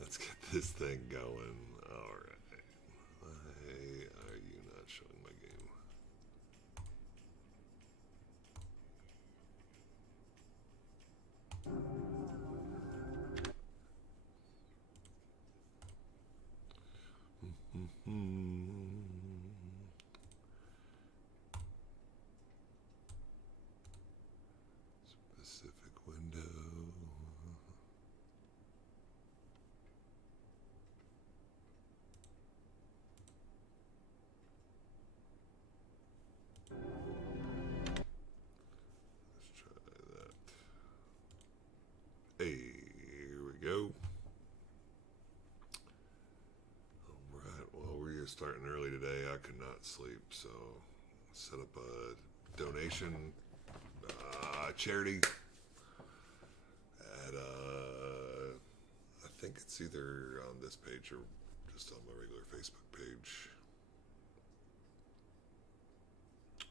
Let's get this thing going. Alright. Why are you not showing my game? Specific window. Let's try that. Hey, here we go. Alright, well, we're starting early today. I could not sleep, so set up a donation charity at I think it's either on this page or just on my regular Facebook page.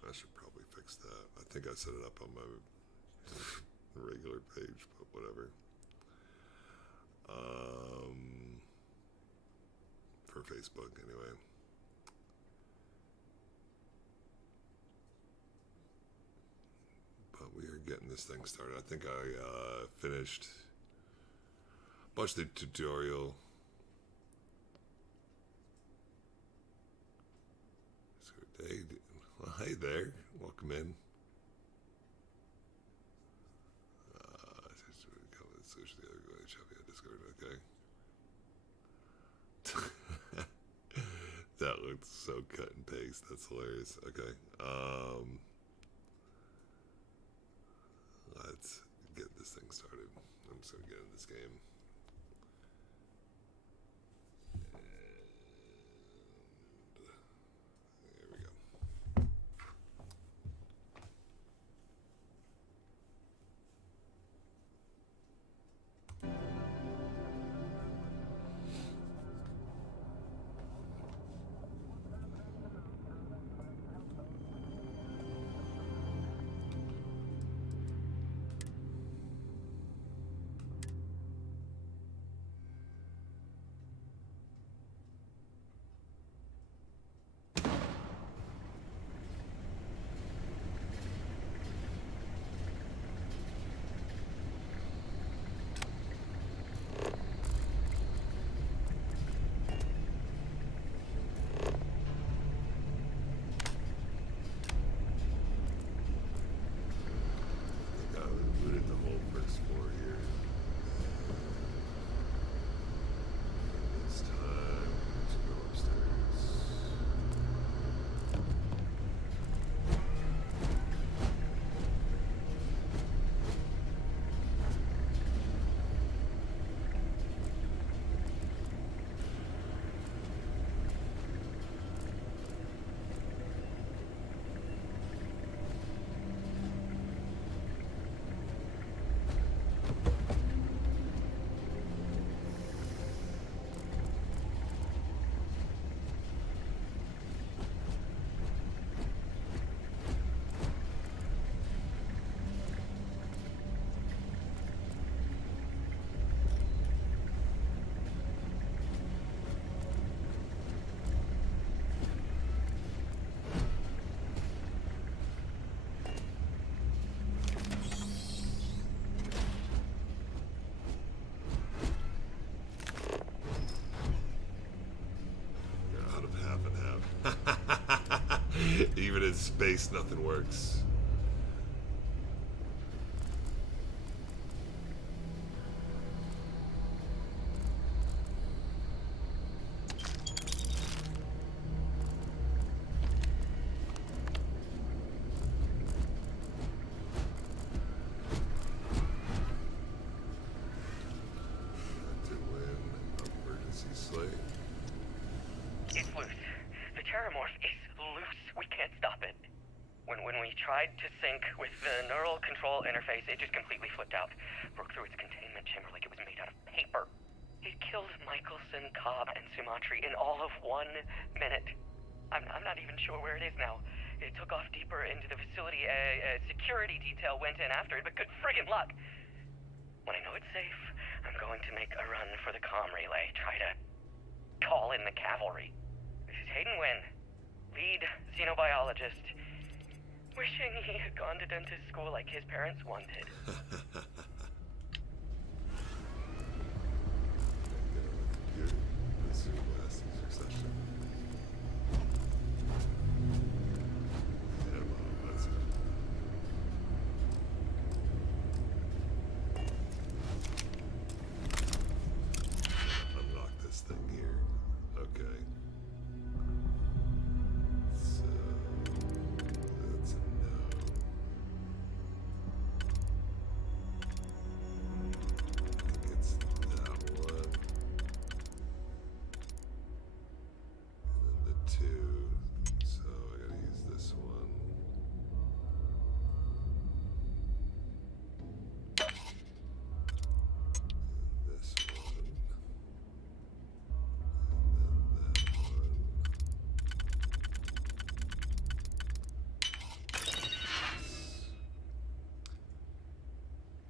I should probably fix that. I think I set it up on my regular page, but whatever. For Facebook, anyway. But we are getting this thing started. I think I finished a bunch of the tutorial. Well, hey there. Welcome in. Discord, okay. That looks so cut and paste. That's hilarious. Okay. Let's get this thing started. I'm just gonna get in this game. There we go. Even in space, nothing works. To win emergency slate. It's loose. The Terramorph is loose. We can't stop it. When we tried to sync with the neural control interface, it just completely flipped out. Broke through its containment chamber like it was made out of paper. It killed Michelson, Cobb, and Sumatri in all of 1 minute. I'm not even sure where it is now. It took off deeper into the facility. A security detail went in after it, but good friggin' luck. When I know it's safe, I'm going to make a run for the comm relay. Try to call in the cavalry. This is Hayden Wynn, lead xenobiologist. Wishing he had gone to dentist school like his parents wanted. Unlock this thing here. Okay. So that's a no. I think it's that one. And then the two. So I gotta use this one. And this one. And then that one.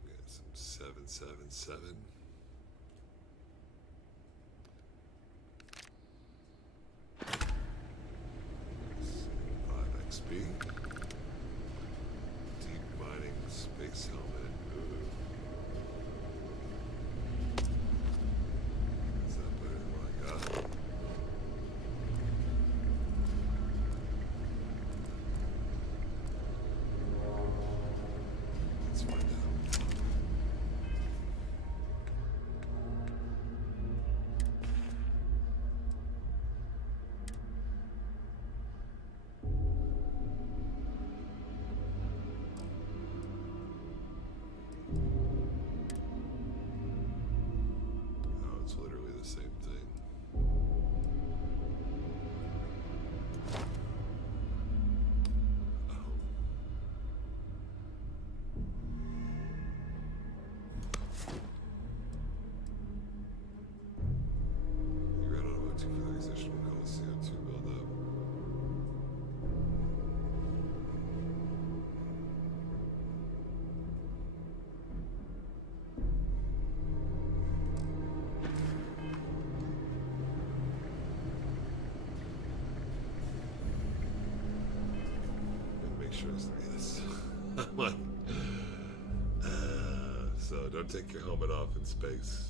We got some 777. 5 XP. Deep mining space helmet. Ooh. Is that better than what I got? Let's find out. Oh, it's literally the same thing. Oh. You ran out of O2 for the exertion will cause CO2 buildup. And make sure it's yes. I'm like, so don't take your helmet off in space.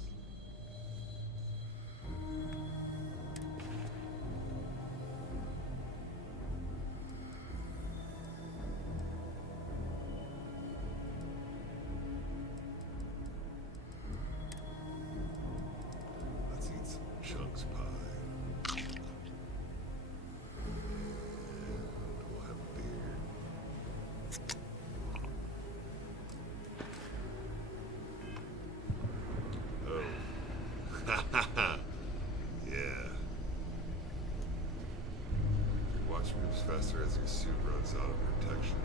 Let's eat some chunks pie. And we'll have a beer. Oh. Yeah. Your watch moves faster as your suit runs out of protection.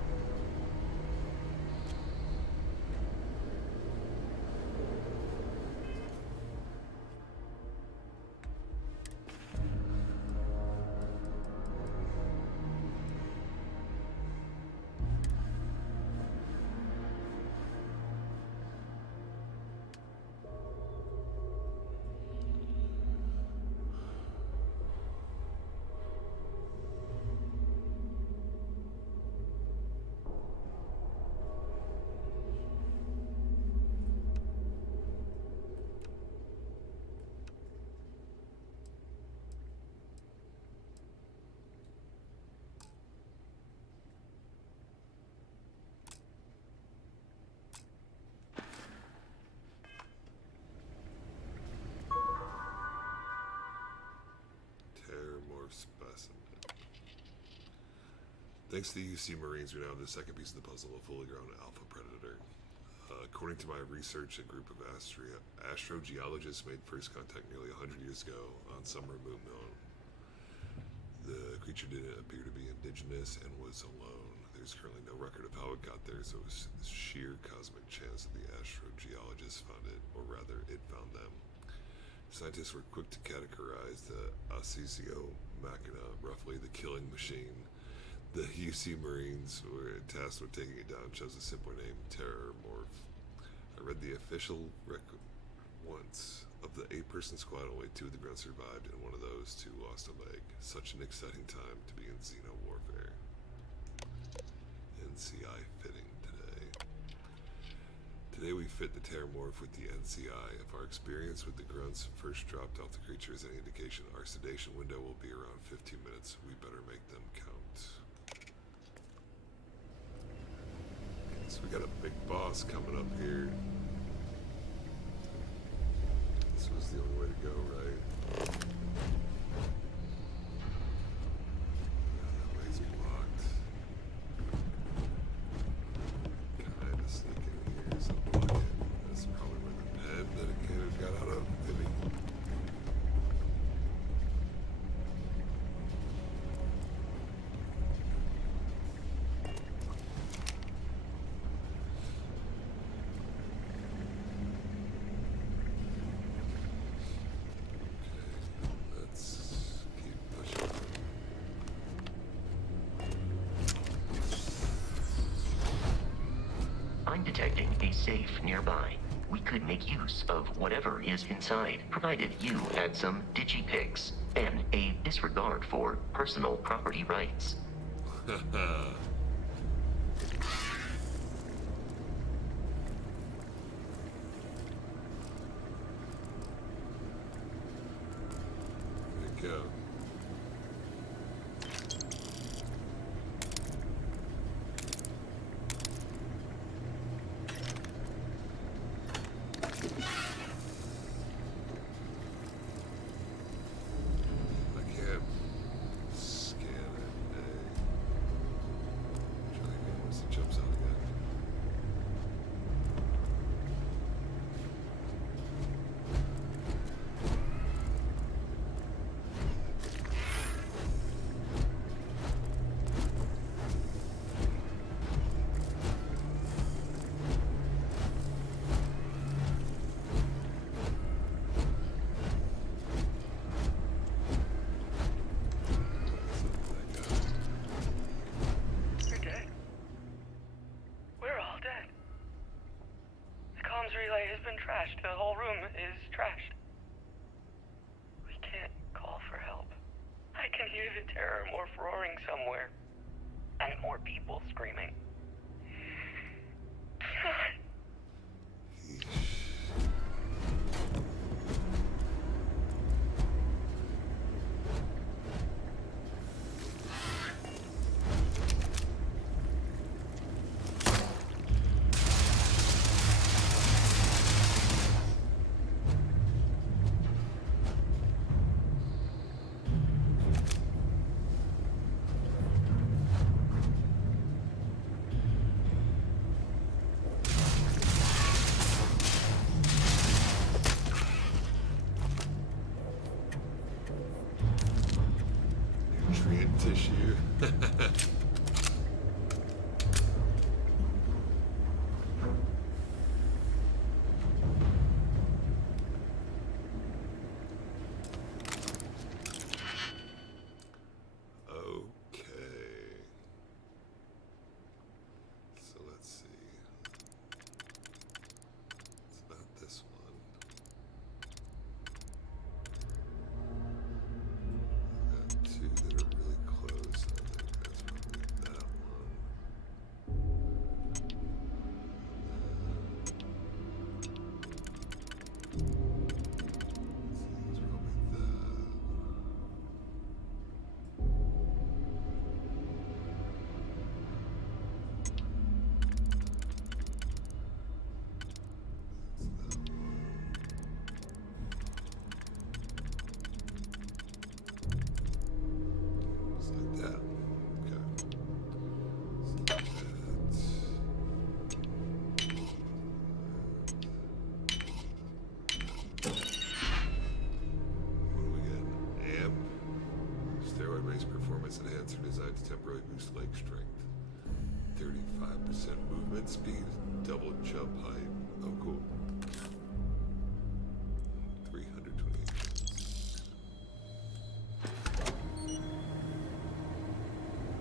specimen. Thanks to the UC Marines, we now have the second piece of the puzzle, a fully grown alpha predator. According to my research, a group of astrogeologists made first contact nearly 100 years ago on some remote moon. The creature didn't appear to be indigenous and was alone. There's currently no record of how it got there, so it was sheer cosmic chance that the astrogeologists found it, or rather, it found them. Scientists were quick to categorize the Asesio Machina, roughly the killing machine. The UC Marines were tasked with taking it down, chose a simpler name, Terrormorph. I read the official record once. Of the 8-person squad, only 2 of the grunts survived, and one of those 2 lost a leg. Such an exciting time to be in Xeno warfare. NCI fitting today. Today we fit the Terrormorph with the NCI. If our experience with the grunts first dropped off the creature is any indication, our sedation window will be around 15 minutes. We better make them count. So we got a big boss coming up here. This was the only way to go, right? That way's blocked. Kinda sneak in here, so block it. That's probably where the pen that it could have got out of, maybe. I'm detecting a safe nearby. We could make use of whatever is inside, provided you had some digipics and a disregard for personal property rights. There you go. Relay has been trashed. The whole room is trashed. We can't call for help. I can hear the Terrormorph roaring somewhere. And more people screaming. Nutrient tissue. Two that are really close. I think that's probably Steroid-based performance enhancer designed to temporarily boost leg strength. 35% movement speed, double jump height. Oh, cool. 328.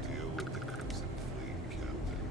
Deal with the Crimson Fleet, Captain.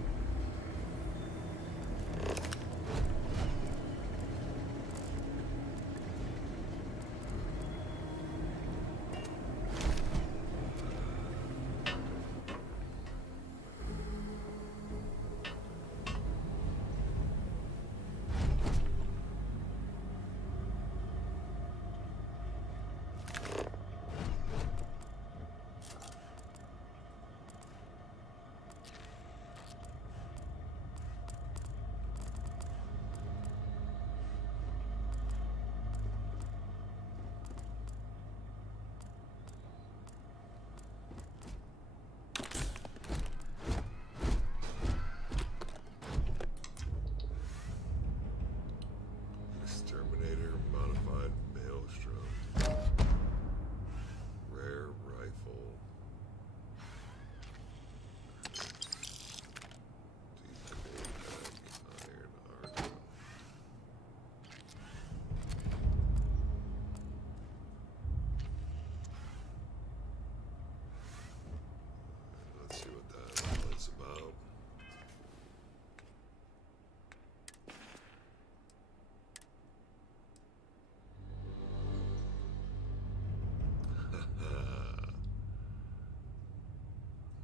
Exterminator modified Maelstrom. Rare rifle. Decoy bag, iron armor. Let's see what that is about.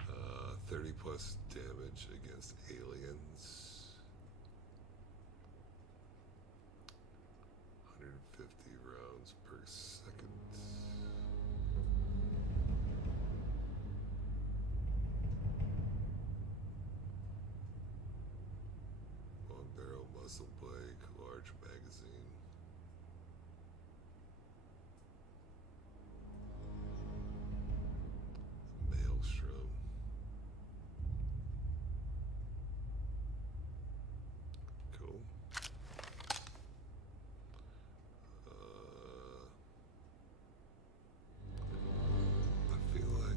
Uh, 30 plus damage against aliens. 150 rounds per second. Long barrel muzzle brake, large magazine. Maelstrom. Cool. I feel like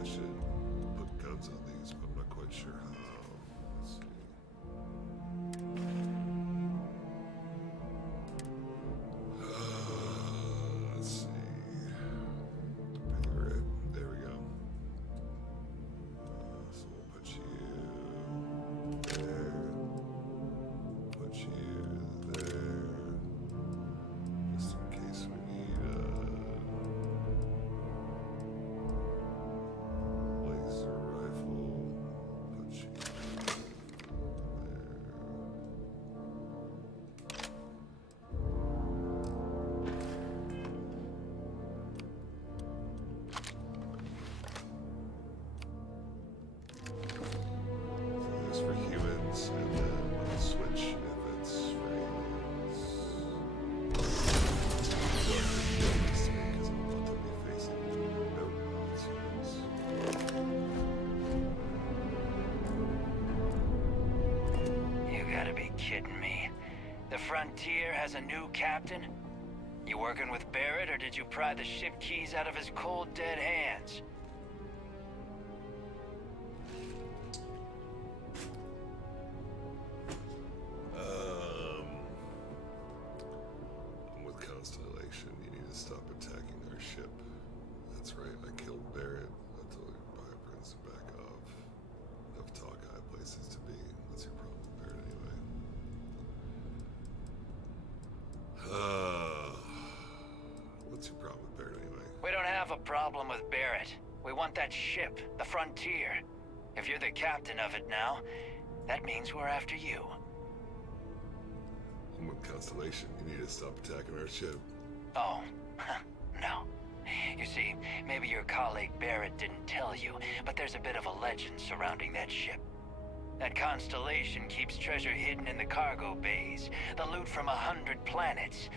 I should put guns on these, but I'm not quite sure how. Let's see. Let's see. Right, there we go. So we'll put you there. Put you there. Just in case we need laser rifle. Put you there. This for humans, and then I'll switch if it's for aliens. Because I want them to be facing no humans. You gotta be kidding me. The Frontier has a new captain? You working with Barrett, or did you pry the ship keys out of his cold, dead hands? I'm with Constellation. You need to stop attacking our ship. That's right, I killed Barrett. I told your Bybrins to back off. Enough talk, high places to be. What's your problem with Barrett anyway? What's your problem with Barrett anyway? We don't have a problem with Barrett. We want that ship, the Frontier. If you're the captain of it now, that means we're after you. I'm with Constellation. You need to stop attacking our ship. Oh, no. You see, maybe your colleague Barrett didn't tell you, but there's a bit of a legend surrounding that ship. That Constellation keeps treasure hidden in the cargo bays, the loot from 100 planets,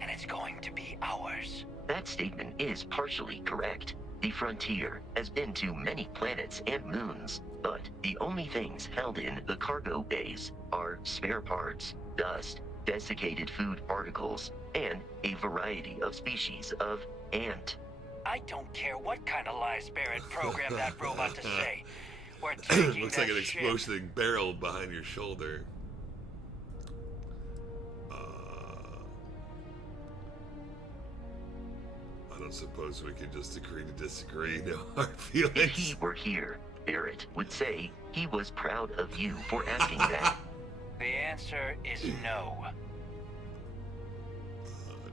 and it's going to be ours. That statement is partially correct. The Frontier has been to many planets and moons, but the only things held in the cargo bays are spare parts, dust, desiccated food particles, and a variety of species of ant. I don't care what kind of lies Barrett programmed that robot to say. We're taking Looks that like an ship. exploding barrel behind your shoulder. I don't suppose we could just agree to disagree. No hard If feelings. he were here, Barrett would say he was proud of you for asking that. The answer is no.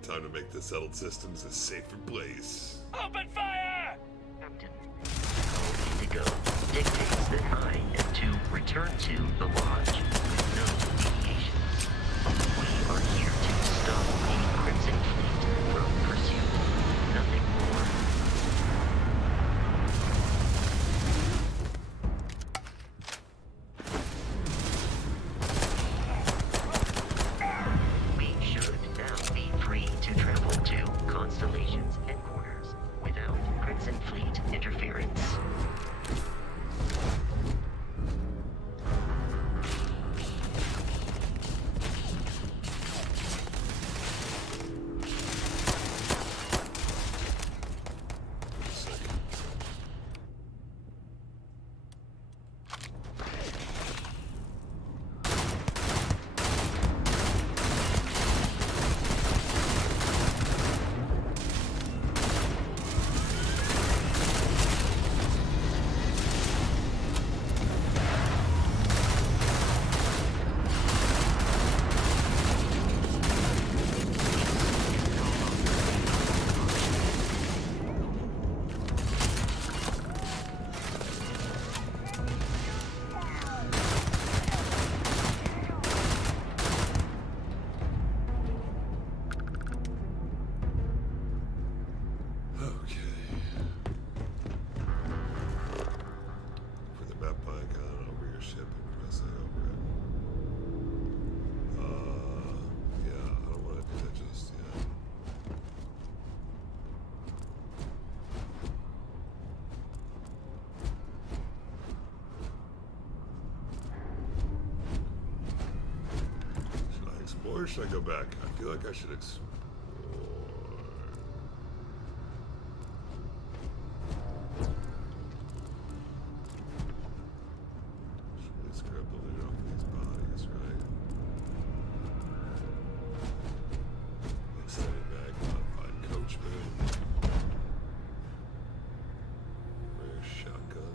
Time to make the settled systems a safer place. Open fire! Captain, how to go dictates that I am to return to the lodge with no deviations. We are here to stop the Crimson Fleet from pursuit. Nothing more. We should now be free to travel to Constellation's headquarters without Crimson Fleet interference. Or should I go back? I feel like I should explore. Should we scrap the loot off these bodies, right? Excited bag, modified coachman. Rare shotgun.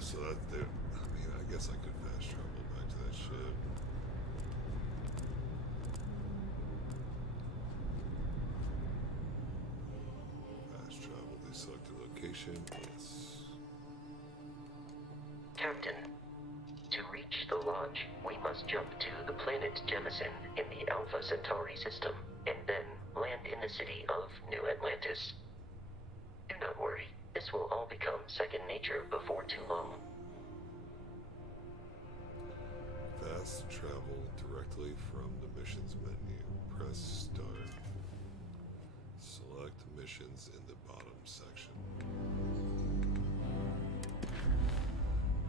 So that they, I mean, I guess I could fast travel back to that ship. Fast travel, they selected location, yes. Captain, to reach the lodge, we must jump to the planet Jemison in the Alpha Centauri system, and then land in the city of New Atlantis. Do not worry, this will all become second nature before too long. Fast travel to directly from the missions menu. Press start. Select missions in the bottom section.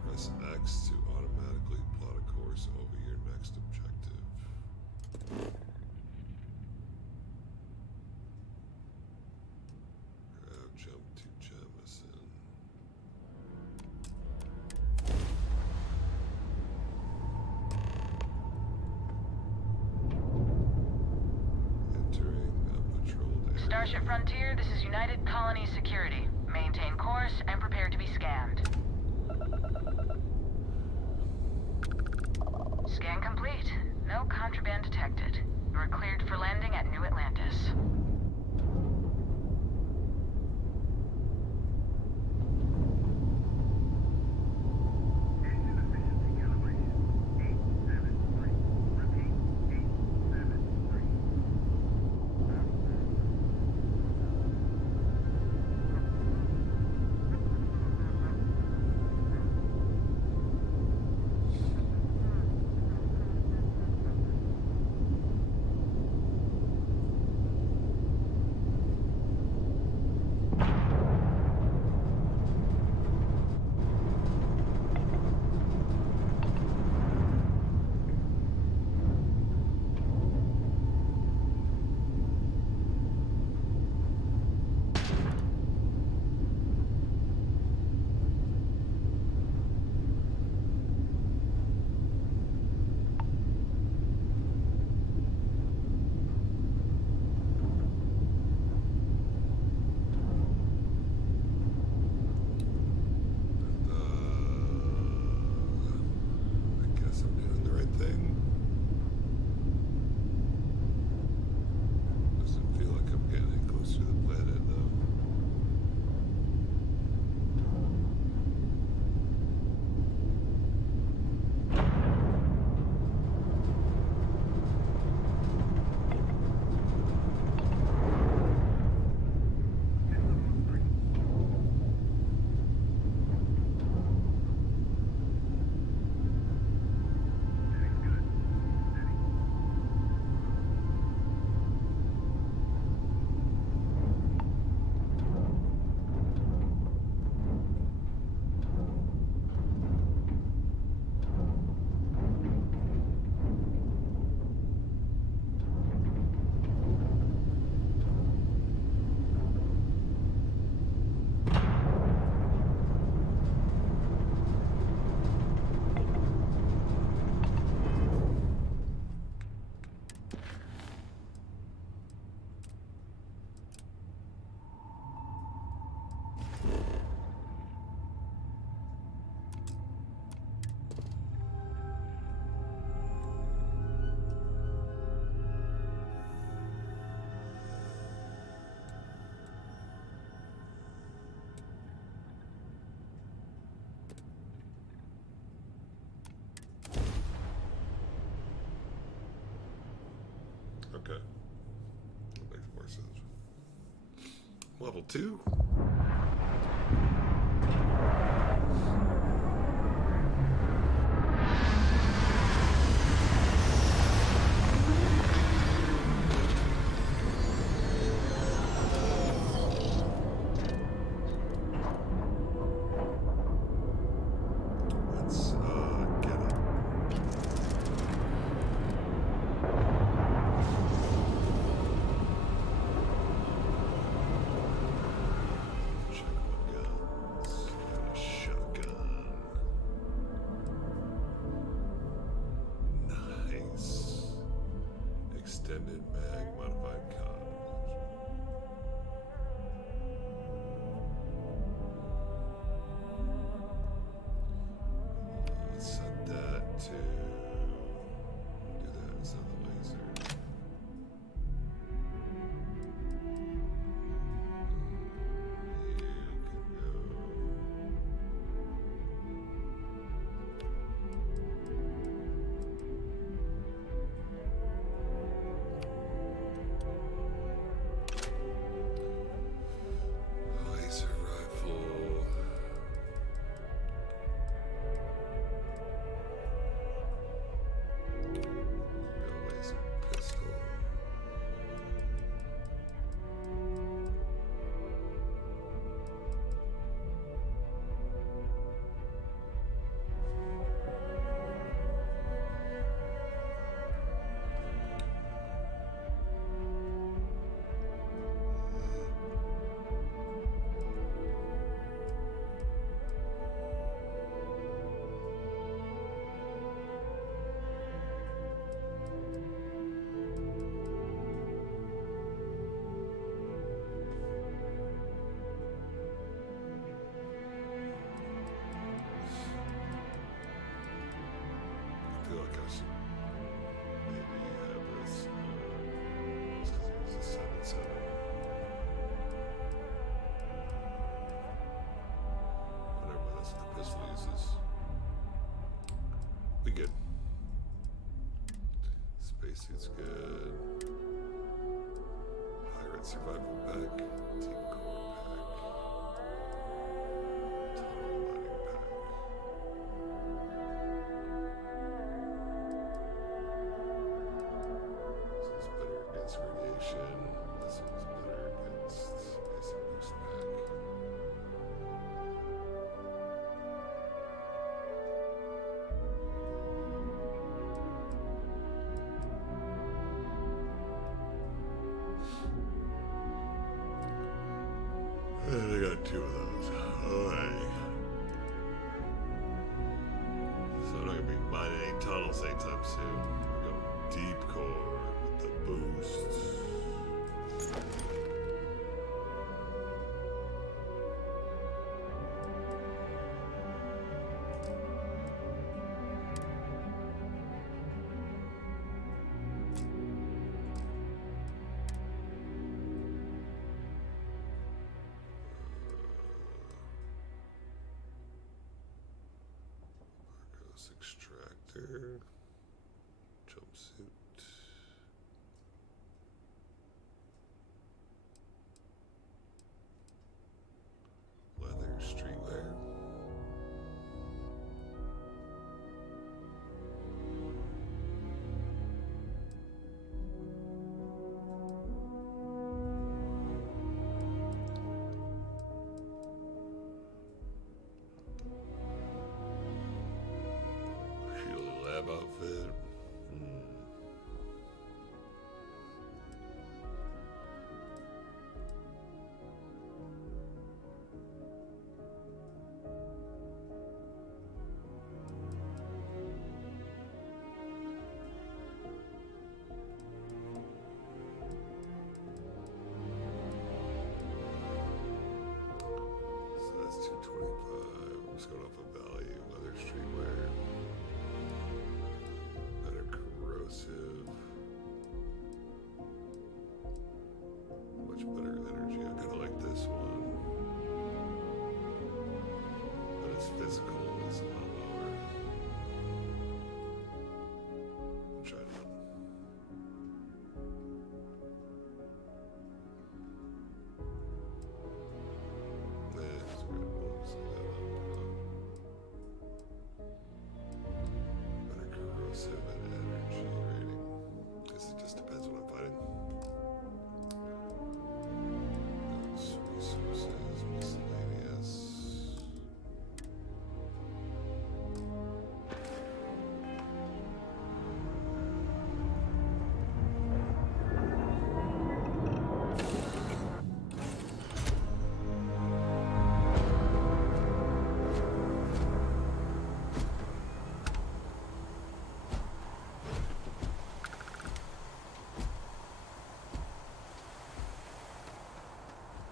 Press X to automatically plot a course over your next objective. Grab jump to Jamison. Entering a patrolled area. Starship Frontier, this is United Colony Security. Maintain course and prepare to be scanned. Scan complete. No contraband detected. You are cleared for landing at New Atlantis. Engine efficiency calibration 873. Repeat 873. I guess I'm doing the right thing. Doesn't feel like I'm getting any closer to the planet, though. Pistol 3. Heading's good. Steady. Okay. That makes more sense. Level 2? Let's get up. Check my guns. Got a shotgun. Nice. Extended mag modified con. Let's set that to do that instead of the laser. You can go. Survival pack. Team core pack. Tunnel mining pack. This is better against radiation. This one's better against basic boost pack. And I got 2 of those. Alright. So I'm not gonna be mining any tunnels anytime soon. We're going deep core with the boosts. Marcos extractor. Jumpsuit. Leather streetwear. Shield lab outfit. So that's 225. I'm just going off of value. Leather streetwear. Better corrosive. Much better energy. I kind of like this one. But its physical is a lot lower. Try it out. It's good. We'll set that up. Better corrosive and energy rating. Guess it just depends what I'm fighting. Resources, miscellaneous.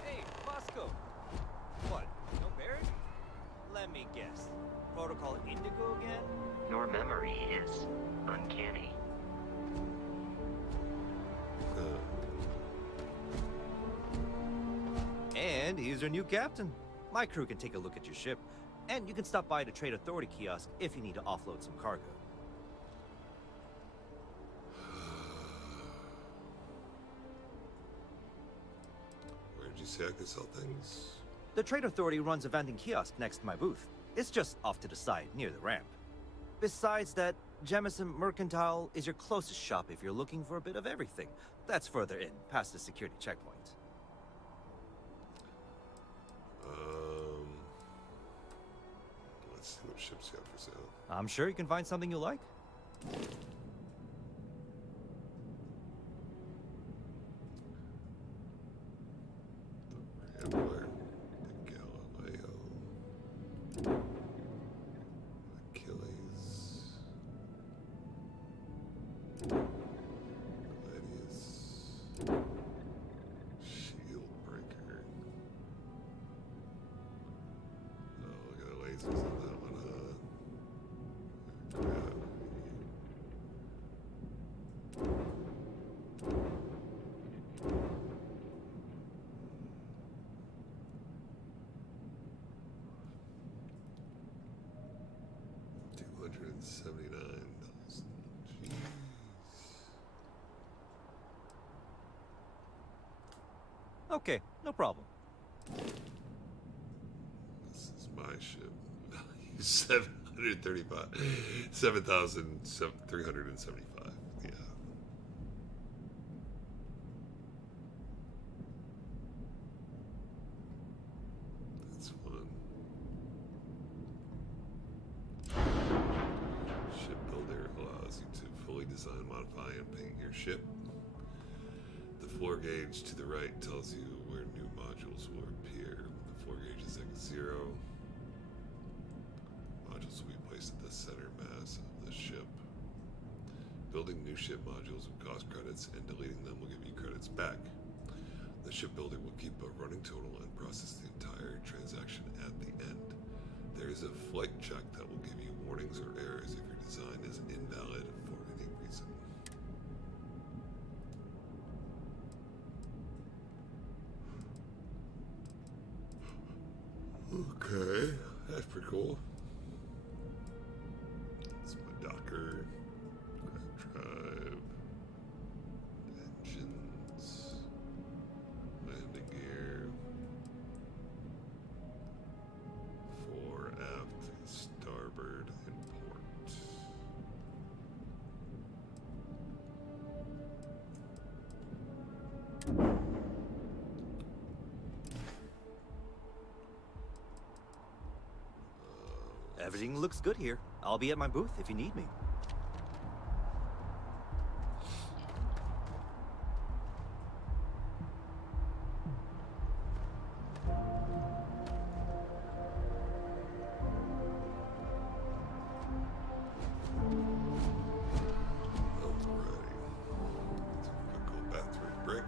Hey, Bosco! What, no Barrett? Let me guess. Protocol Indigo again? Your memory is uncanny. And he's your new captain. My crew can take a look at your ship. And you can stop by the Trade Authority kiosk if you need to offload some cargo. Where'd you say I could sell things? The Trade Authority runs a vending kiosk next to my booth. It's just off to the side, near the ramp. Besides that, Jemison Mercantile is your closest shop if you're looking for a bit of everything. That's further in, past the security checkpoint. Let's see what ships you have for sale. I'm sure you can find something you like. The Rambler, the Galileo, Achilles, Gladius, Shield Breaker. Oh, look at the lasers on that one, huh? Gravity. 279,000. Jeez. Okay, no problem. This is my ship. Value 735. 7,375. Yeah. That's fun. Ship builder allows you to fully design, modify, and paint your ship. The floor gauge to the right tells you where new modules will appear. The floor gauge is at 0. Modules will be placed at the center mass of the ship. Building new ship modules will cost credits, and deleting them will give you credits back. The shipbuilder will keep a running total and process the entire transaction at the end. There is a flight check that will give you warnings or errors if your design is invalid for any reason. Okay, that's pretty cool. It's my Docker, drive, engines, landing gear, fore, aft, starboard, and port. Everything looks good here. I'll be at my booth if you need me. Alrighty. Typical bathroom brick.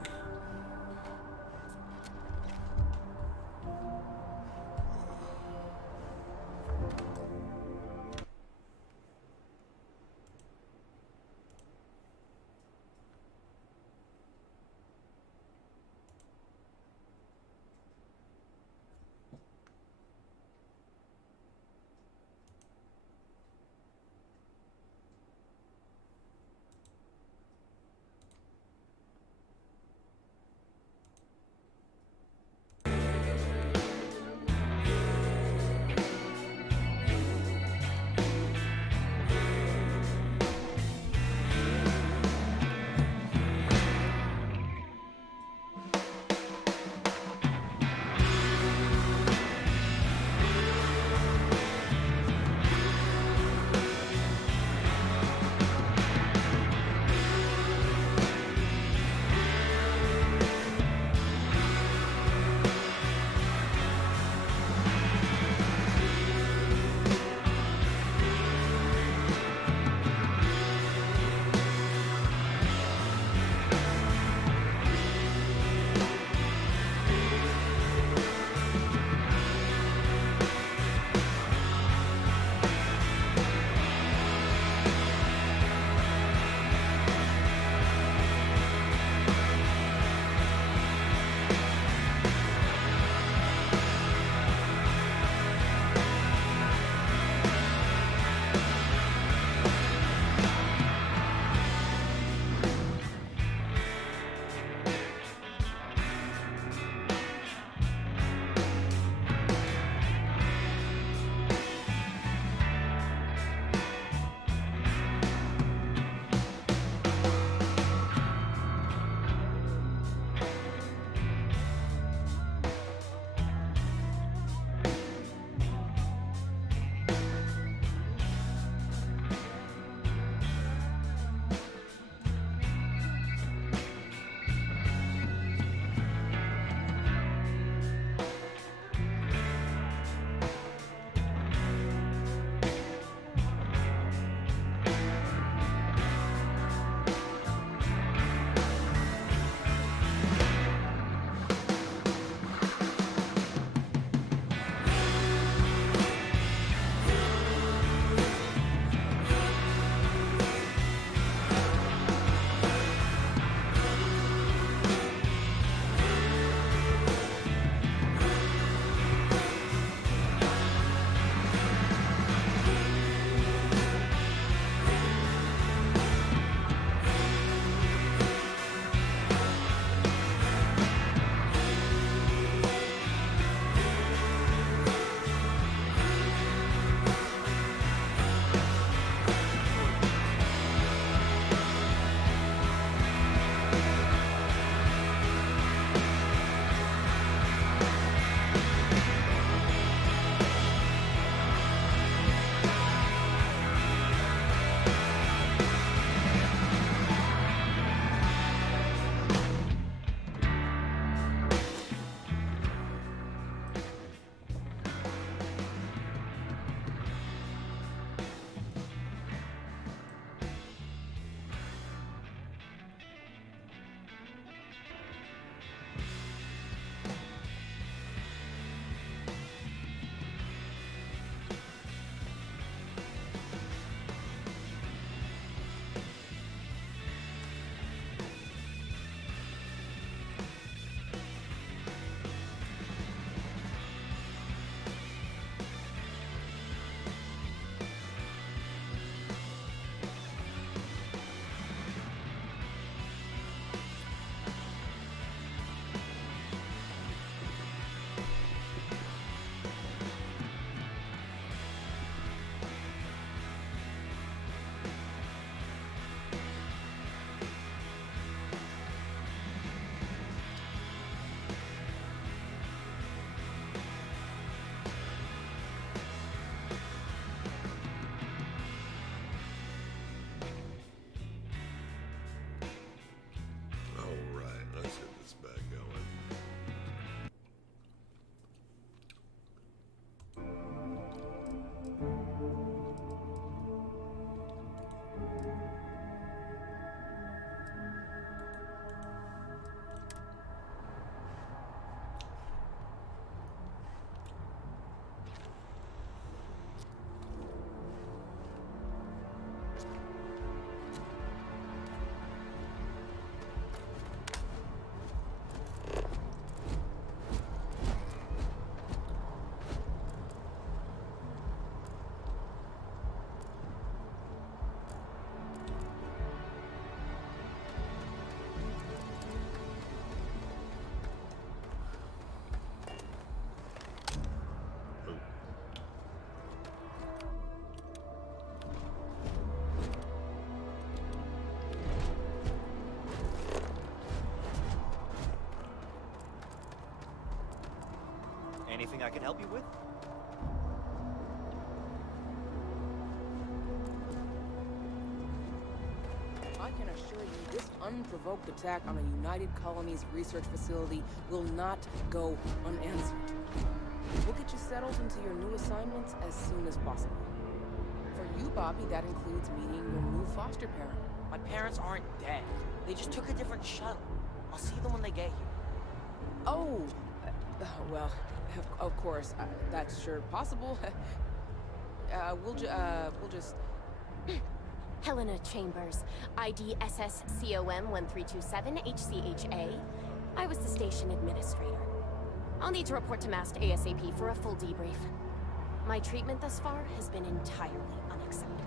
Anything I can help you with? I can assure you this unprovoked attack on a United Colonies research facility will not go unanswered. We'll get you settled into your new assignments as soon as possible. For you, Bobby, that includes meeting your new foster parent. My parents aren't dead. They just took a different shuttle. I'll see them when they get here. Oh, well, of course, that's sure possible. We'll just... Helena Chambers, ID SSCOM 1327 HCHA. I was the station administrator. I'll need to report to MAST ASAP for a full debrief. My treatment thus far has been entirely unacceptable.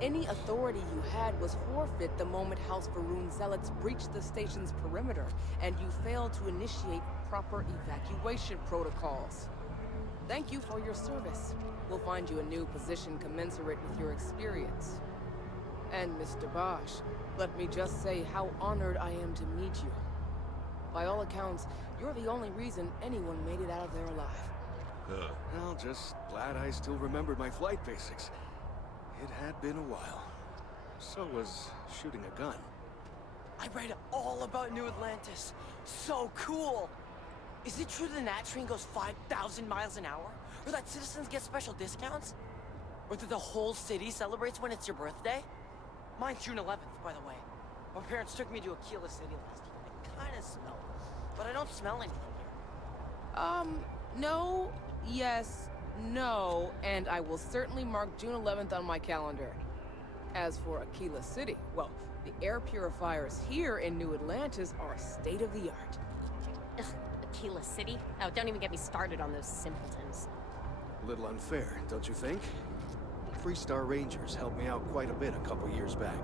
Any authority you had was forfeit the moment House Varun zealots breached the station's perimeter, and you failed to initiate proper evacuation protocols. Thank you for your service. We'll find you a new position commensurate with your experience. And Mr. Bosch, let me just say how honored I am to meet you. By all accounts, you're the only reason anyone made it out of there alive. Well, just glad I still remembered my flight basics. It had been a while. So was shooting a gun. I read all about New Atlantis. So cool! Is it true the Nat train goes 5,000 miles an hour? Or that citizens get special discounts? Or that the whole city celebrates when it's your birthday? Mine's June 11th, by the way. My parents took me to Aquila City last year. I kinda smell it, but I don't smell anything here. No, yes, no, and I will certainly mark June 11th on my calendar. As for Aquila City, well, the air purifiers here in New Atlantis are state-of-the-art. Ugh, Aquila City? Oh, don't even get me started on those simpletons. A little unfair, don't you think? Freestar Rangers helped me out quite a bit a couple years back.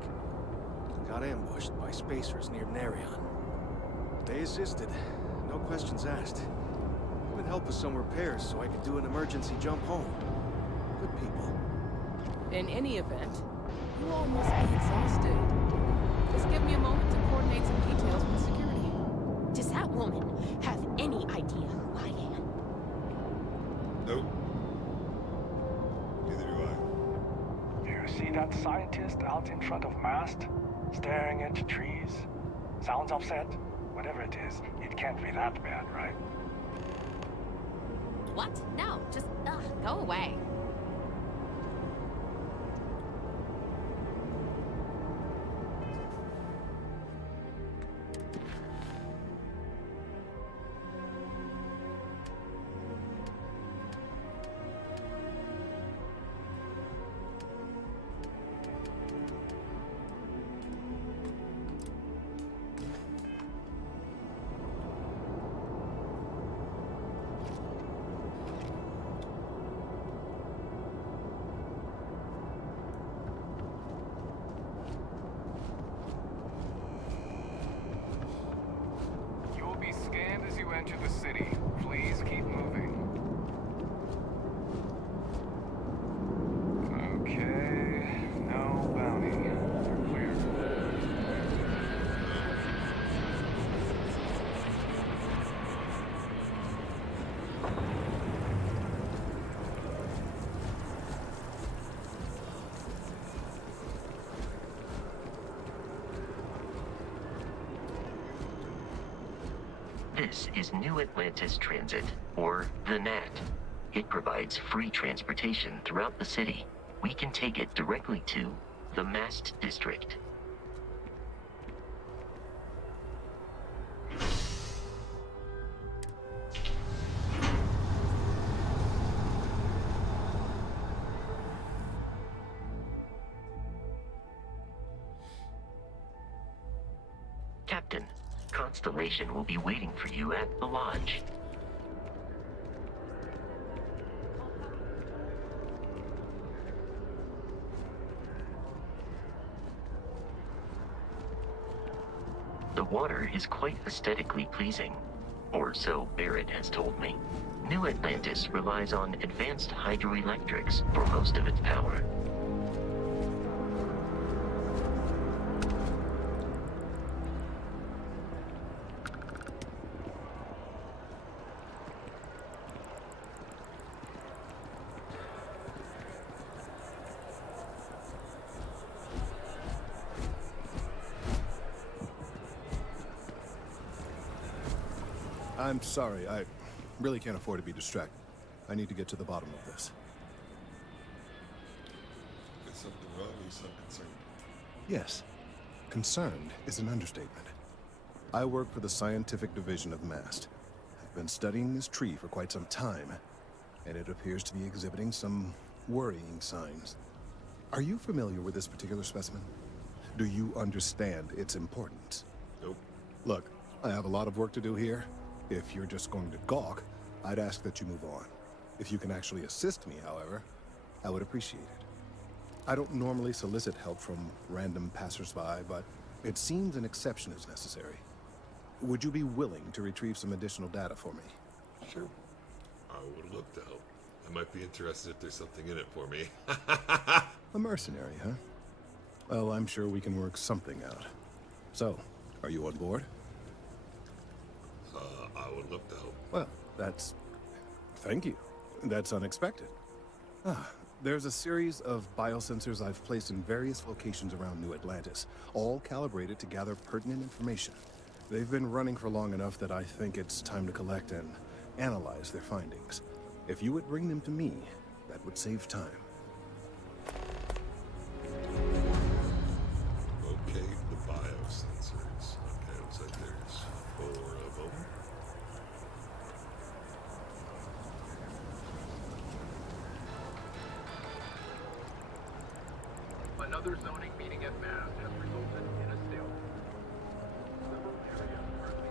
Got ambushed by spacers near Narion. They assisted, no questions asked. Even helped with some repairs so I could do an emergency jump home. Good people. In any event, you all must be exhausted. Just give me a moment to coordinate some details with security. Does that woman have any idea who I am? Nope. Neither do I. You see that scientist out in front of MAST? Staring into trees? Sounds upset? Whatever it is, it can't be that bad, right? What? No, just, go away. Scanned as you enter the city. Please keep moving. Okay, no bounty. You're clear. This is New Atlantis Transit, or the NAT. It provides free transportation throughout the city. We can take it directly to the MAST District. Captain, Constellation will be waiting for you at the lodge. The water is quite aesthetically pleasing, or so Barrett has told me. New Atlantis relies on advanced hydroelectrics for most of its power. I'm sorry, I really can't afford to be distracted. I need to get to the bottom of this. Is something wrong? You sound concerned. Yes. Concerned is an understatement. I work for the scientific division of MAST. I've been studying this tree for quite some time, and it appears to be exhibiting some worrying signs. Are you familiar with this particular specimen? Do you understand its importance? Nope. Look, I have a lot of work to do here. If you're just going to gawk, I'd ask that you move on. If you can actually assist me, however, I would appreciate it. I don't normally solicit help from random passersby, but it seems an exception is necessary. Would you be willing to retrieve some additional data for me? Sure. I would love to help. I might be interested if there's something in it for me. A mercenary, huh? Well, I'm sure we can work something out. So, are you on board? I would love to help. Well, that's... Thank you. That's unexpected. There's a series of biosensors I've placed in various locations around New Atlantis, all calibrated to gather pertinent information. They've been running for long enough that I think it's time to collect and analyze their findings. If you would bring them to me, that would save time. Okay, the biosensors. Okay, looks like there's 4 of them. Another zoning meeting at MAST has resulted in a stalemate. Several areas currently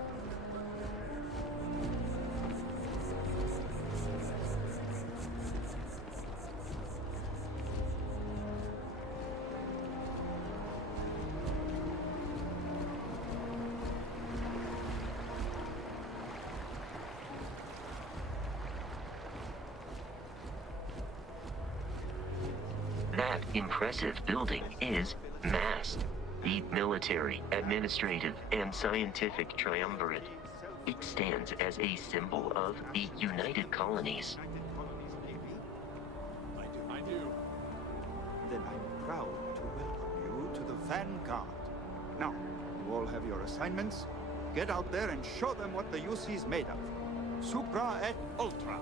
That impressive building is MAST, the military, administrative, and scientific triumvirate. It stands as a symbol of the United Colonies. I do. Then I'm proud to welcome you to the Vanguard. Now, you all have your assignments. Get out there and show them what the UC is made of. Supra et Ultra.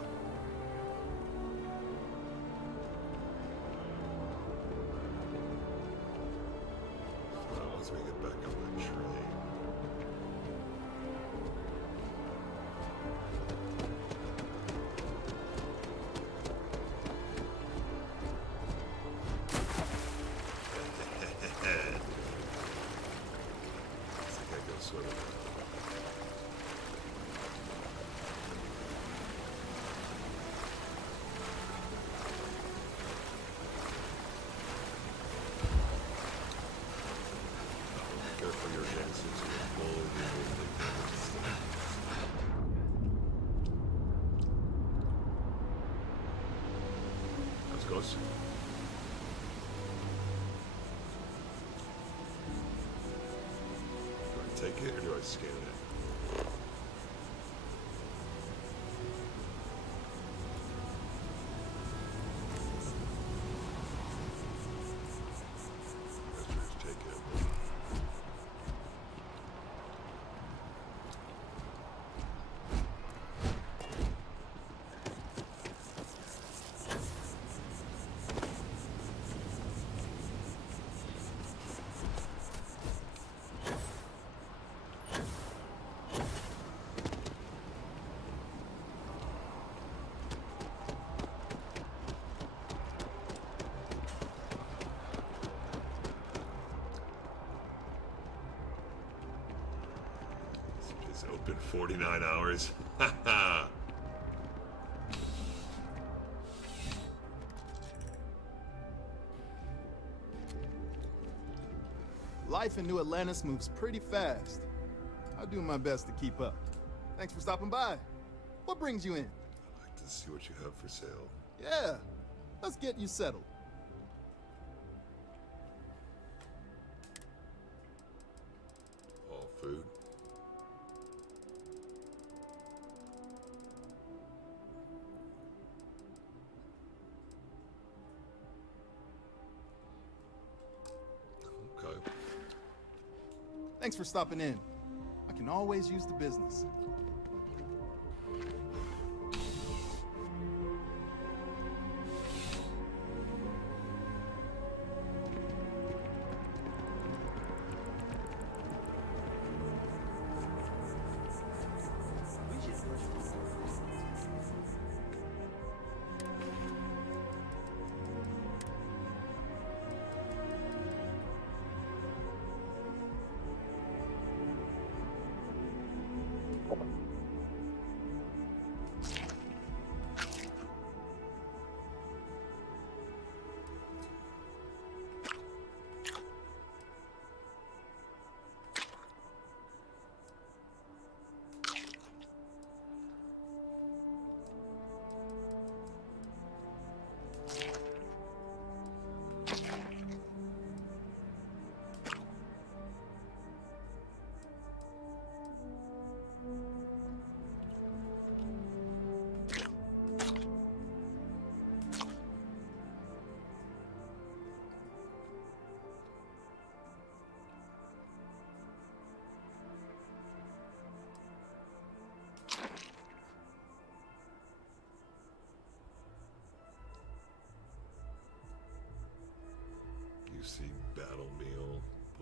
Once we get back on the train. I think I go swimming. Careful your hands since you will fully remove the damage. That was close. Do I take it or do I scan it? Let's just take it. It's open 49 hours. Haha. Life in New Atlantis moves pretty fast. I'll do my best to keep up. Thanks for stopping by. What brings you in? I'd like to see what you have for sale. Yeah, let's get you settled. All food. Okay. Thanks for stopping in. I can always use the business.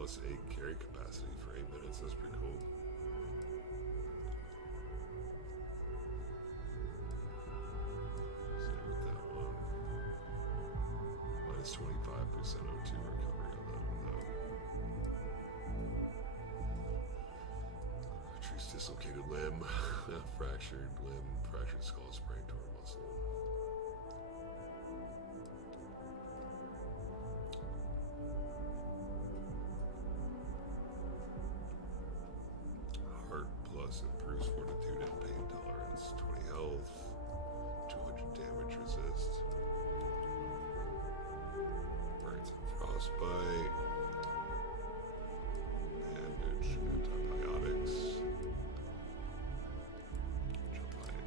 plus 8 carry capacity for 8 minutes. That's pretty cool. Same with that one. Minus 25% O2 recovery on that one, though. Treats dislocated limb, fractured limb, fractured skull, sprained torn muscle. Heart plus improves fortitude and pain tolerance, 20 health, 200 damage resist. Burns and frostbite. Bandage, antibiotics. Jump height,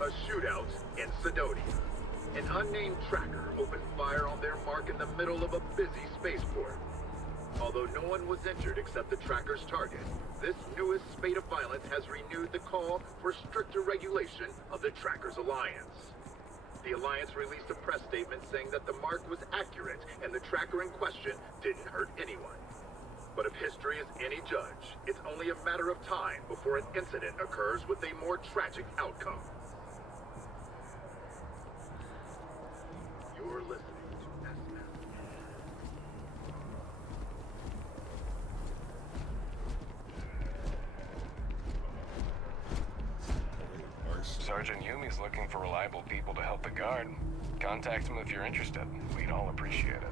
A shootout in Sidonia. An unnamed tracker opened fire on their mark in the middle of a busy spaceport. Although no one was injured except the tracker's target, this newest spate of violence has renewed the call for stricter regulation of the tracker's alliance. The alliance released a press statement saying that the mark was accurate and the tracker in question didn't hurt anyone. But if history is any judge, it's only a matter of time before an incident occurs with a more tragic outcome. You're listening to SF. Sergeant Yumi's looking for reliable people to help the guard. Contact him if you're interested. We'd all appreciate it.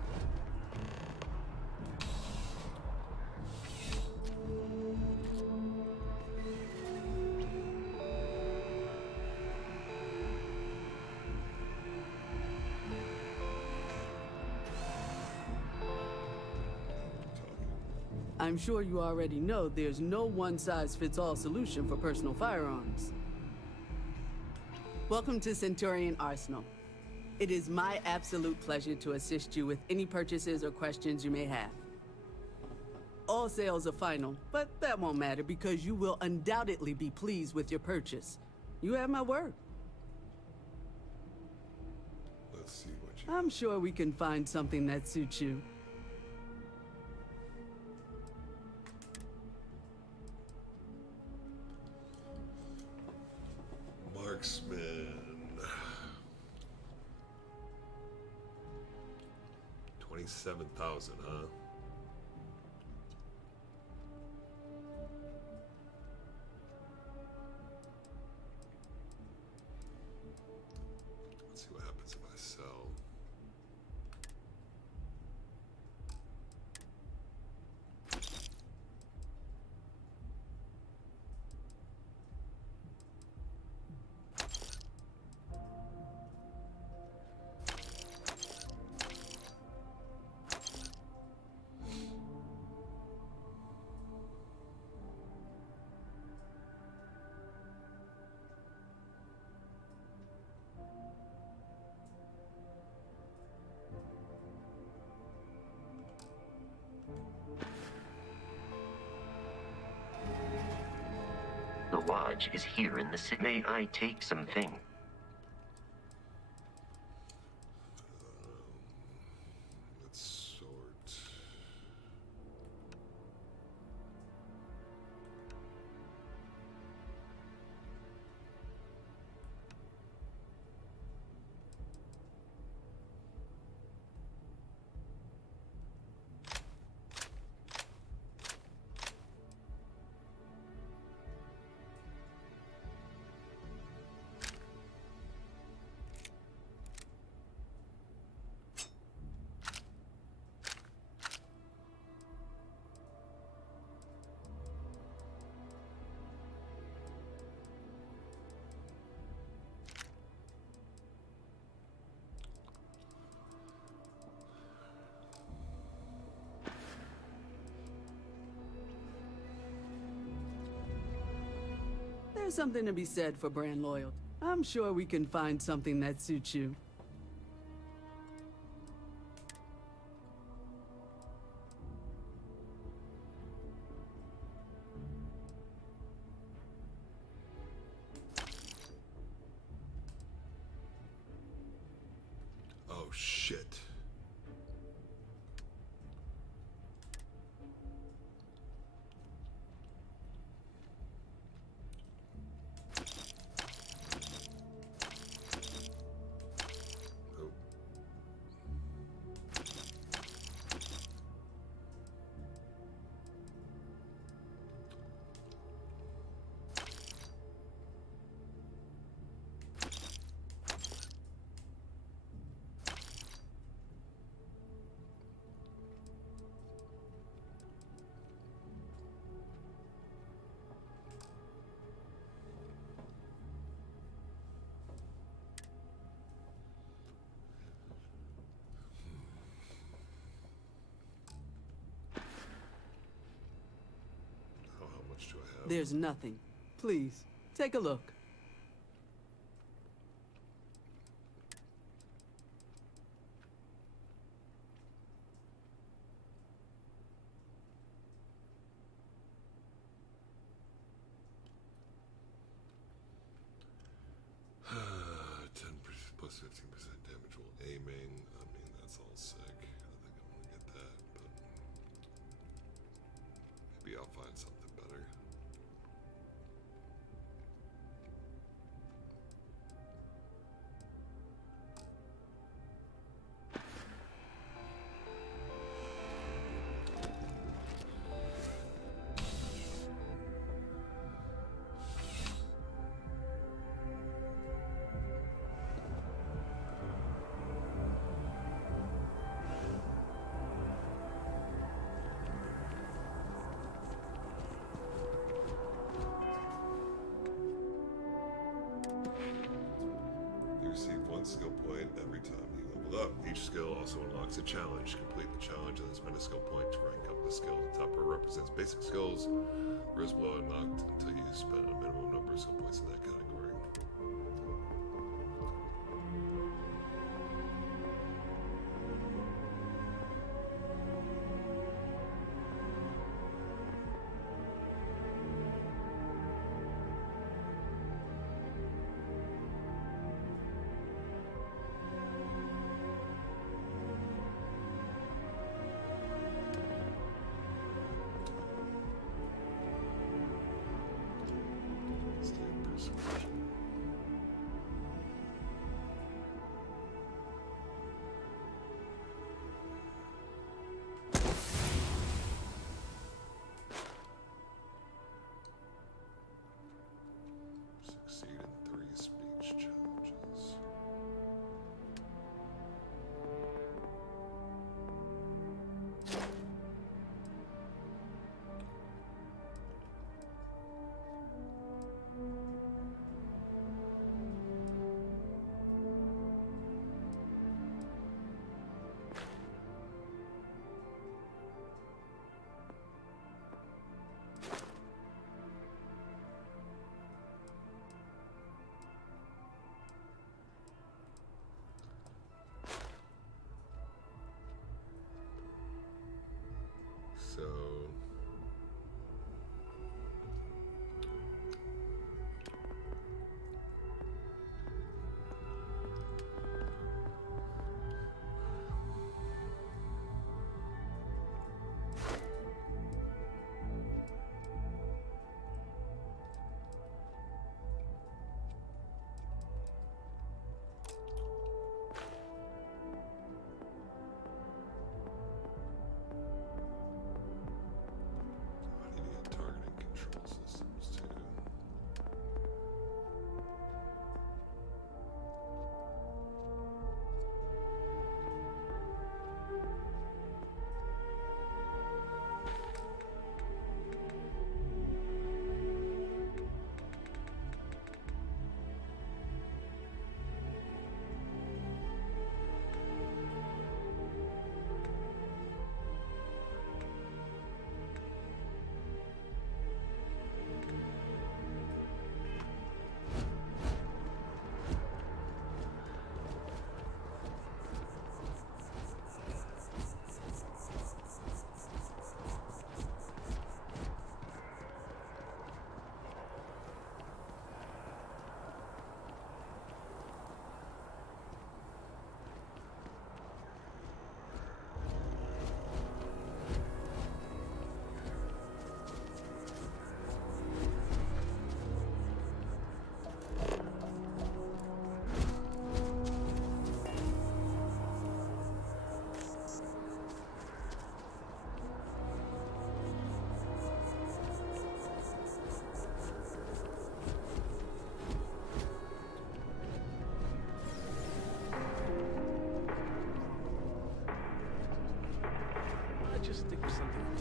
I'm sure you already know there's no one-size-fits-all solution for personal firearms. Welcome to Centurion Arsenal. It is my absolute pleasure to assist you with any purchases or questions you may have. All sales are final, but that won't matter because you will undoubtedly be pleased with your purchase. You have my word. Let's see what you... I'm sure we can find something that suits you. Marksman. 27,000, huh? Let's see what happens if I sell. The lodge is here in the city. May I take something? Let's sort. There's something to be said for brand loyalty. I'm sure we can find something that suits you. shit. How much do I have? There's nothing. Please, take a look. Plus 15% damage while aiming. I mean, that's all sick. I think I'm gonna get that, but maybe I'll find something better. You receive one skill point every time you level up. Each skill also unlocks a challenge. Complete the challenge and spend a skill point to rank up the skill. The top row represents basic skills. Rows below unlocked until you spend a minimum number of skill points in that category. Succeed in 3 speech challenges. So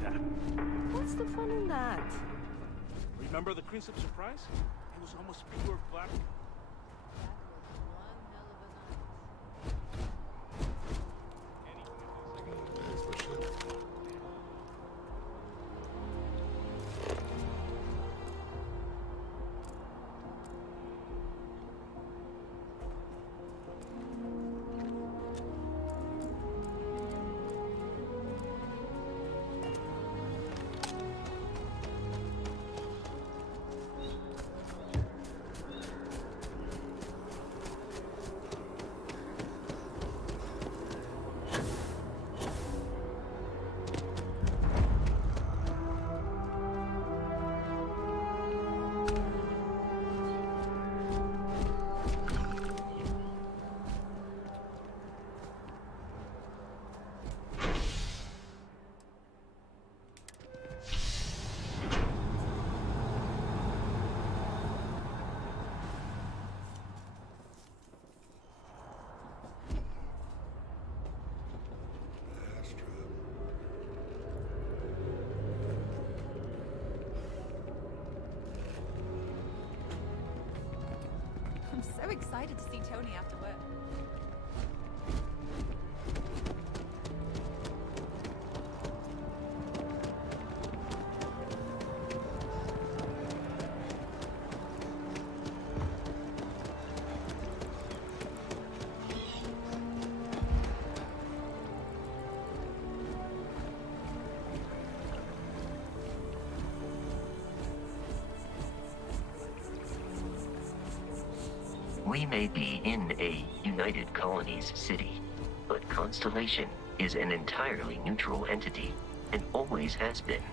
that. What's the fun in that? Remember the Crimson Surprise? It was almost pure black. I'm so excited to see Tony after work. We may be in a United Colonies city, but Constellation is an entirely neutral entity, and always has been.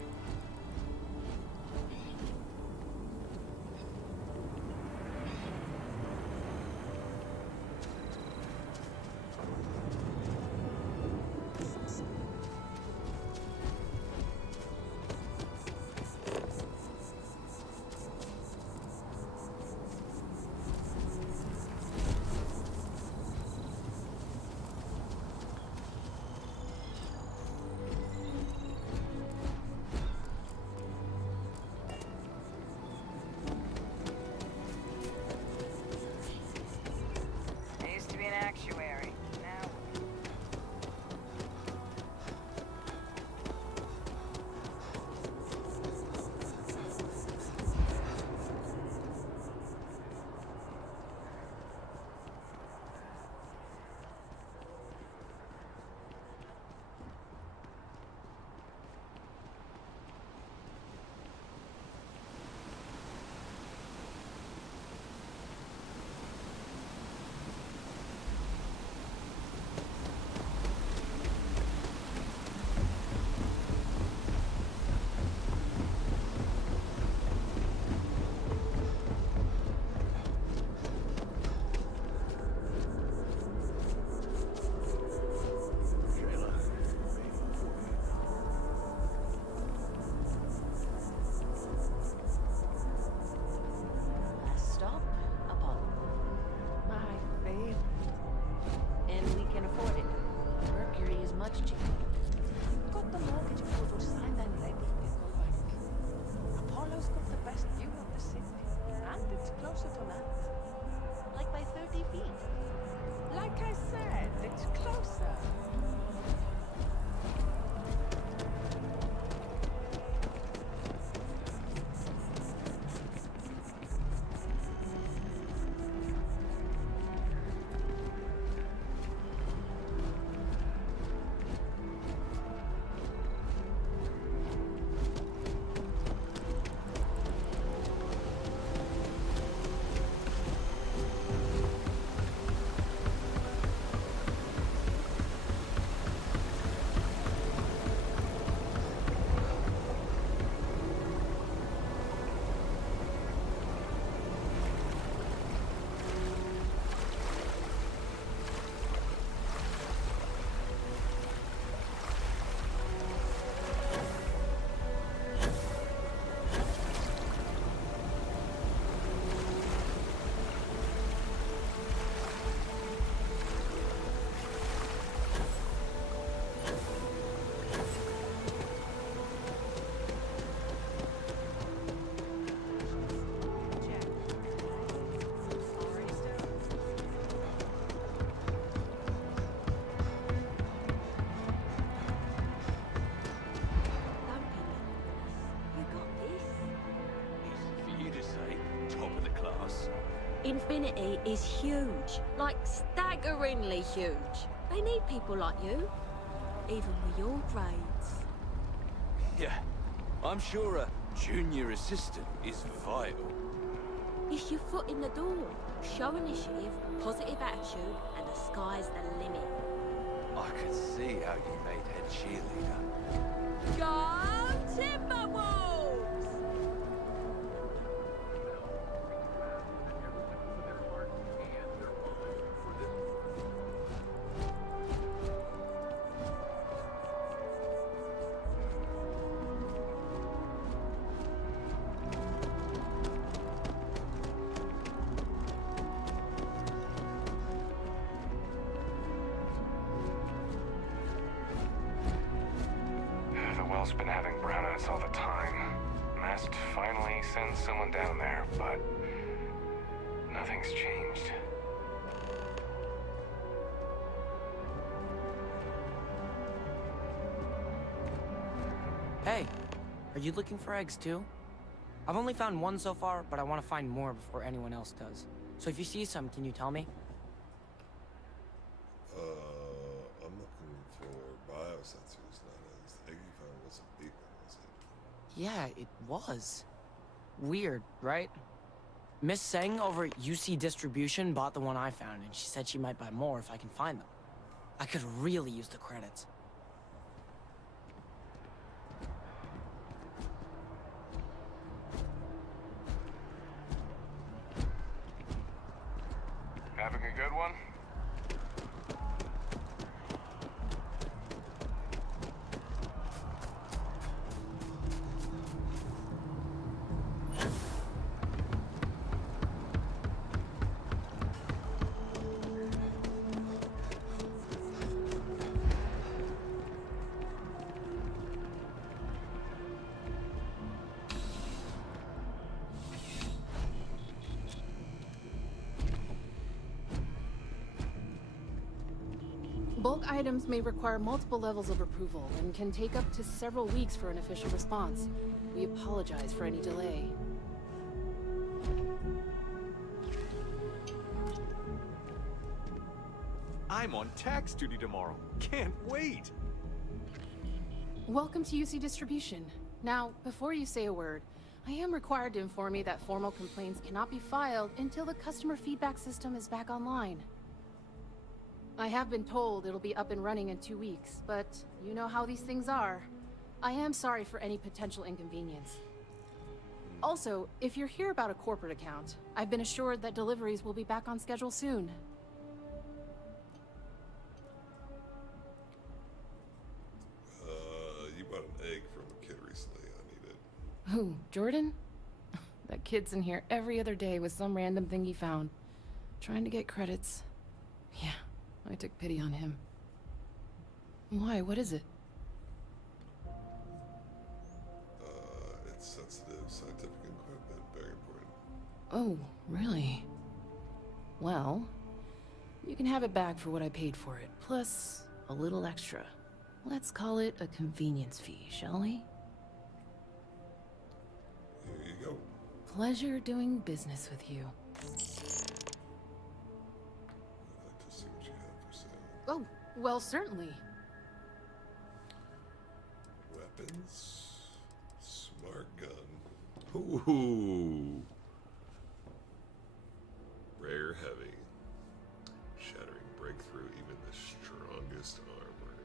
I used to be an actuary. Now. Last stop, Apollo. My favorite. And we can afford it. Mercury is much cheaper. Got the mortgage approval signed and ready to go back. Apollo's got the best view of the city. And it's closer to land. Like by 30 feet. Like I said, it's closer. Infinity is huge. Like, staggeringly huge. They need people like you. Even with your grades. Yeah, I'm sure a junior assistant is vital. It's your foot in the door. Show initiative, positive attitude, and the sky's the limit. I could see how you made head cheerleader. Go Timberwolves! The well's been having brownouts all the time. Mast finally sends someone down there, but nothing's changed. Hey, are you looking for eggs too? I've only found one so far, but I want to find more before anyone else does. So if you see some, can you tell me? I'm looking for biosensors, not eggs. The egg you found wasn't big, was it? Yeah, it was. Weird, right? Miss Seng over at UC Distribution bought the one I found, and she said she might buy more if I can find them. I could really use the credits. Having a good one? Bulk items may require multiple levels of approval and can take up to several weeks for an official response. We apologize for any delay. I'm on tax duty tomorrow. Can't wait. Welcome to UC Distribution. Now, before you say a word, I am required to inform you that formal complaints cannot be filed until the customer feedback system is back online. I have been told it'll be up and running in 2 weeks, but you know how these things are. I am sorry for any potential inconvenience. Also, if you're here about a corporate account, I've been assured that deliveries will be back on schedule soon. You bought an egg from a kid recently. I need it. Who, Jordan? That kid's in here every other day with some random thing he found. Trying to get credits. Yeah, I took pity on him. Why? What is it? It's sensitive scientific equipment. Very important. Oh, really? Well, you can have it back for what I paid for it, plus a little extra. Let's call it a convenience fee, shall we? Here you go. Pleasure doing business with you. I'd like to see what you have for sale. Oh, well, certainly. Weapons. Smart gun. Ooh. Rare heavy. Shattering breakthrough even the strongest armor.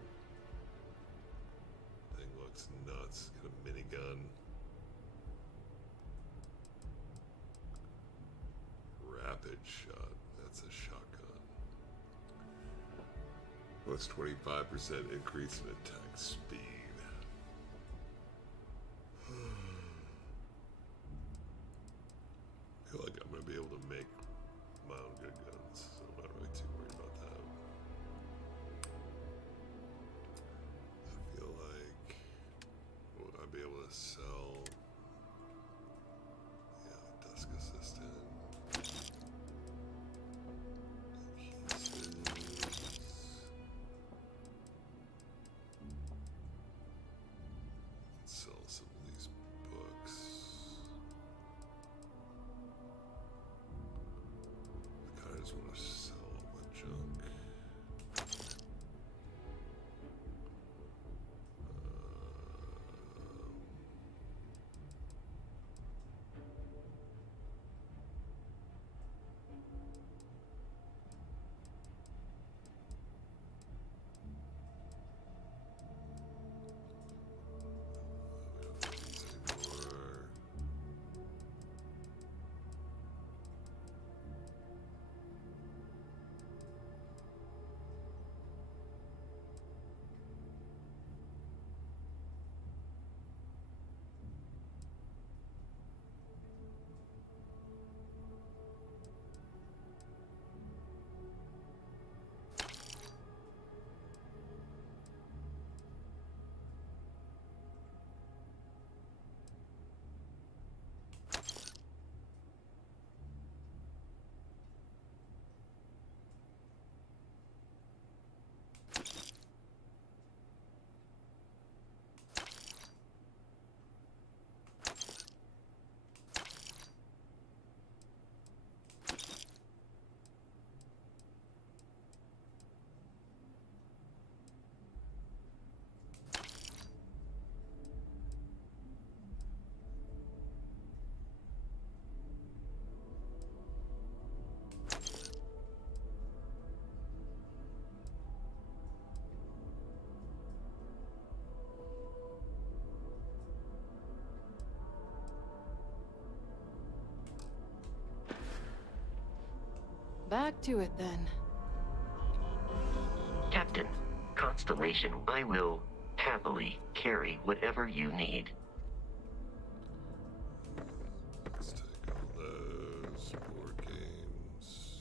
Thing looks nuts. Got a minigun. Rapid shot. That's a shotgun. Plus 25% increase in attack speed. I feel like I'm gonna be able to make my own good guns, so I'm not really too worried about that. I feel like will I be able to sell? Yeah, Dusk Assistant. Adhesives. Sell some of these books. Back to it then. Captain, Constellation, I will happily carry whatever you need. Let's take all those board games.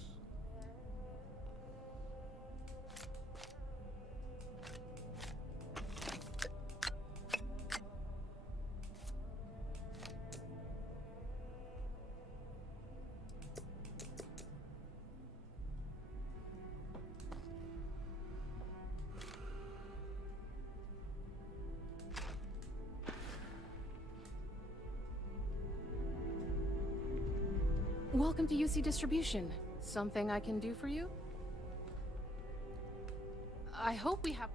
Welcome to UC Distribution. Something I can do for you? I hope we have...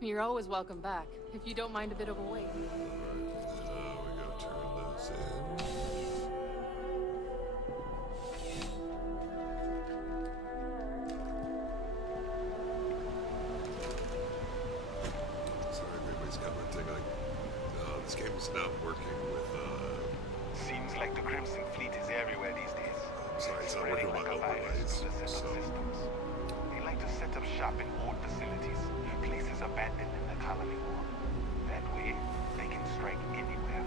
You're always welcome back, if you don't mind a bit of a wait. Now we gotta turn this in. Sorry, everybody's commenting like, this game is not working with, Seems like the Crimson Fleet is everywhere these days. I'm sorry, it's not working with my overlays, so... They like to set up shop in old facilities, places abandoned in the colony war. That way, they can strike anywhere.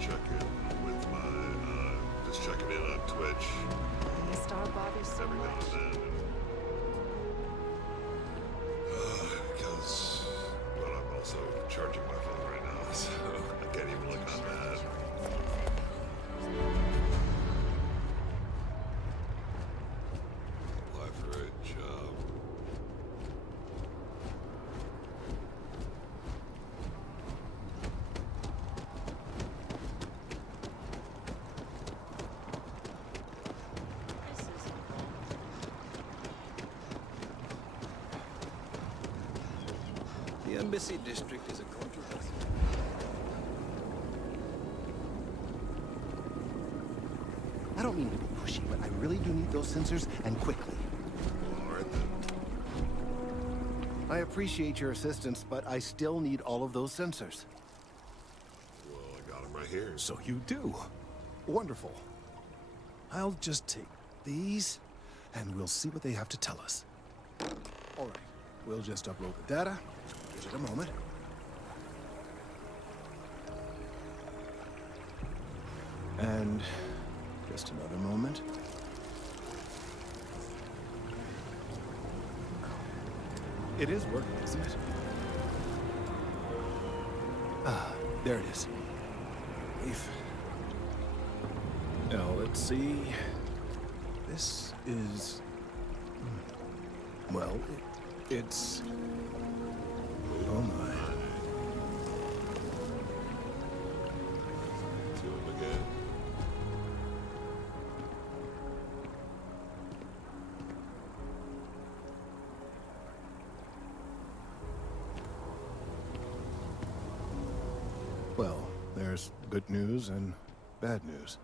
Check in with my, just checking in on Twitch. Star bothers so Every now much. and then. Because, but I'm also charging my phone right now, so I can't even look on that. Apply for a job. The Embassy District is a controversy. I don't mean to be pushy, but I really do need those sensors, and quickly. Alright then. I appreciate your assistance, but I still need all of those sensors. Well, I got them right here. So you do. Wonderful. I'll just take these, and we'll see what they have to tell us. All right. We'll just upload the data. Give it a moment. And just another moment. It is working, isn't it? Ah, there it is. Relief. Now, let's see. This is... Well, it's... Oh my. To him again. Well, there's good news and bad news.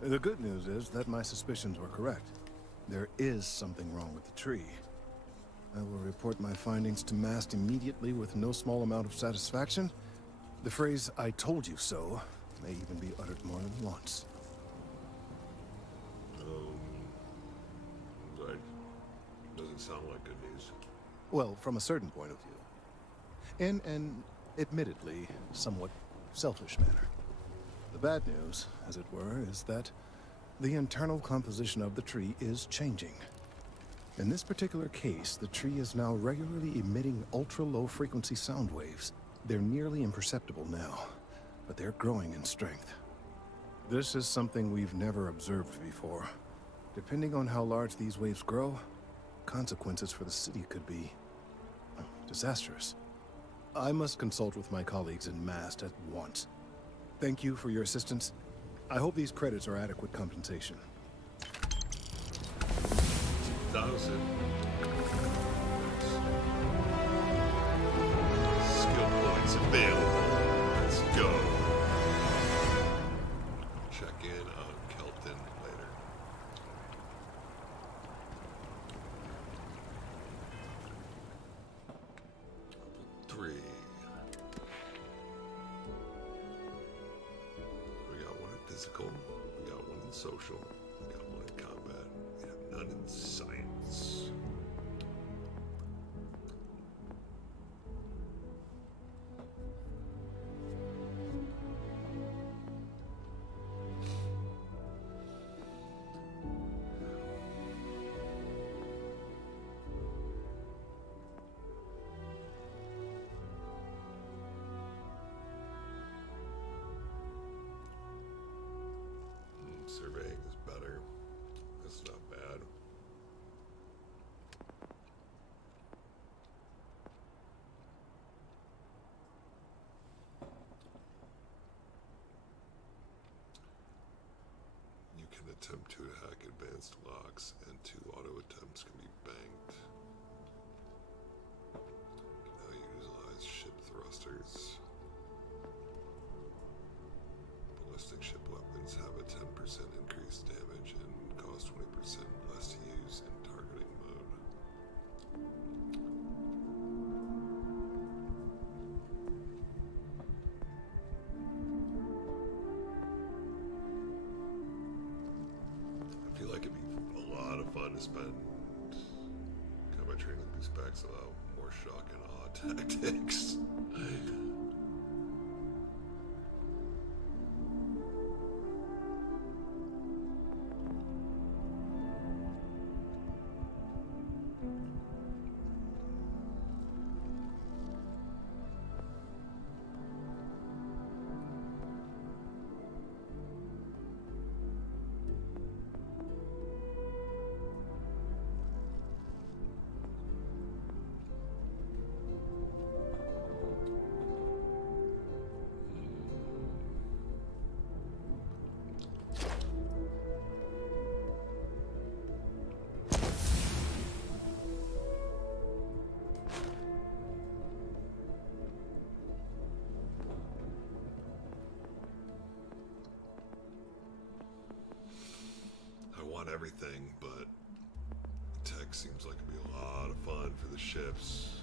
The good news is that my suspicions were correct. There is something wrong with the tree. I will report my findings to MAST immediately with no small amount of satisfaction. The phrase, "I told you so," may even be uttered more than once. Right. doesn't sound like good news. Well, from a certain point of view. In an admittedly somewhat selfish manner. The bad news, as it were, is that the internal composition of the tree is changing. In this particular case, the tree is now regularly emitting ultra-low frequency sound waves. They're nearly imperceptible now, but they're growing in strength. This is something we've never observed before. Depending on how large these waves grow, consequences for the city could be disastrous. I must consult with my colleagues in MAST at once. Thank you for your assistance. I hope these credits are adequate compensation. 1,000. Skill points available. Let's go. Check in on Kelton later. Level 3. We got one in physical. We got one in social. We got one in combat. We have none in science. Surveying is better. That's not bad. You can attempt to hack advanced locks, and 2 auto attempts can be banked. You can now utilize ship thrusters. Ballistic ship weapons have a 10% increased damage and cost 20% less to use in targeting mode. I feel like it'd be a lot of fun to spend combat training with these packs allow more shock and awe tactics. Everything, but tech seems like it'd be a lot of fun for the ships.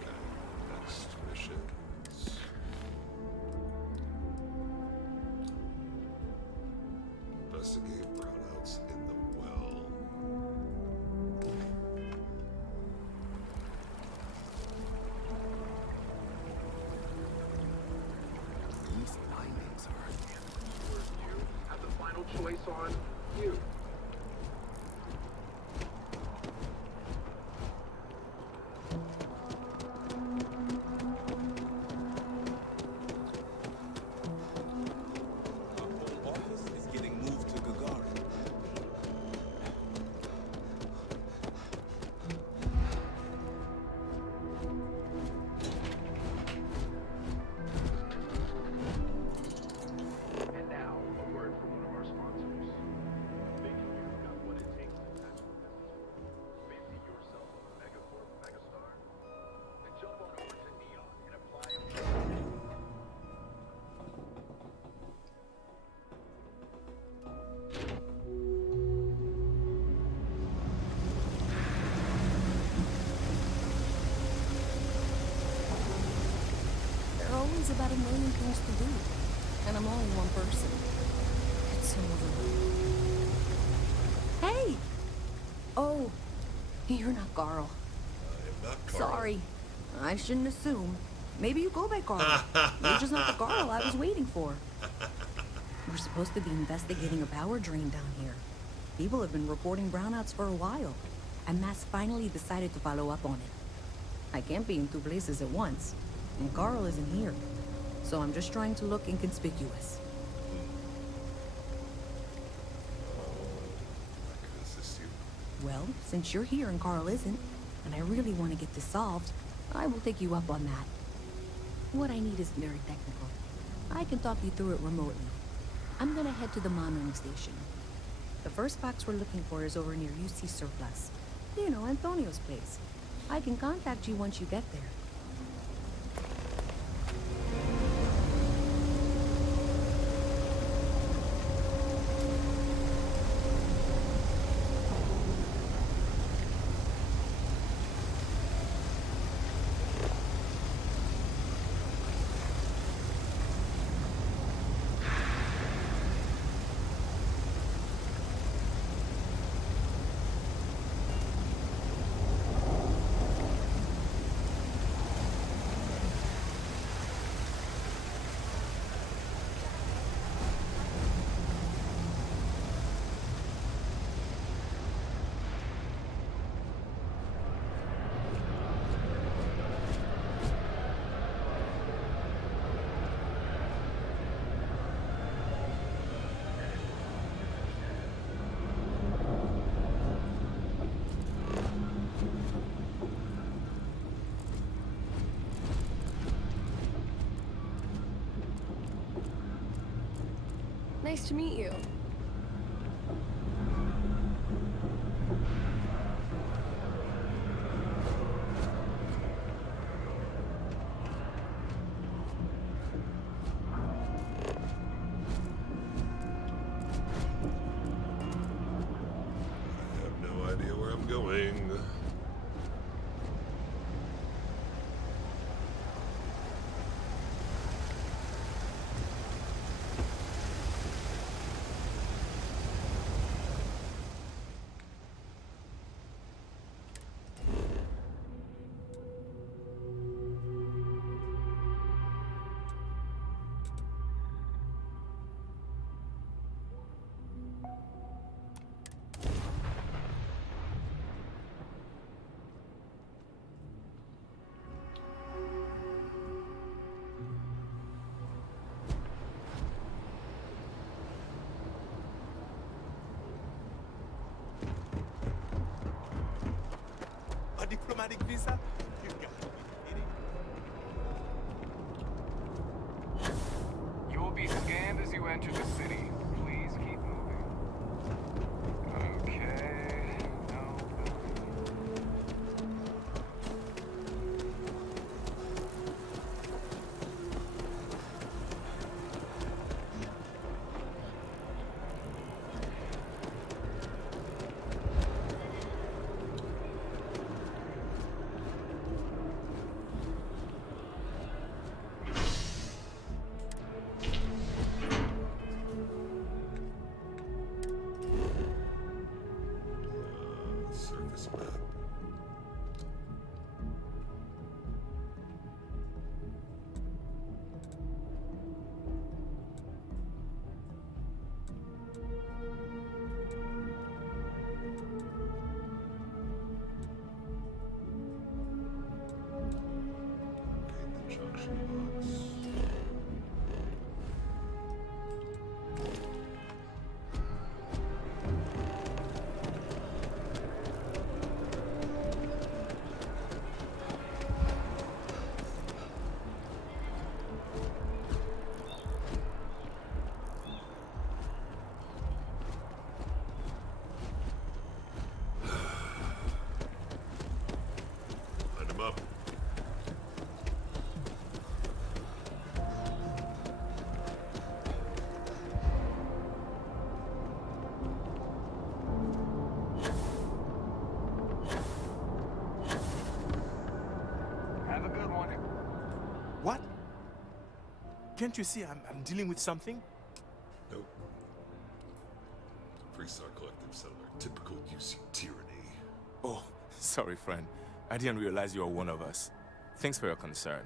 Okay, next missions. Investigate brownouts in the well. These findings are... You have the final choice on you. Our home office is getting moved to Gagarin. always about a million things to do. And I'm only one person. It's so overwhelming. Hey! Oh, you're not Carl. I am not Carl. Sorry. I shouldn't assume. Maybe you go by Carl. You're just not the Carl I was waiting for. We're supposed to be investigating a power drain down here. People have been reporting brownouts for a while, and Mass finally decided to follow up on it. I can't be in two places at once, and Carl isn't here, so I'm just trying to look inconspicuous. I can assist you. Well, since you're here and Carl isn't, and I really want to get this solved, I will take you up on that. What I need isn't very technical. I can talk you through it remotely. I'm gonna head to the monitoring station. The first box we're looking for is over near UC Surplus. You know, Antonio's place. I can contact you once you get there. Nice to meet you. I have no idea where I'm going. A diplomatic visa? You got to be kidding. You will be scanned as you enter the city. Please keep moving. Okay. No. Surface map. Okay, the junction box. Line him up. Have a good one. What? Can't you see I'm dealing with something? Nope. Freestar Collective settler. Typical UC tyranny. Oh, sorry, friend. I didn't realize you were one of us. Thanks for your concern.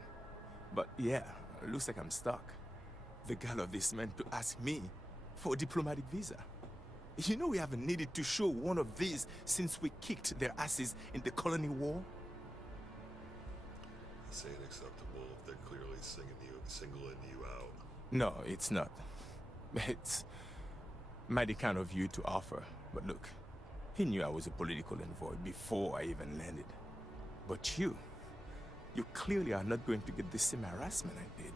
But yeah, it looks like I'm stuck. The gall of this man to ask me for a diplomatic visa. You know we haven't needed to show one of these since we kicked their asses in the colony war? This ain't acceptable if they're clearly singling you out. No, it's not. It's mighty kind of you to offer. But look, he knew I was a political envoy before I even landed. But you clearly are not going to get the same harassment I did.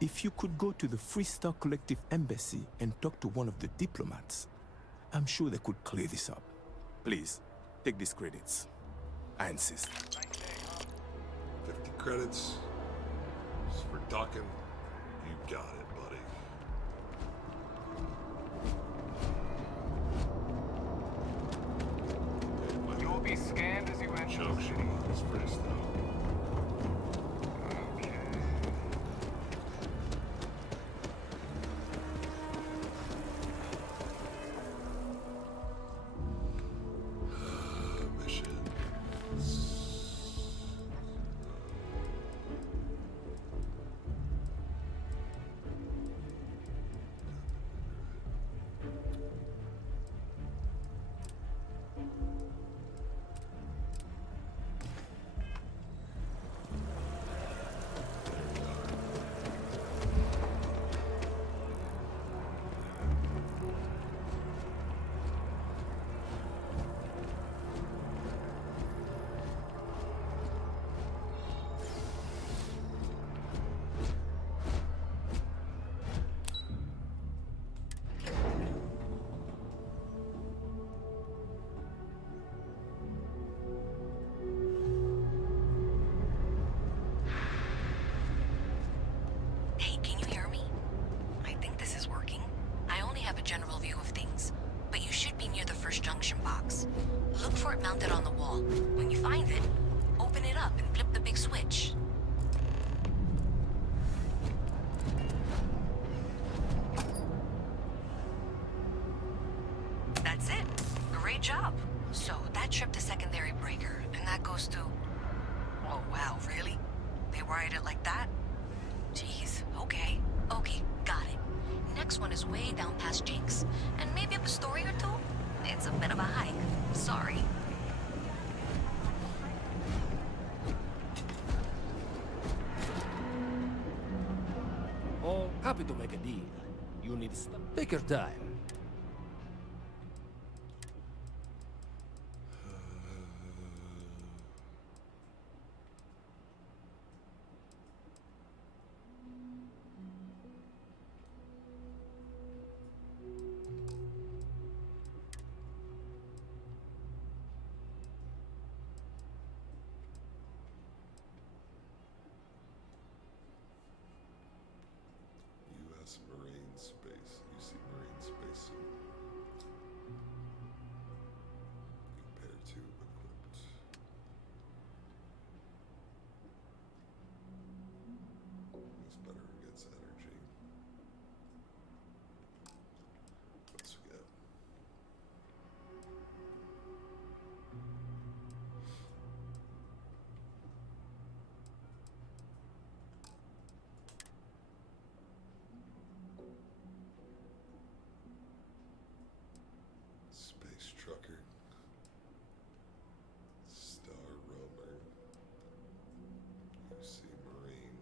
If you could go to the Freestar Collective embassy and talk to one of the diplomats, I'm sure they could clear this up. Please, take these credits. I insist. 50 credits. Just for talking. You got it, buddy. You will be scanned as you enter. Junction is first, though. Mounted on the wall. When you find it, open it up and flip the big switch. That's it. Great job. So that tripped the secondary breaker, and that goes to... Oh wow, really? They wired it like that? Jeez, okay. Okay, got it. Next one is way down past Jinx. And maybe up a story or two? It's a bit of a hike. Sorry. Oh, happy to make a deal. You need to take your time. Marine space. You see Marine space suit. Compare to equipped. Who's better against energy? What else we got? Space Trucker, Star Roamer, UC Marine.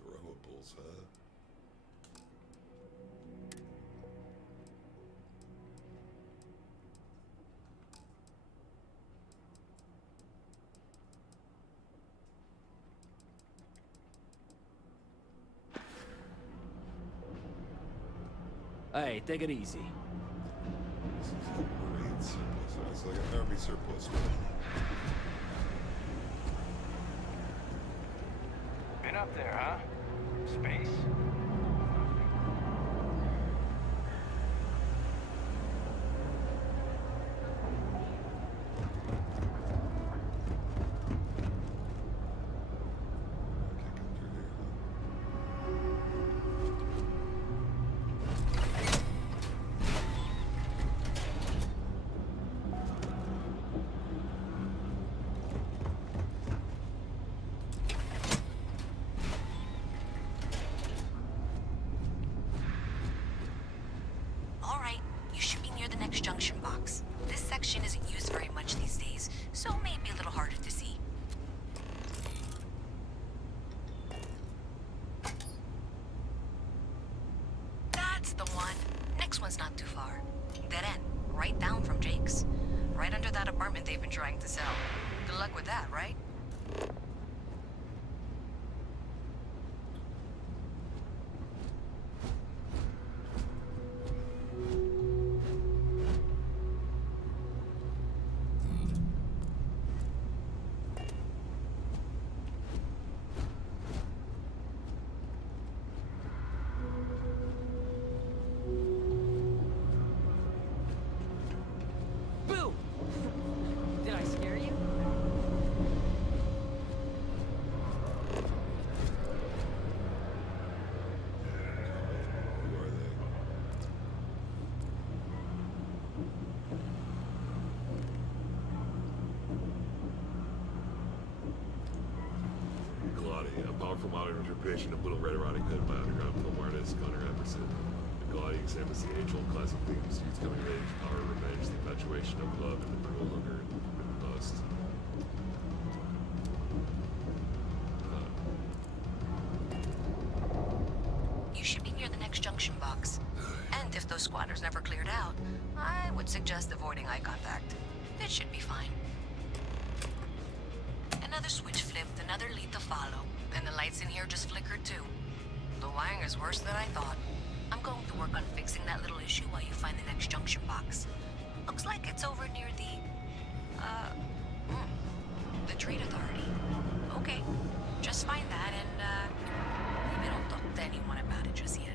Throwables, huh? Hey, take it easy. Marine surplus. It's like an army surplus. Been up there, huh? Space? All right, you should be near the next junction box. This section isn't used very much these days, so it may be a little harder to see. That's the one. Next one's not too far. Dead end, right down from Jake's. Right under that apartment they've been trying to sell. Good luck with that, right? Boo! Did I scare you? Galati, a powerful modern interpretation of Little Red Riding Hood by underground film artist Connor Emerson. Galati examines the age-old classic themes: youth coming of age, power, revenge, the infatuation of love, and the brutal hunger and lust. You should be near the next junction box. And if those squatters never cleared out, I would suggest avoiding eye contact. It should be fine. Another switch flipped, another lead to follow, and the lights in here just flickered too. The wiring is worse than I thought. I'm going to work on fixing that little issue while you find the next junction box. Looks like it's over near the Trade Authority. Okay, just find that and, maybe don't talk to anyone about it just yet.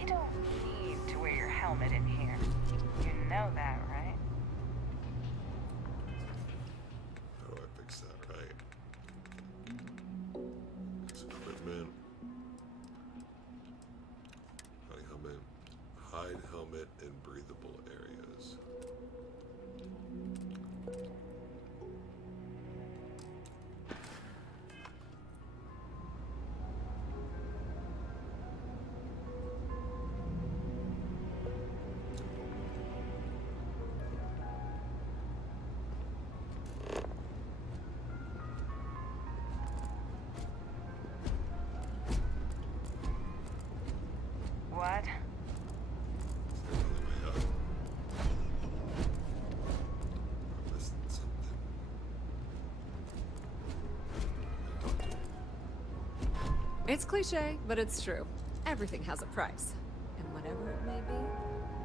You don't need to wear your helmet in here. You know that, right? How do I fix that, right? Fix equipment. Hide helmet in breathable areas. What? It's cliche, but it's true. Everything has a price. And whatever it may be,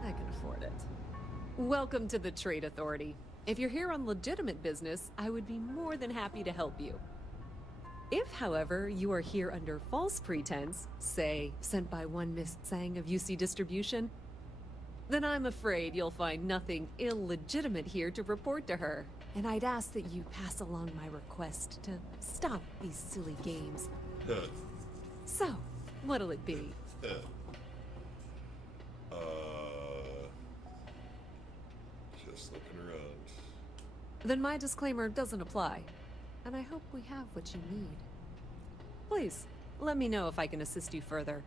I can afford it. Welcome to the Trade Authority. If you're here on legitimate business, I would be more than happy to help you. If, however, you are here under false pretense, say, sent by one Miss Tsang of UC Distribution, then I'm afraid you'll find nothing illegitimate here to report to her. And I'd ask that you pass along my request to stop these silly games. So, what'll it be? Just looking around. Then my disclaimer doesn't apply. And I hope we have what you need. Please, let me know if I can assist you further.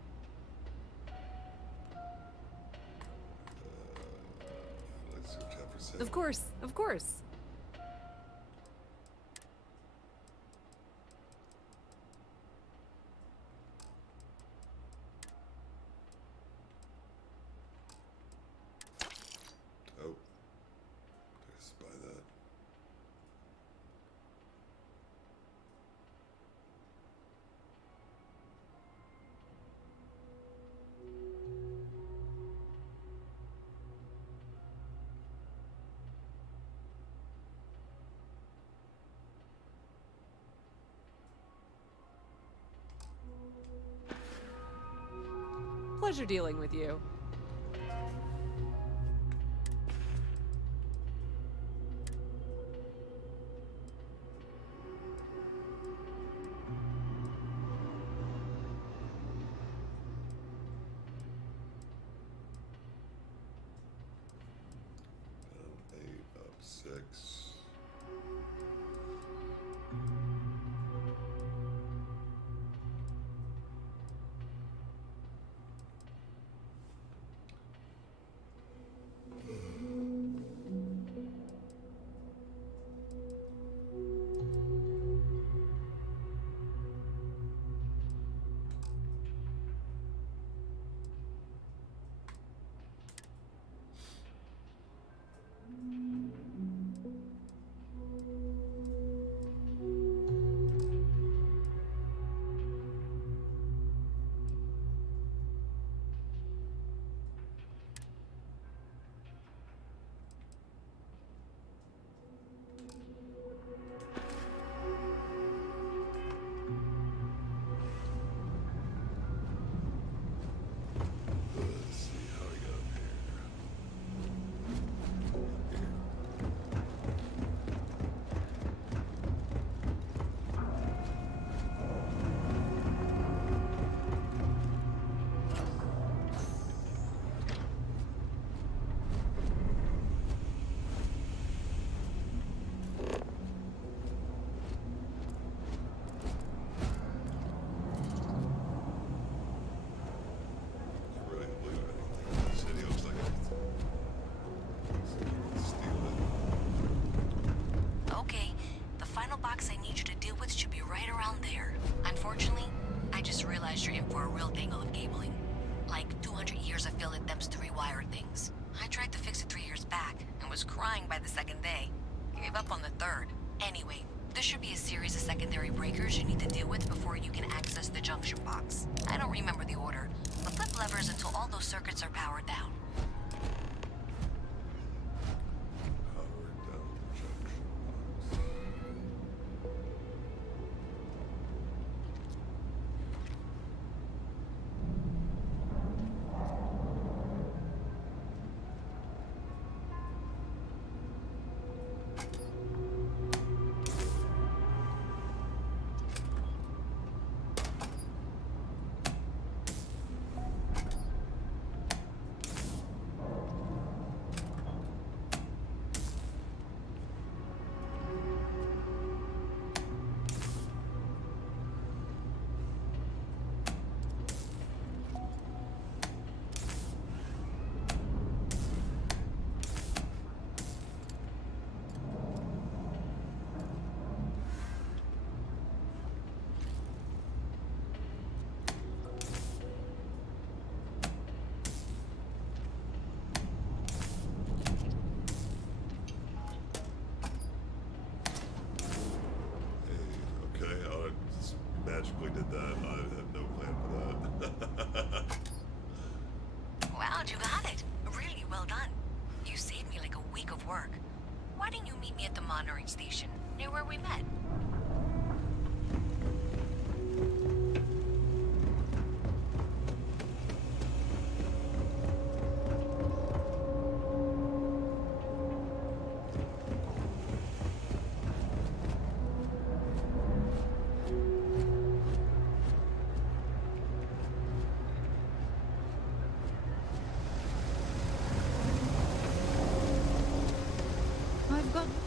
Let's see what you have for sale. Of course, of course. Oh. Just buy that. Pleasure dealing with you. Down 8, up 6. Let's see how we got up here. Really believe anything. The city looks like it's stealing. Okay, the final box I need you to deal with should be right around there. Unfortunately, I just realized you're in for a real tangle of cabling. Like 200 years of filled attempts to rewire things. I tried to fix it 3 years back and was crying by the second day. Gave up on the third. Anyway, there should be a series of secondary breakers you need to deal with before you can access the junction box. I don't remember the order, but flip levers until all those circuits are powered down. Power down the junction box. Okay, I just magically did that. I had no plan for that. Wow, you got it. Really well done. You saved me like a week of work. Why didn't you meet me at the monitoring station, near where we met?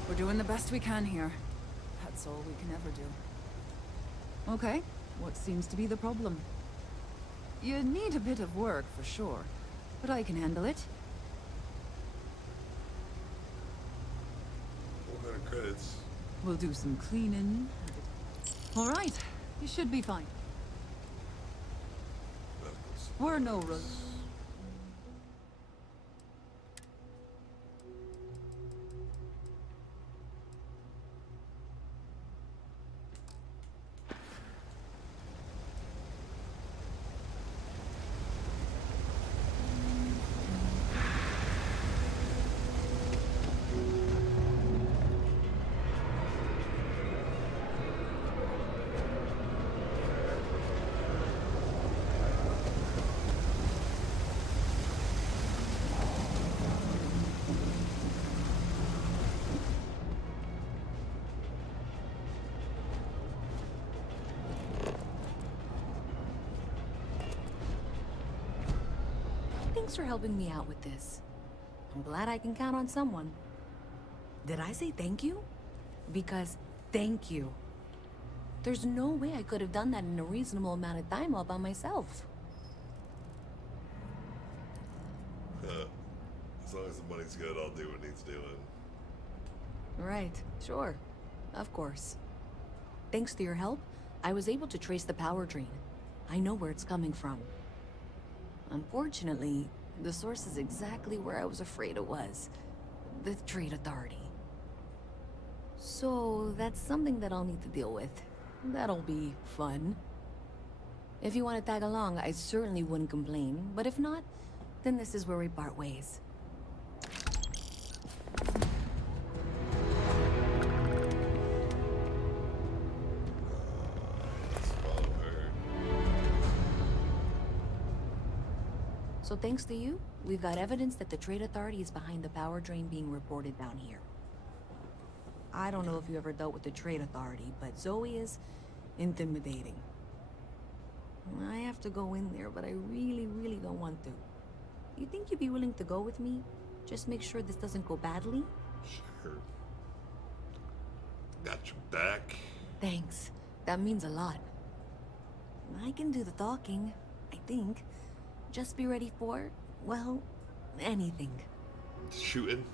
We're doing the best we can here. That's all we can ever do. Okay, what seems to be the problem? You need a bit of work, for sure. But I can handle it. 400 credits. We'll do some cleaning. All right, you should be fine. We're no rush. Thanks for helping me out with this. I'm glad I can count on someone. Did I say thank you? Because thank you. There's no way I could have done that in a reasonable amount of time all by myself. As long as the money's good, I'll do what needs doing. Right, sure. Of course. Thanks to your help, I was able to trace the power drain. I know where it's coming from. Unfortunately, the source is exactly where I was afraid it was. The Trade Authority. So, that's something that I'll need to deal with. That'll be fun. If you want to tag along, I certainly wouldn't complain. But if not, then this is where we part ways. So thanks to you, we've got evidence that the Trade Authority is behind the power drain being reported down here. I don't know if you ever dealt with the Trade Authority, but Zoe is intimidating. I have to go in there, but I really don't want to. You think you'd be willing to go with me? Just make sure this doesn't go badly? Sure. Got your back. Thanks. That means a lot. I can do the talking, I think. Just be ready for, well, anything. Shooting.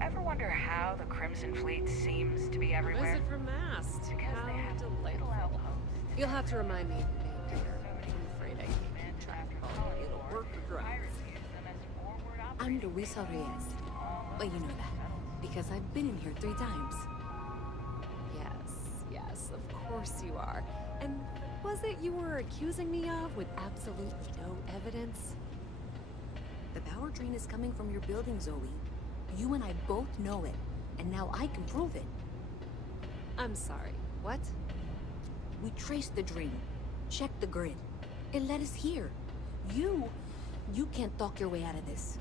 Ever wonder how the Crimson Fleet seems to be everywhere? Visit from Mast. Because How they have delightful. little outposts. You'll have to remind me of your name, dear. I'm afraid I can't keep track of all the little work programs. I'm Luisa Reyes. But you know that, because I've been in here 3 times. Yes, of course you are. And was it you were accusing me of with absolutely no evidence? The power drain is coming from your building, Zoe. You and I both know it, and now I can prove it. I'm sorry, what? We traced the drain, checked the grid. It led us here. You can't talk your way out of this.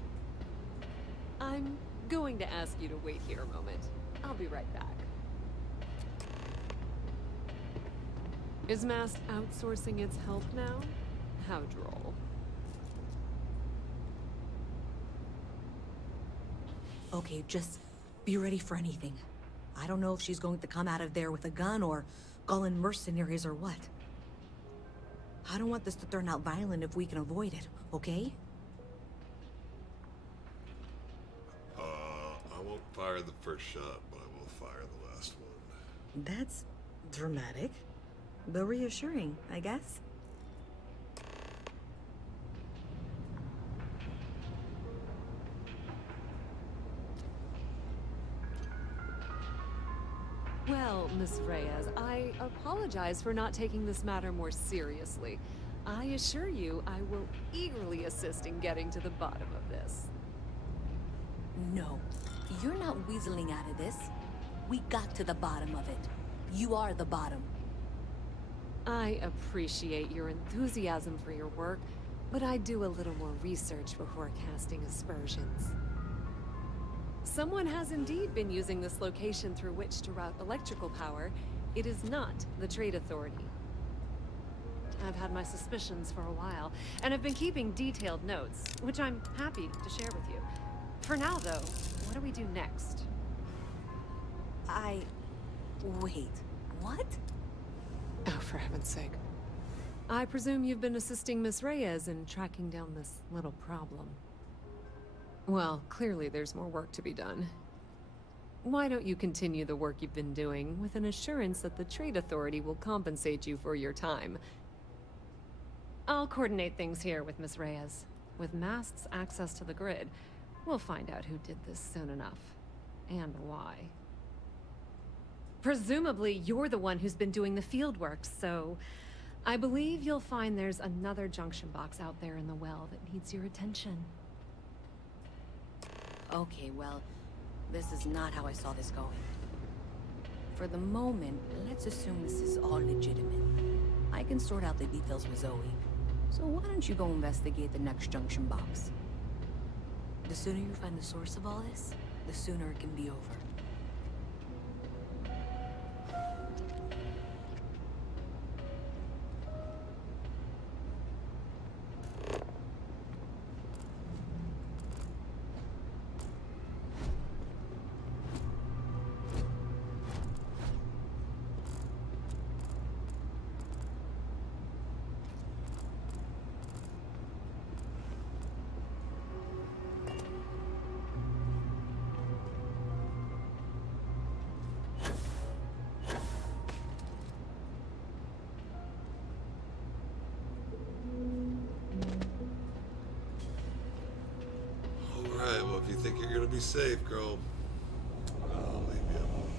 I'm going to ask you to wait here a moment. I'll be right back. Is Mast outsourcing its help now? How droll. Okay, just be ready for anything. I don't know if she's going to come out of there with a gun or call in mercenaries or what. I don't want this to turn out violent if we can avoid it, okay? I won't fire the first shot, but I will fire the last one. That's dramatic, but reassuring, I guess. Well, Miss Reyes, I apologize for not taking this matter more seriously. I assure you, I will eagerly assist in getting to the bottom of this. No, you're not weaseling out of this. We got to the bottom of it. You are the bottom. I appreciate your enthusiasm for your work, but I do a little more research before casting aspersions. Someone has indeed been using this location through which to route electrical power. It is not the Trade Authority. I've had my suspicions for a while, and have been keeping detailed notes, which I'm happy to share with you. For now, though, what do we do next? Wait, what? Oh, for heaven's sake. I presume you've been assisting Miss Reyes in tracking down this little problem. Well, clearly there's more work to be done. Why don't you continue the work you've been doing with an assurance that the Trade Authority will compensate you for your time? I'll coordinate things here with Miss Reyes. With Mast's access to the grid, we'll find out who did this soon enough. And why. Presumably, you're the one who's been doing the field work, so I believe you'll find there's another junction box out there in the well that needs your attention. Okay, well, this is not how I saw this going. For the moment, let's assume this is all legitimate. I can sort out the details with Zoe. So why don't you go investigate the next junction box? The sooner you find the source of all this, the sooner it can be over. Alright, well, if you think you're gonna be safe, girl, I'll leave you alone.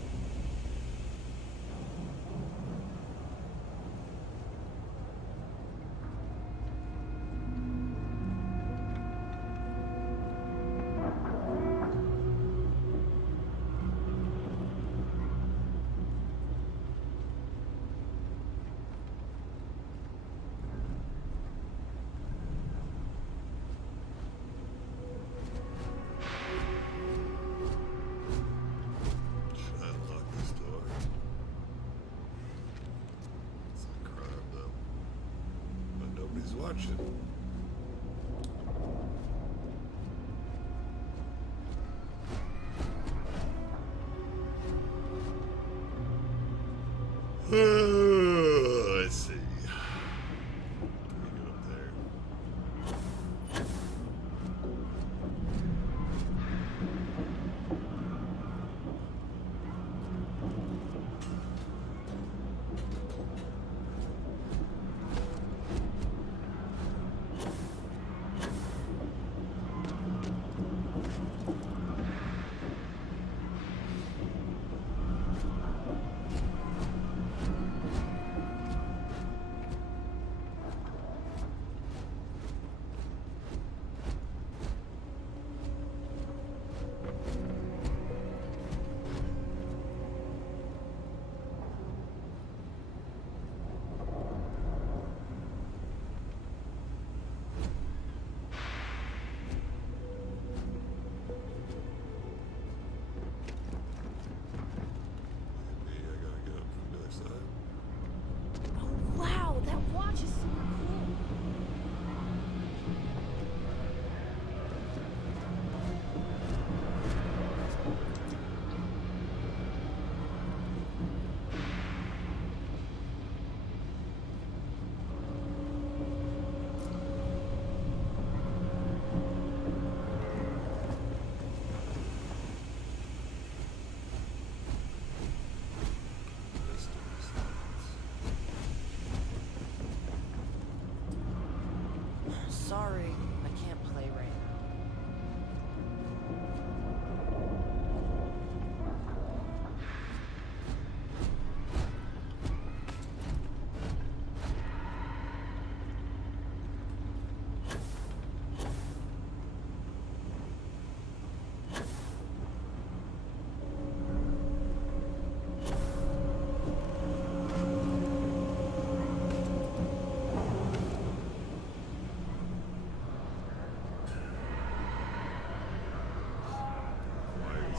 Watching. Let's see. Let me get up there.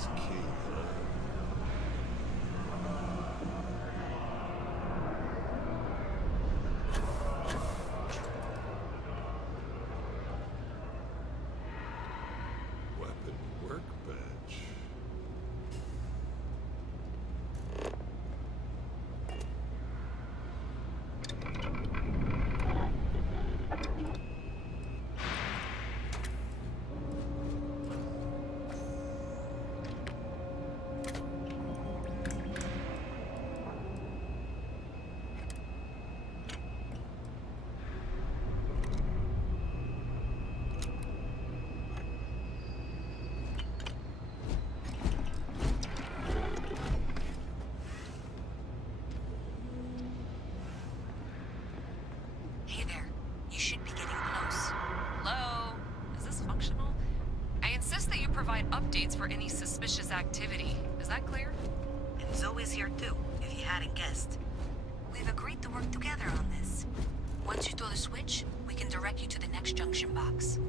is king, huh? Weapon workbench. Hey there. You should be getting close. Hello? Is this functional? I insist that you provide updates for any suspicious activity. Is that clear? And Zoe's here too, if you hadn't guessed. We've agreed to work together on this. Once you throw the switch, we can direct you to the next junction box.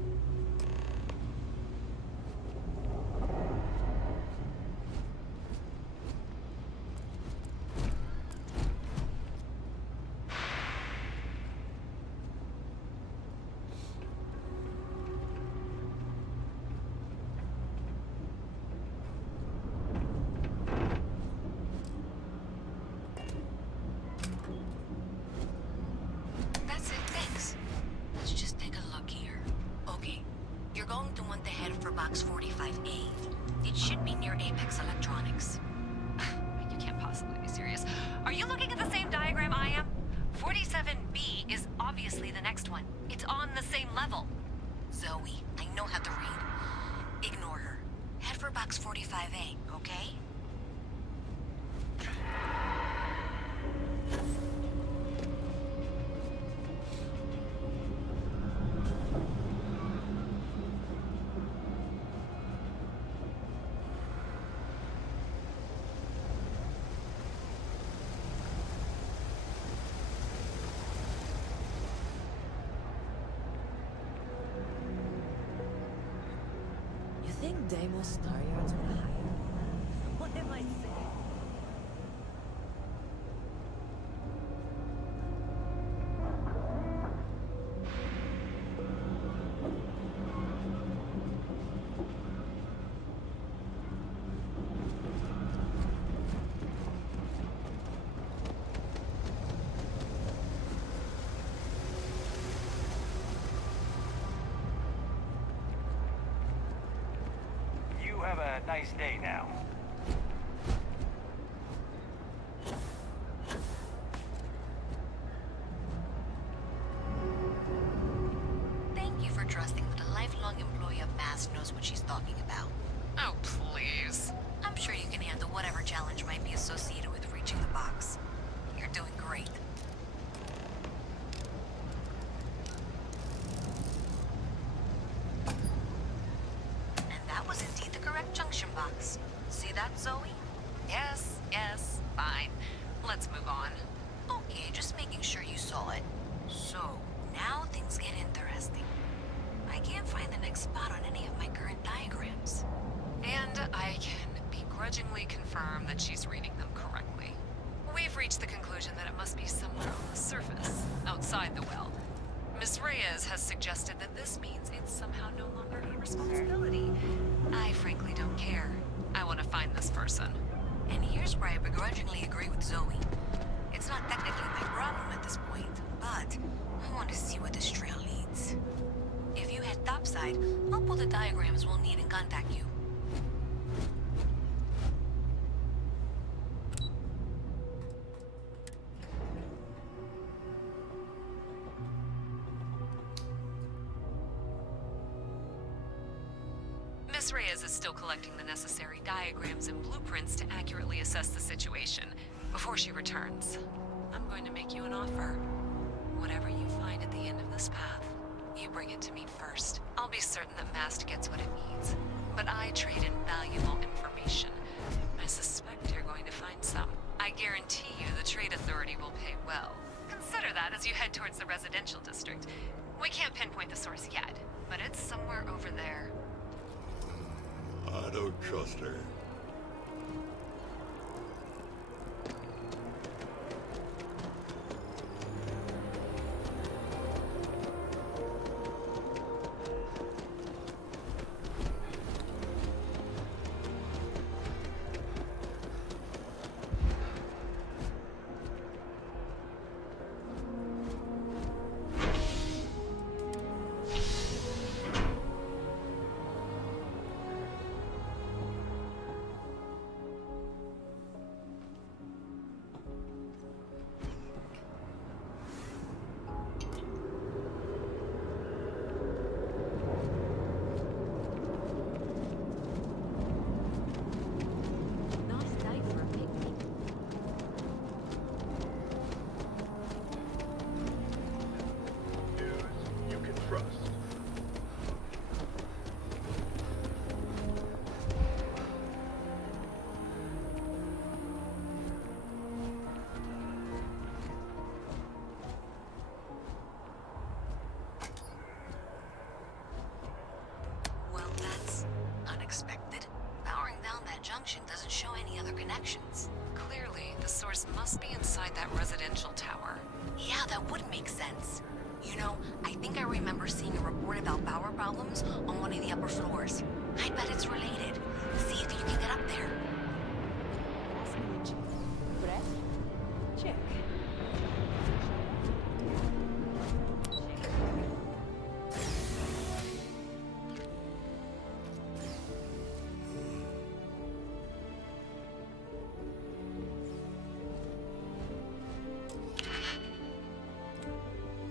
That's it, thanks. Let's just take a look here. Okay, you're going to want to head for box 45A. It should be near Apex Electronics. You can't possibly be serious. Are you looking at the same diagram I am? 47B is obviously the next one. It's on the same level. Zoe, I know how to read. Ignore her. Head for box 45A, okay? You think Deimos Star Yards were higher? What am I saying? You have a nice day now. Thank you for trusting that a lifelong employee of MAST knows what she's talking about. Oh, please. I'm sure you can handle whatever challenge might be associated with reaching the box. You're doing great. And that was indeed the correct junction box. See that, Zoe? Yes, yes, fine. Let's move on. Okay, just making sure you saw it. So, now things get interesting. I can't find the next spot on any of my current diagrams. And I can begrudgingly confirm that she's reading them correctly. We've reached the conclusion that it must be somewhere on the surface, outside the well. Miss Reyes has suggested that this means it's somehow no longer her responsibility. I frankly don't care. I want to find this person. And here's where I begrudgingly agree with Zoe. It's not technically my problem at this point, but I want to see where this trail leads. If you head topside, I'll pull the diagrams we'll need and contact you. Miss Reyes is still collecting the necessary diagrams and blueprints to accurately assess the situation. Before she returns, I'm going to make you an offer. Whatever you find at the end of this path, you bring it to me first. I'll be certain that MAST gets what it needs. But I trade in valuable information. I suspect you're going to find some. I guarantee you the Trade Authority will pay well. Consider that as you head towards the residential district. We can't pinpoint the source yet, but it's somewhere over there. I don't trust her. connections. Clearly, the source must be inside that residential tower. Yeah, that would make sense. You know, I think I remember seeing a report about power problems on one of the upper floors. I bet it's related. See if you can get up there. Brett? Check.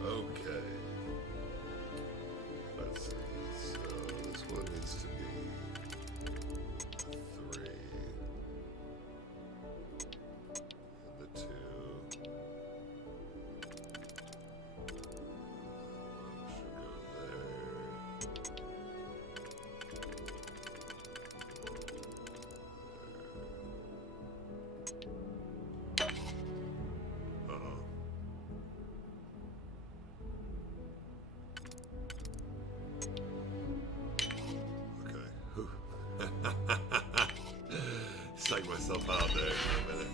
Okay. Let's see. So this one needs to be 3. And the 2. Should go there. Uh-oh. Okay. Whew. Psych myself out there for a minute.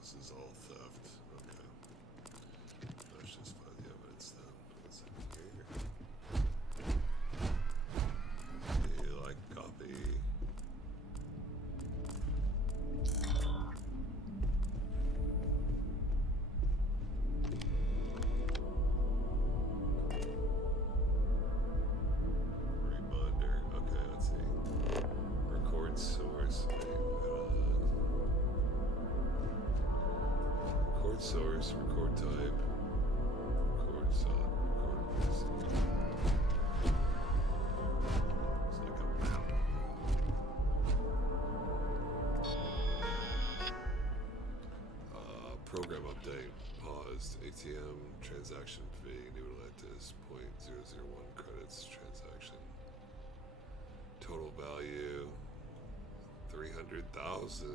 This is all theft. Okay. Let's just find the evidence then. What's in here? You like coffee? Reminder. Okay, let's see. Record source. Record source, record type, record song, record music. It's like a map. Program update, paused, ATM, transaction fee, New Atlantis, 0.001 credits, transaction. Total value, 300,000.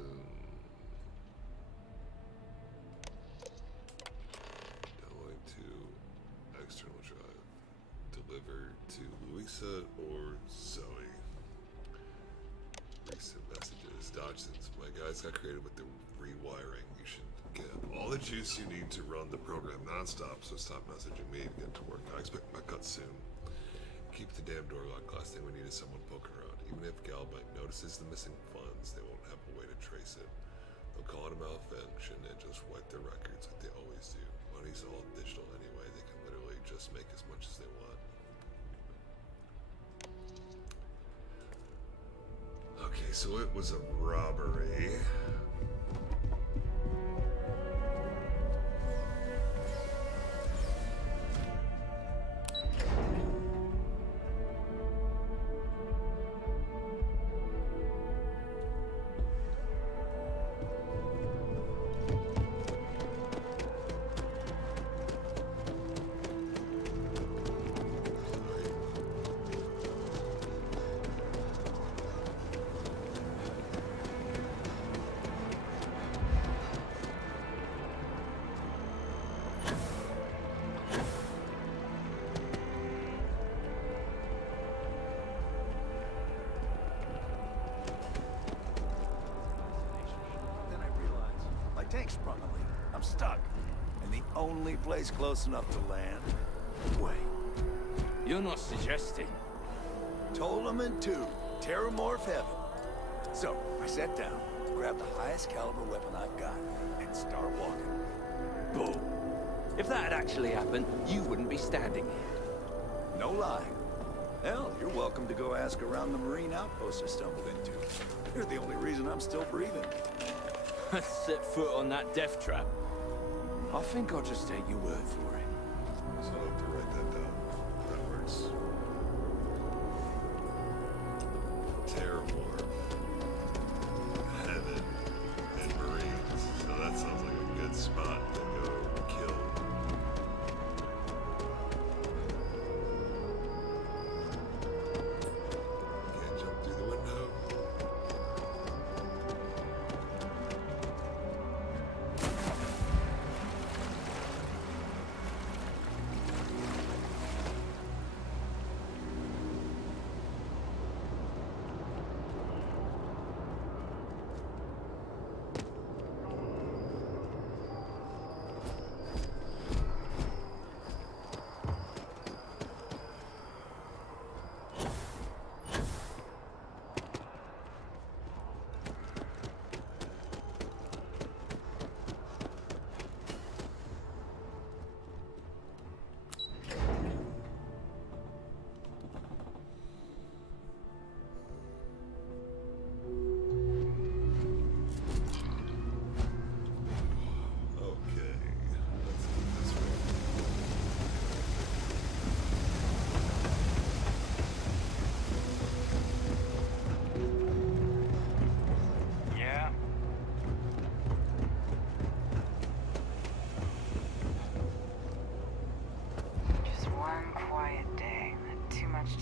Downloading to external drive. Deliver to Louisa or Zoe. Recent messages. Dodgson's. My guys got creative with the rewiring. You should get all the juice you need to run the program non-stop, so stop messaging me and get to work. I expect my cut soon. Keep the damn door locked. Last thing we need is someone poking around. Even if Galbank notices the missing funds, they won't have a way to trace it. They'll call it a malfunction and just wipe their records like they always do. Money's all digital anyway. They can literally just make as much as they want. Okay, so it was a robbery. Tank sprung a leak. I'm stuck. And the only place close enough to land... Wait. You're not suggesting... Ptolemy 2. Terramorph heaven. So, I sat down, grabbed the highest caliber weapon I've got, and start walking. Boom. If that had actually happened, you wouldn't be standing here. No lie. Hell, you're welcome to go ask around the Marine outpost I stumbled into. They're the only reason I'm still breathing. Set foot on that death trap. I think I'll just take your word for it. So I'll have to write that down. That works. Terramorph. Heaven. And Marines. So that sounds like a good spot to go kill.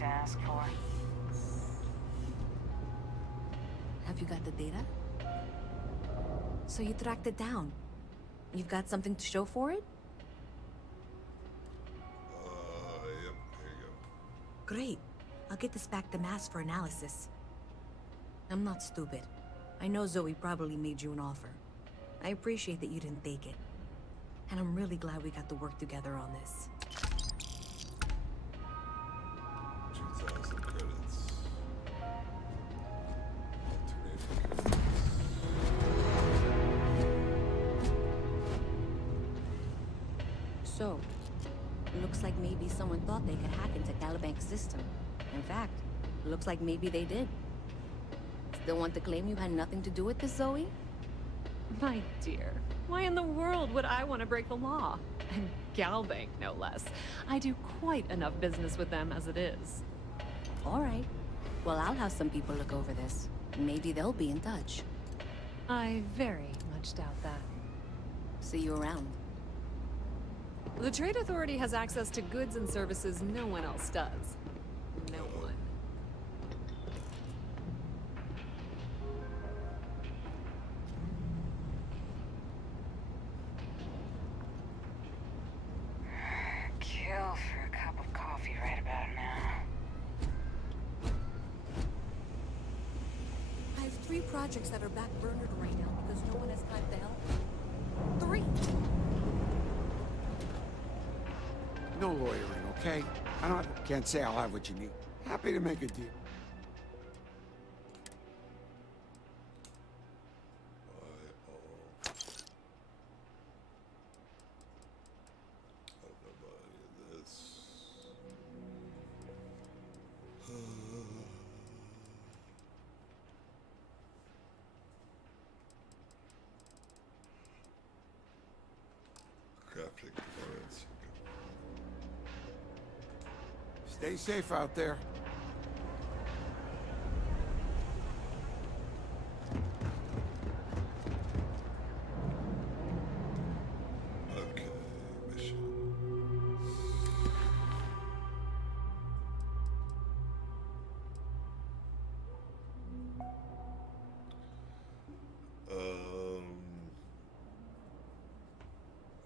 to ask for. Have you got the data? So you tracked it down. You've got something to show for it? Yep, here you go. Great. I'll get this back to Mass for analysis. I'm not stupid. I know Zoe probably made you an offer. I appreciate that you didn't take it. And I'm really glad we got to work together on this. 2,000 credits. So, looks like maybe someone thought they could hack into Calibank's system. In fact, looks like maybe they did. Still want to claim you had nothing to do with this, Zoe? My dear, why in the world would I want to break the law? And Galbank, no less. I do quite enough business with them as it is. All right. Well, I'll have some people look over this. Maybe they'll be in touch. I very much doubt that. See you around. The Trade Authority has access to goods and services no one else does. No one. Kill for a cup of coffee right about now. I have 3 projects that are backburnered right now because no one has time to help. 3! No lawyering, okay? Can't say I'll have what you need. Happy to make a deal. Crafting components. Stay safe out there. Okay, mission.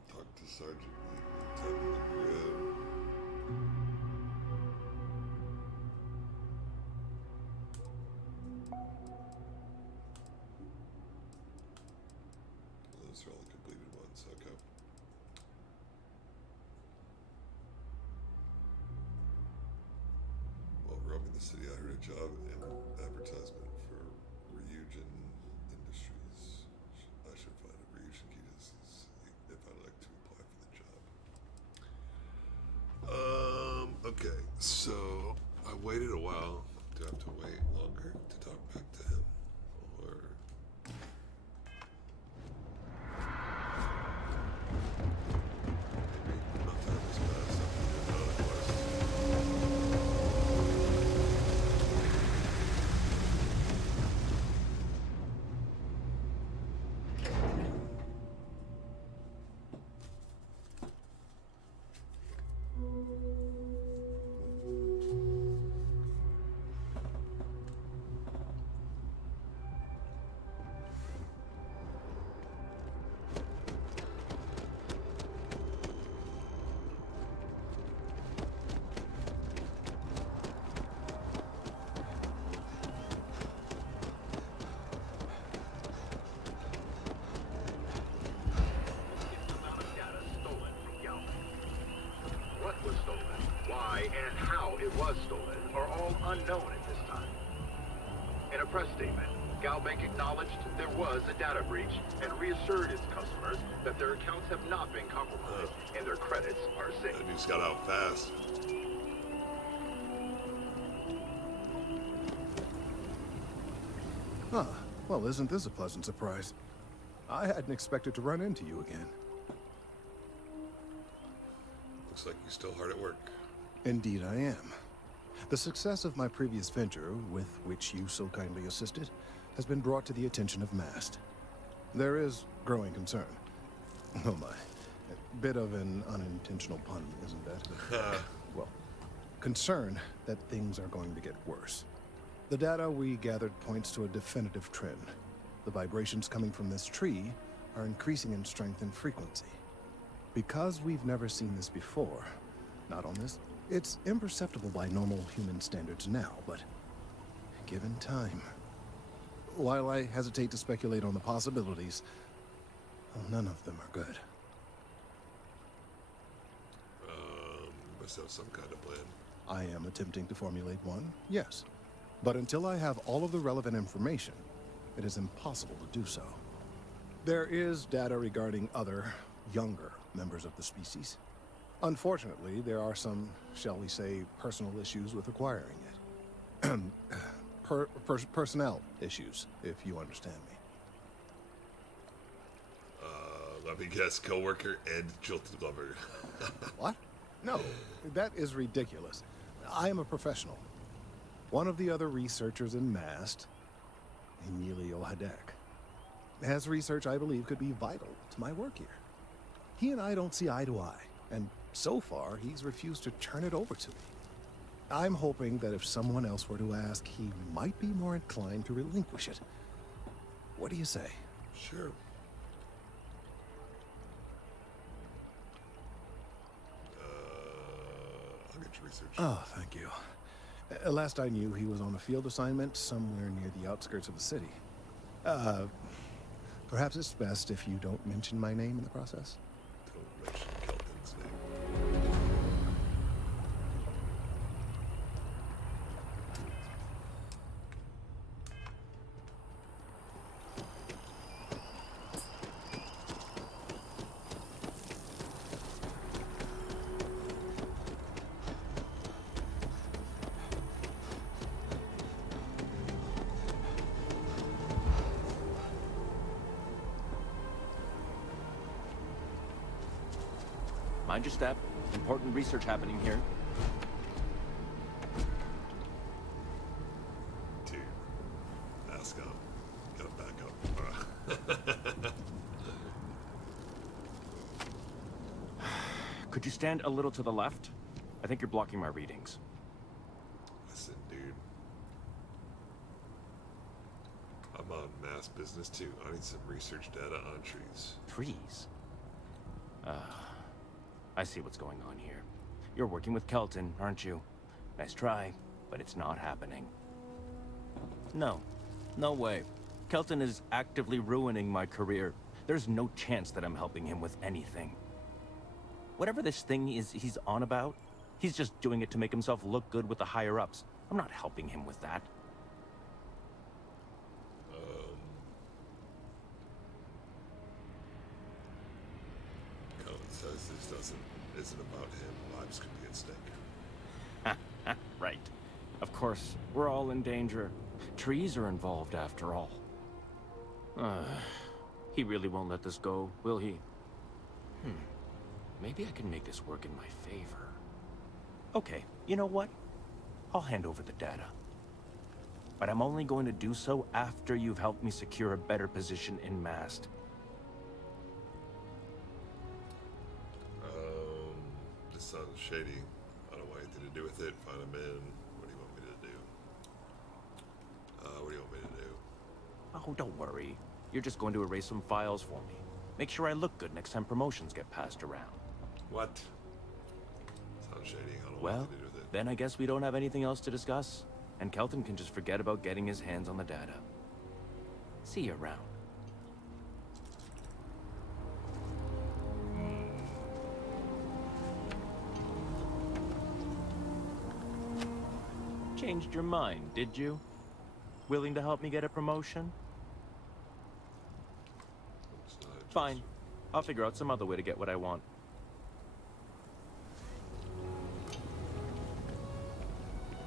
Talk to Sergeant Lee, tap the grid. Those are all the completed ones, okay. While roaming the city, I heard a job advertisement for Ryujin Industries. I should find a Ryujin key to see if I'd like to apply for the job. Okay, so I waited a while. Do I have to wait longer to talk back to him? Or... maybe enough time has passed after we did another quest. What was stolen, why and how it was stolen are all unknown at this time. In a press statement, Galbank acknowledged there was a data breach and reassured its customers that their accounts have not been compromised and their credits are safe. That news got out fast. Huh. Well, isn't this a pleasant surprise? I hadn't expected to run into you again. Looks like you're still hard at work. Indeed I am. The success of my previous venture, with which you so kindly assisted, has been brought to the attention of Mast. There is growing concern. Oh my. A bit of an unintentional pun, isn't that? Well, concerned that things are going to get worse. The data we gathered points to a definitive trend. The vibrations coming from this tree are increasing in strength and frequency. Because we've never seen this before, not on this, it's imperceptible by normal human standards now, but given time. While I hesitate to speculate on the possibilities, well, none of them are good. Must have some kind of plan. I am attempting to formulate one, yes. But until I have all of the relevant information, it is impossible to do so. There is data regarding other, younger members of the species. Unfortunately, there are some, shall we say, personal issues with acquiring it. Personnel issues, if you understand me. Let me guess, coworker and jilted lover. What? No, that is ridiculous. I am a professional. One of the other researchers in MAST, Emilio Hadek, has research I believe could be vital to my work here. He and I don't see eye to eye, and so far he's refused to turn it over to me. I'm hoping that if someone else were to ask, he might be more inclined to relinquish it. What do you say? Sure. I'll get your research. Oh, thank you. Last I knew, he was on a field assignment somewhere near the outskirts of the city. Perhaps it's best if you don't mention my name in the process? Don't mention Kelton's name. Mind your step. Important research happening here. Dude. Ask up. Gotta back up. Could you stand a little to the left? I think you're blocking my readings. Listen, dude. I'm on mass business too. I need some research data on trees. Trees? I see what's going on here. You're working with Kelton, aren't you? Nice try, but it's not happening. No. No way. Kelton is actively ruining my career. There's no chance that I'm helping him with anything. Whatever this thing is he's on about, he's just doing it to make himself look good with the higher-ups. I'm not helping him with that. Colin says this isn't about him. Lives could be at stake. Right. Of course, we're all in danger. Trees are involved after all. He really won't let this go, will he? Maybe I can make this work in my favor. Okay, you know what? I'll hand over the data. But I'm only going to do so after you've helped me secure a better position in MAST. This sounds shady. I don't want anything to do with it. Find him in. What do you want me to do? What do you want me to do? Oh, don't worry. You're just going to erase some files for me. Make sure I look good next time promotions get passed around. What? Sounds shady. I don't want Well, anything to do with it. then I guess we don't have anything else to discuss. And Kelton can just forget about getting his hands on the data. See you around. Changed your mind, did you? Willing to help me get a promotion? Fine. I'll figure out some other way to get what I want.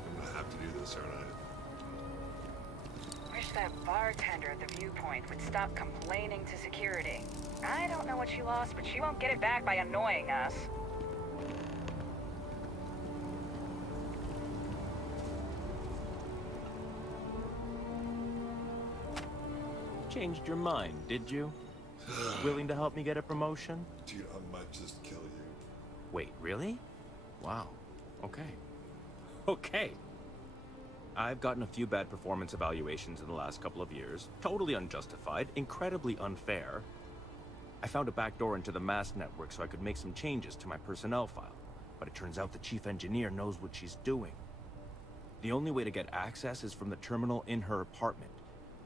I'm gonna have to do this, aren't I? Wish that bartender at the viewpoint would stop complaining to security. I don't know what she lost, but she won't get it back by annoying us. Changed your mind, did you? Willing to help me get a promotion? Dude, I might just kill you. Wait, really? Wow. Okay. Okay. I've gotten a few bad performance evaluations in the last couple of years. Totally unjustified, incredibly unfair. I found a backdoor into the MAST network so I could make some changes to my personnel file. But it turns out the chief engineer knows what she's doing. The only way to get access is from the terminal in her apartment,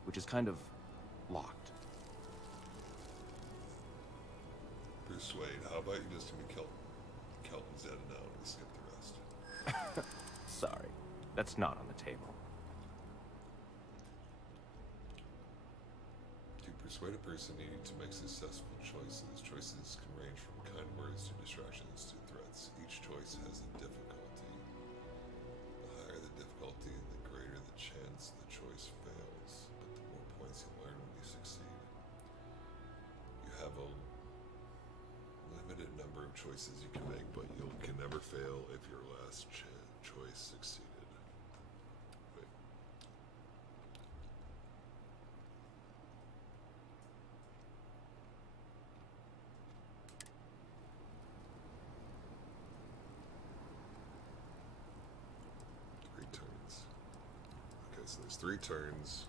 which is kind of locked. Persuade. How about you just give me Kelton's dead now and we skip the rest? Sorry, that's not on the table. To persuade a person, you need to make successful choices. Choices can range from kind words to distractions to threats. Each choice has a difficulty. The higher the difficulty, the greater the chance the choice fails. But the more points you learn when you succeed. You have a limited number of choices you can make, but you can never fail if your last choice succeeded. Wait. Three turns. Okay, so there's 3 turns.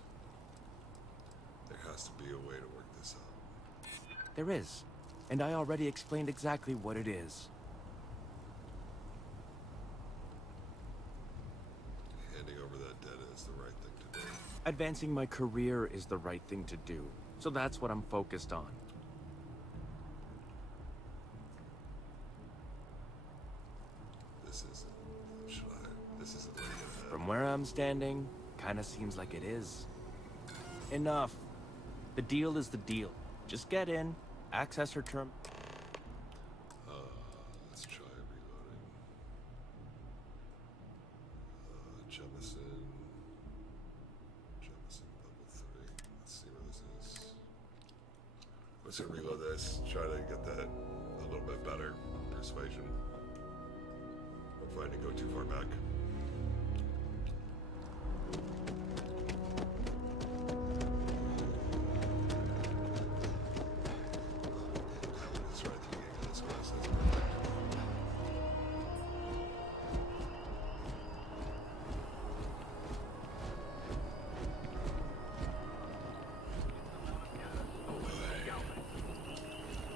There has to be a way to work this out. There is. And I already explained exactly what it is. Handing over that data is the right thing to do. Advancing my career is the right thing to do. So that's what I'm focused on. This isn't like it. From where I'm standing, kinda seems like it is. Enough. The deal is the deal. Just get in, access her term. Let's try reloading. Jemison level 3. Let's see where this is. Let's reload this. Try to get that a little bit better. Persuasion. Hopefully I didn't go too far back.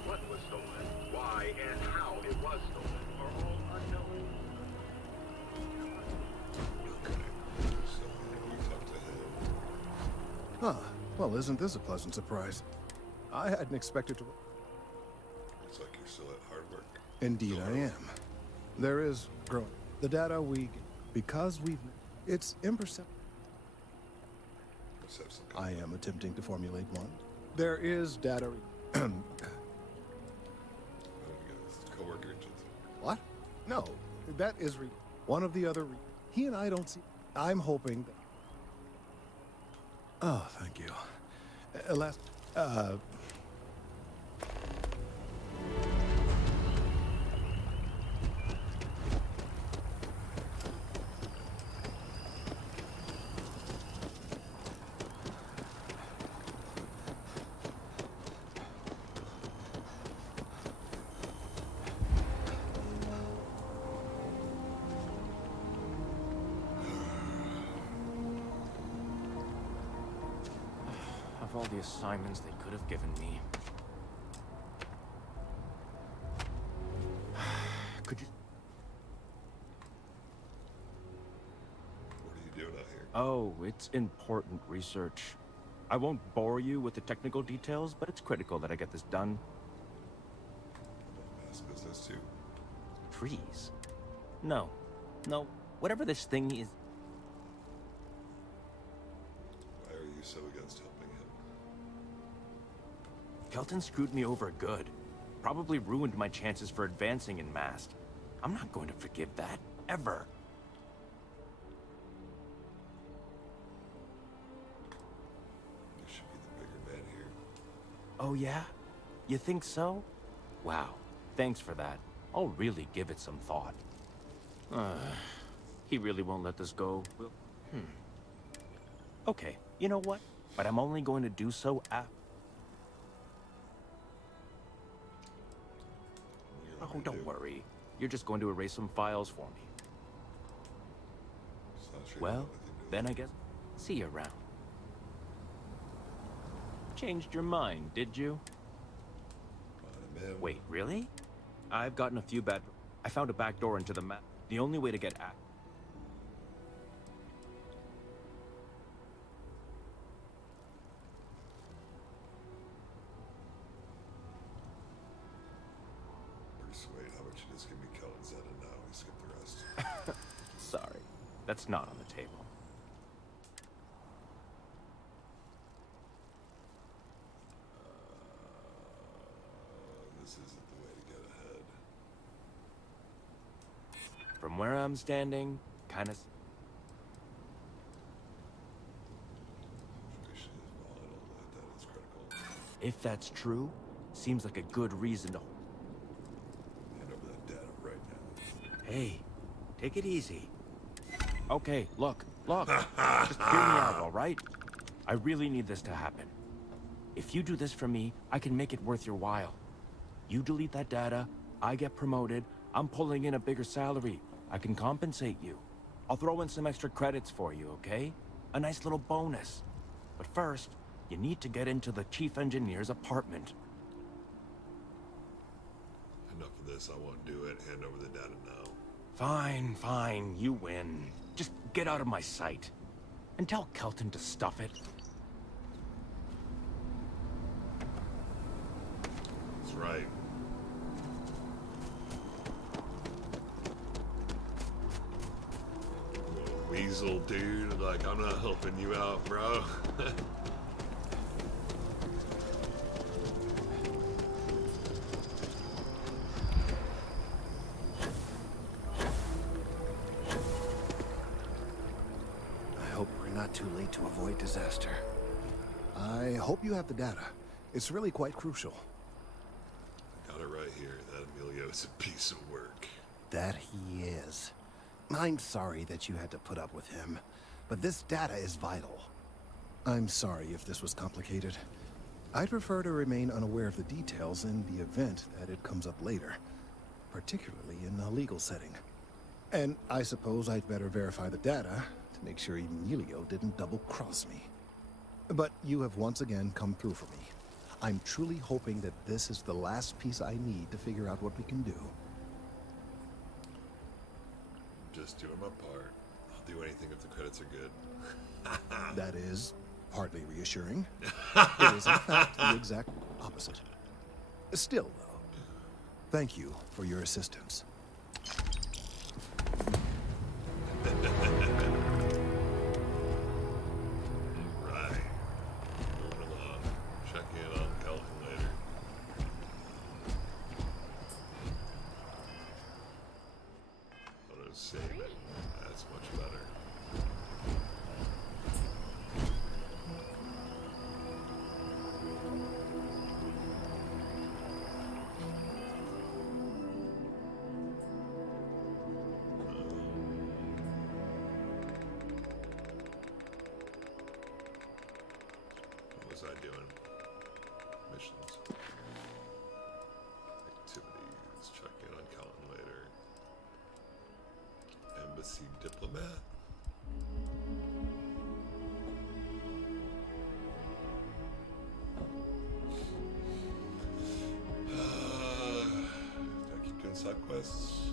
What was stolen, why, and how it was stolen are all unknown. Huh. Well, isn't this a pleasant surprise? I hadn't expected to... Looks like you're still at hard work. Indeed I am. There is growing. The data we... Because we've... It's imperceptible. I am attempting to formulate one. There is data... Co-worker. What? No, that is one of the other... He and I don't see... I'm hoping that... Oh, thank you. Of all the assignments they could have given me. Could you... What are you doing out here? Oh, it's important research. I won't bore you with the technical details, but it's critical that I get this done. Mass business too. Trees? No. Whatever this thing is... Why are you so against helping him? Kelton screwed me over good. Probably ruined my chances for advancing in MAST. I'm not going to forgive that, ever. You should be the bigger man here. Oh yeah? You think so? Wow, thanks for that. I'll really give it some thought. He really won't let this go. Okay, you know what? But I'm only going to do so after... Oh, don't worry. You're just going to erase some files for me. Well, then I guess see you around. Changed your mind, did you? Wait, really? I've gotten a few bad... I found a back door into the map. The only way to get at... Persuade, how about you just give me Kelton Zeta now? We skip the rest. Sorry, that's not on the table. This isn't the way to get ahead. From where I'm standing, kinda... If that's true, seems like a good reason to... Hand over that data right now. Hey, take it easy. Okay, look. Just hear me out, all right? I really need this to happen. If you do this for me, I can make it worth your while. You delete that data, I get promoted, I'm pulling in a bigger salary. I can compensate you. I'll throw in some extra credits for you, okay? A nice little bonus. But first, you need to get into the chief engineer's apartment. Enough of this, I won't do it. Hand over the data now. Fine, you win. Just get out of my sight. And tell Kelton to stuff it. That's right. Weasel, dude. Like, I'm not helping you out, bro. I hope we're not too late to avoid disaster. I hope you have the data. It's really quite crucial. Got it right here. That Emilio is a piece of work. That he is. I'm sorry that you had to put up with him, but this data is vital. I'm sorry if this was complicated. I'd prefer to remain unaware of the details in the event that it comes up later, particularly in a legal setting. And I suppose I'd better verify the data to make sure Emilio didn't double-cross me. But you have once again come through for me. I'm truly hoping that this is the last piece I need to figure out what we can do. Just doing my part. I'll do anything if the credits are good. That is partly reassuring. It is, in fact, the exact opposite. Still, though, thank you for your assistance. Right. Moving along. Check in on Kelton later. Auto saving. That's much better. What was I doing? Missions. Activities. Check in on Kelton later. Embassy diplomat. Do I keep doing side quests?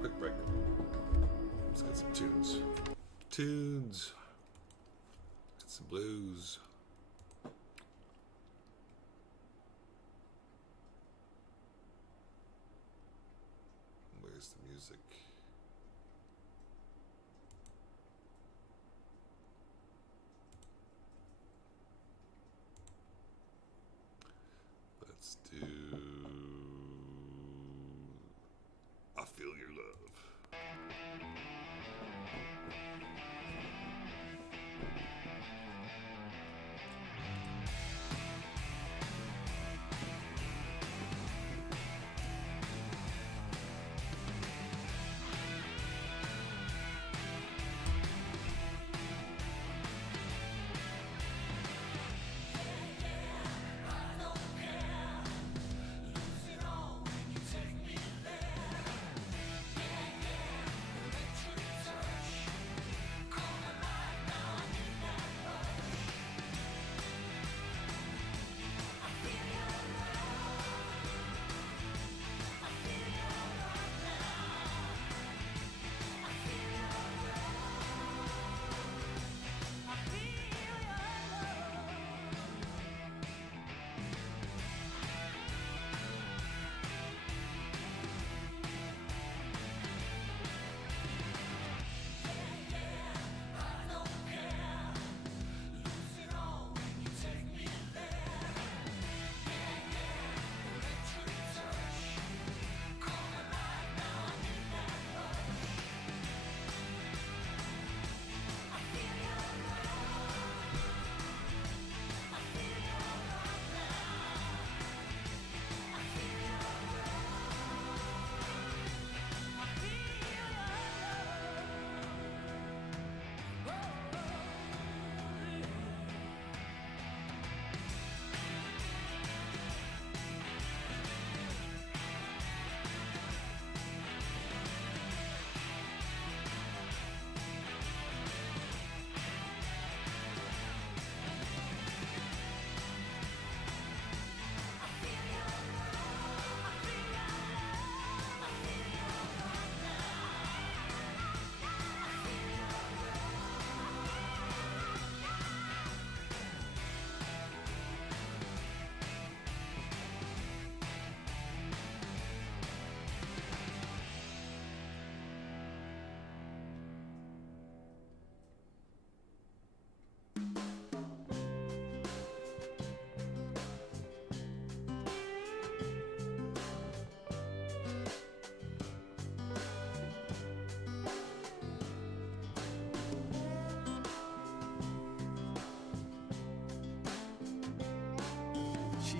Quick break. Let's get some tunes. Tunes. Get some blues. Where's the music? Let's do I Feel Your Love.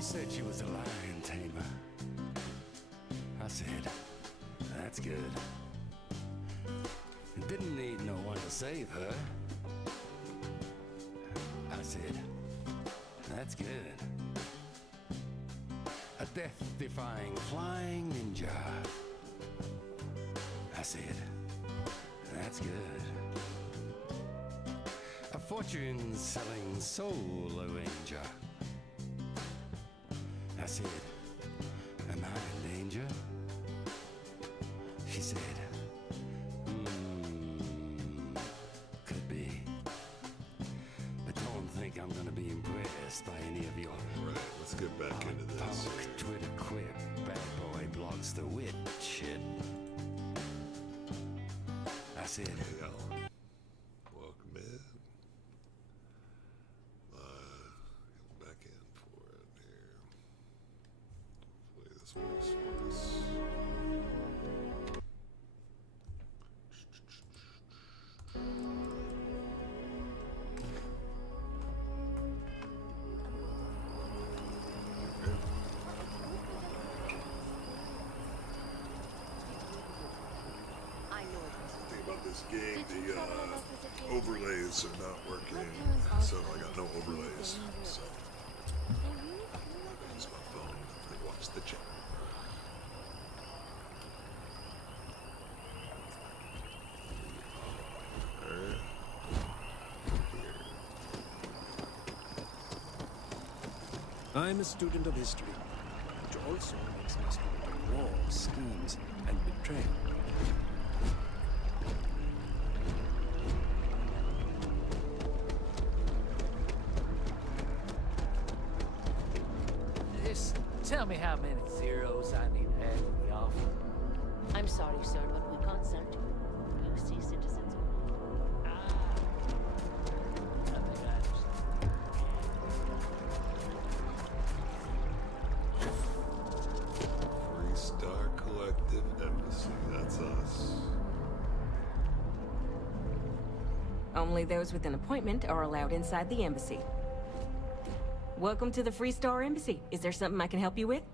said she was a lion tamer. I said, that's good. It didn't need no one to save her. I said, that's good. A death-defying flying ninja. I said, that's good. A fortune-selling soul arranger. I said, am I in danger? She said, could be. But don't think I'm gonna be impressed by any of your... Right, let's get back into this. Punk Twitter quip, bad boy blocks the wit shit. I said, hey, welcome in. Back in for it here. Hopefully this works for us. This game, the overlays are not working, so I got no overlays. So I use my phone to watch the chat. I'm a student of history, which also makes me a student of war, schemes, and betrayal. Just tell me how many zeros I need to add to the offer. I'm sorry, sir, but we can't sell to you. UC citizens only. I think I understand. Freestar Collective Embassy, that's us. Only those with an appointment are allowed inside the embassy. Welcome to the Freestar Embassy. Is there something I can help you with?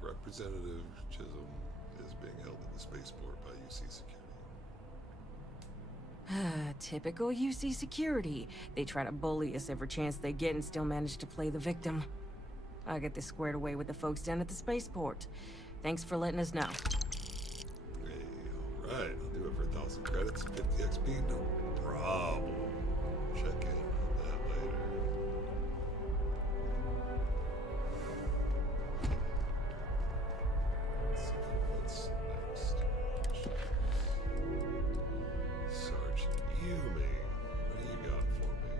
Representative Chisholm is being held in the spaceport by UC Security. Typical UC Security. They try to bully us every chance they get and still manage to play the victim. I'll get this squared away with the folks down at the spaceport. Thanks for letting us know. Hey, alright, I'll do it for 1,000 credits, 50 XP, no problem. Check in on that later. What's next? Sergeant Yumi, what do you got for me?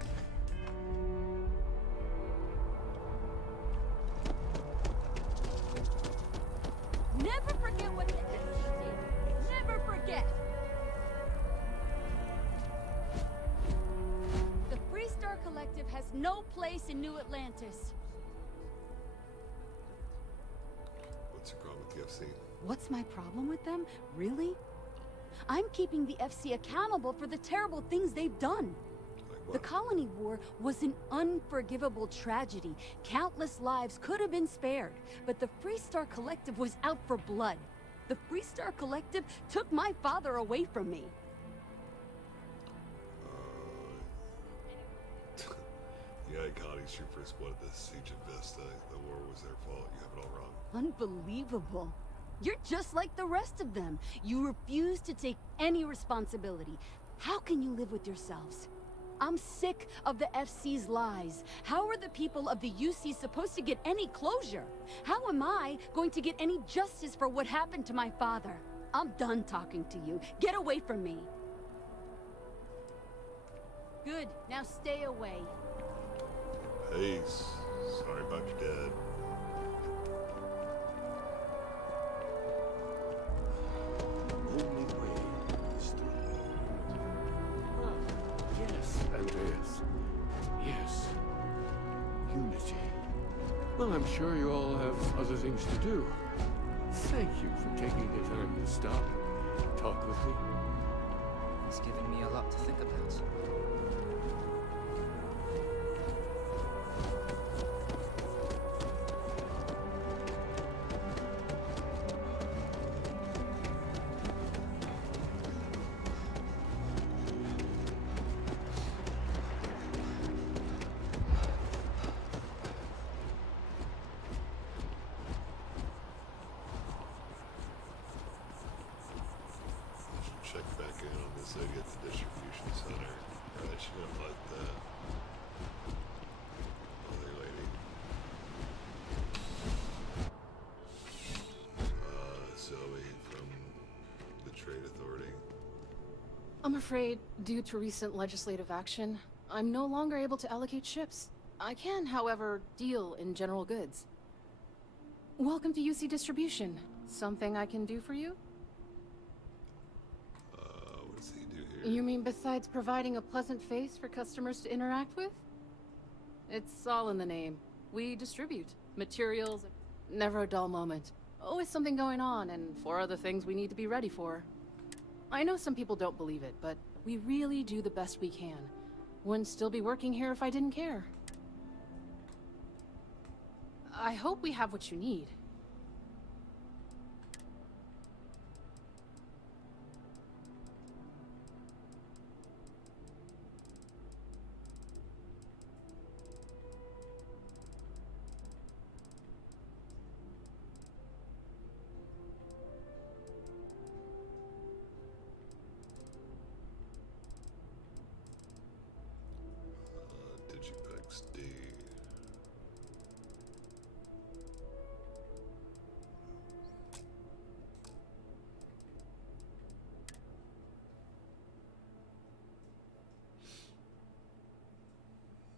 Never forget what the FC did. Never forget. The Freestar Collective has no place in New Atlantis. What's your problem with the FC? What's my problem with them? Really? I'm keeping the FC accountable for the terrible things they've done. The Colony War was an unforgivable tragedy. Countless lives could have been spared, but the Freestar Collective was out for blood. The Freestar Collective took my father away from me. Yeah, Connie's troopers wanted the siege of Vista. The war was their fault. You have it all wrong. Unbelievable. You're just like the rest of them. You refuse to take any responsibility. How can you live with yourselves? I'm sick of the FC's lies. How are the people of the UC supposed to get any closure? How am I going to get any justice for what happened to my father? I'm done talking to you. Get away from me. Good. Now stay away. Peace. Sorry about your dad. only way is through. Yes, Andreas. Yes. Unity. Well, I'm sure you all have other things to do. Thank you for taking the time to stop and talk with me. He's giving me a lot to think about. so I get the distribution center. Right, she don't like that. Other lady. Zoe from the Trade Authority. I'm afraid, due to recent legislative action, I'm no longer able to allocate ships. I can, however, deal in general goods. Welcome to UC Distribution. Something I can do for you? What does he do here? You mean besides providing a pleasant face for customers to interact with? It's all in the name. We distribute materials. Never a dull moment. Always something going on, and 4 other things we need to be ready for. I know some people don't believe it, but we really do the best we can. Wouldn't still be working here if I didn't care. I hope we have what you need. Digipex D.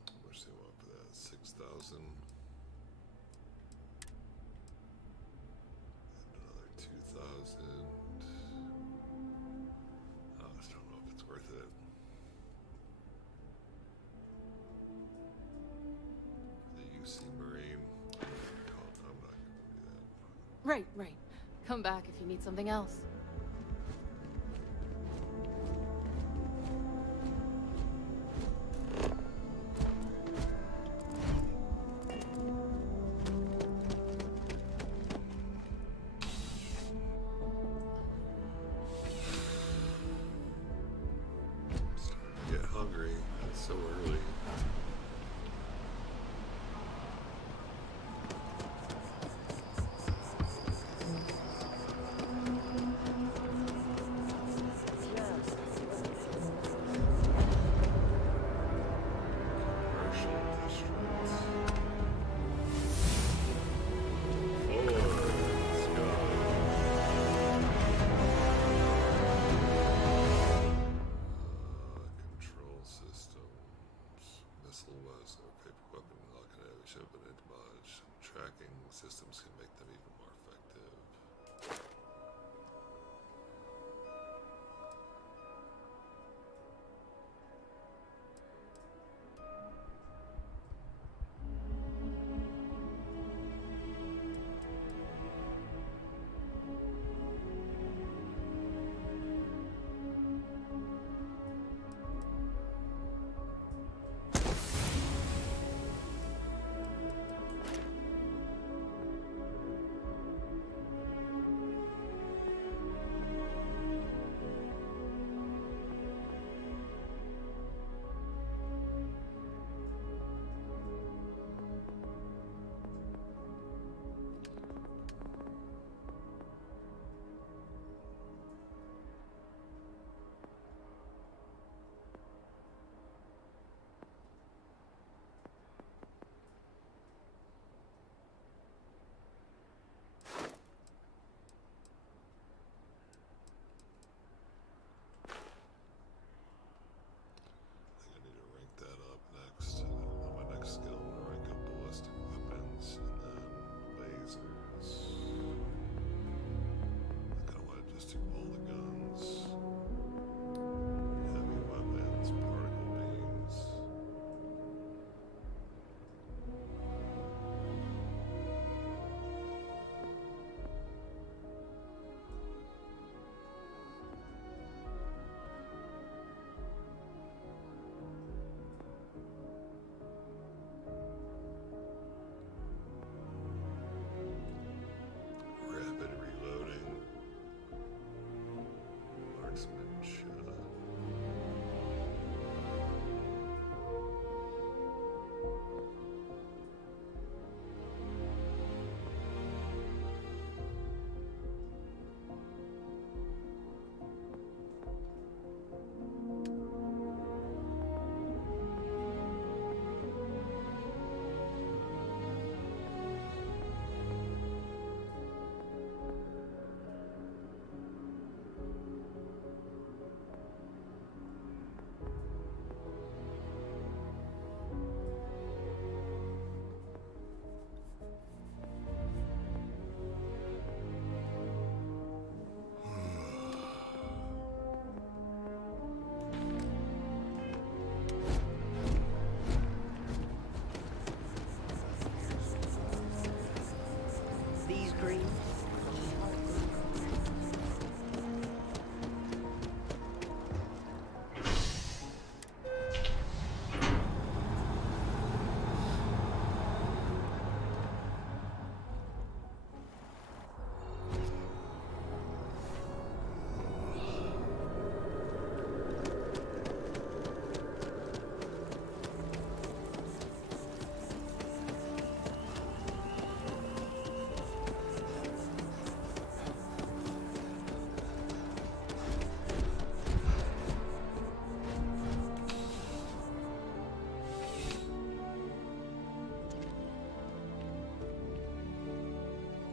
How much do they want for that? 6,000. And another 2,000. I just don't know if it's worth it. The UC Marine. I'm not gonna do that. Right, right. Come back if you need something else. Get hungry. It's so early. Commercial districts. Forward. Let's go. Control systems. Missile was or paper weapon lock and heavy ship and anti-barrage. Tracking systems can make them even more effective. screams.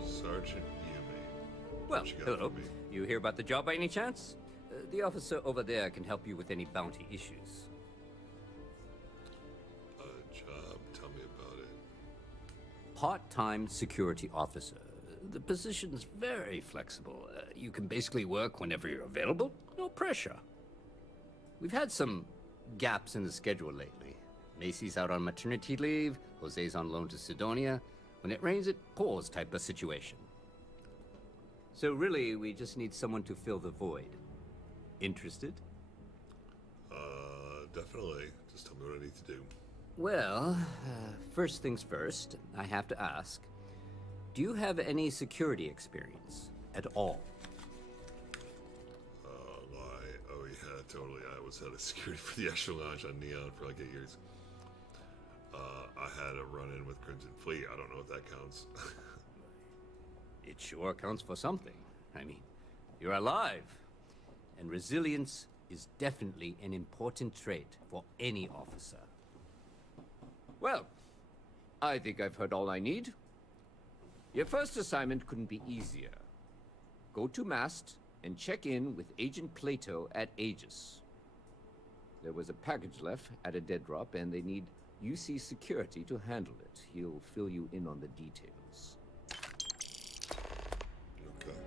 Sergeant Yumi. Well, What you got hello. for me? You hear about the job by any chance? The officer over there can help you with any bounty issues. A job? Tell me about it. Part-time security officer. The position's very flexible. You can basically work whenever you're available. No pressure. We've had some gaps in the schedule lately. Macy's out on maternity leave. Jose's on loan to Sidonia. When it rains, it pours type of situation. So really, we just need someone to fill the void. Interested? Definitely. Just tell me what I need to do. Well, first things first, I have to ask, do you have any security experience at all? Oh yeah, totally. I was head of security for the Extra Lounge on Neon for like 8 years. I had a run-in with Crimson Fleet. I don't know if that counts. It sure counts for something. I mean, you're alive. And resilience is definitely an important trait for any officer. Well, I think I've heard all I need. Your first assignment couldn't be easier. Go to Mast and check in with Agent Plato at Aegis. There was a package left at a dead drop, and they need UC security to handle it. He'll fill you in on the details. Okay.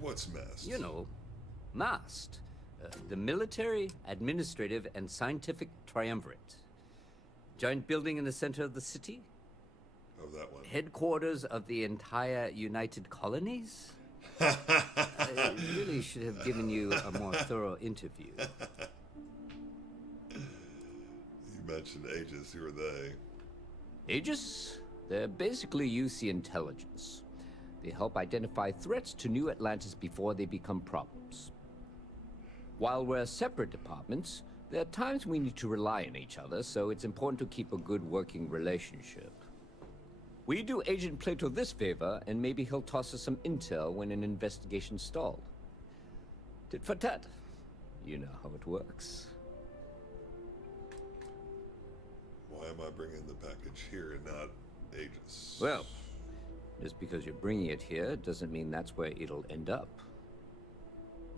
What's Mast? You know, MAST. The Military, Administrative, and Scientific Triumvirate. Giant building in the center of the city? Oh, that one. Headquarters of the entire United Colonies? I really should have given you a more thorough interview. You mentioned Aegis. Who are they? Aegis? They're basically UC intelligence. They help identify threats to New Atlantis before they become problems. While we're separate departments, there are times we need to rely on each other, so it's important to keep a good working relationship. We do Agent Plato this favor, and maybe he'll toss us some intel when an investigation stalled. Tit for tat. You know how it works. Why am I bringing the package here and not Aegis? Well, just because you're bringing it here doesn't mean that's where it'll end up.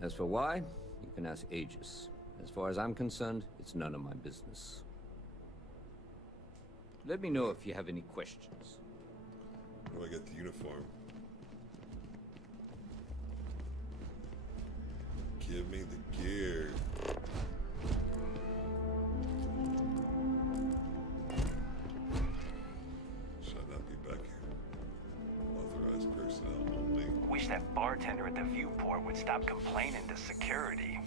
As for why, you can ask Aegis. As far as I'm concerned, it's none of my business. Let me know if you have any questions. Where do I get the uniform? Give me the gear. Should I not be back here? Authorized personnel only. Wish that bartender at the viewport would stop complaining to security.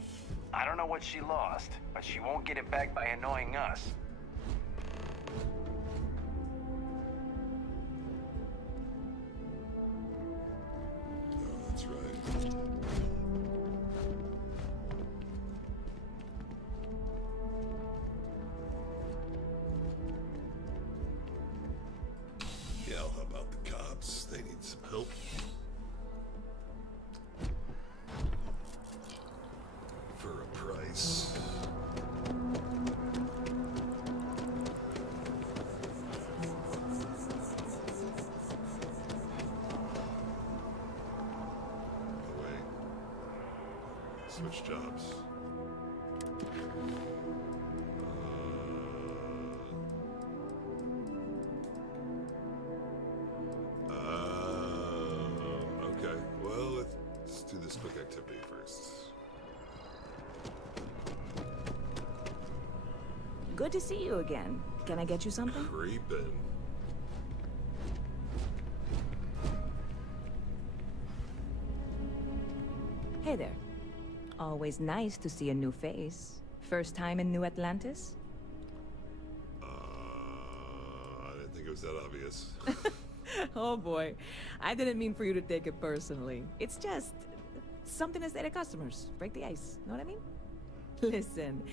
I don't know what she lost, but she won't get it back by annoying us. Oh, that's right. Yeah, I'll help out the cops. They need some help. For a price. Oh, wait. Switch jobs. Okay. Well, let's do this quick activity first. Good to see you again. Can I get you something? Creepin'. Hey there. Always nice to see a new face. First time in New Atlantis? I didn't think it was that obvious. Oh boy. I didn't mean for you to take it personally. It's just something to say to customers. Break the ice. Know what I mean? Listen,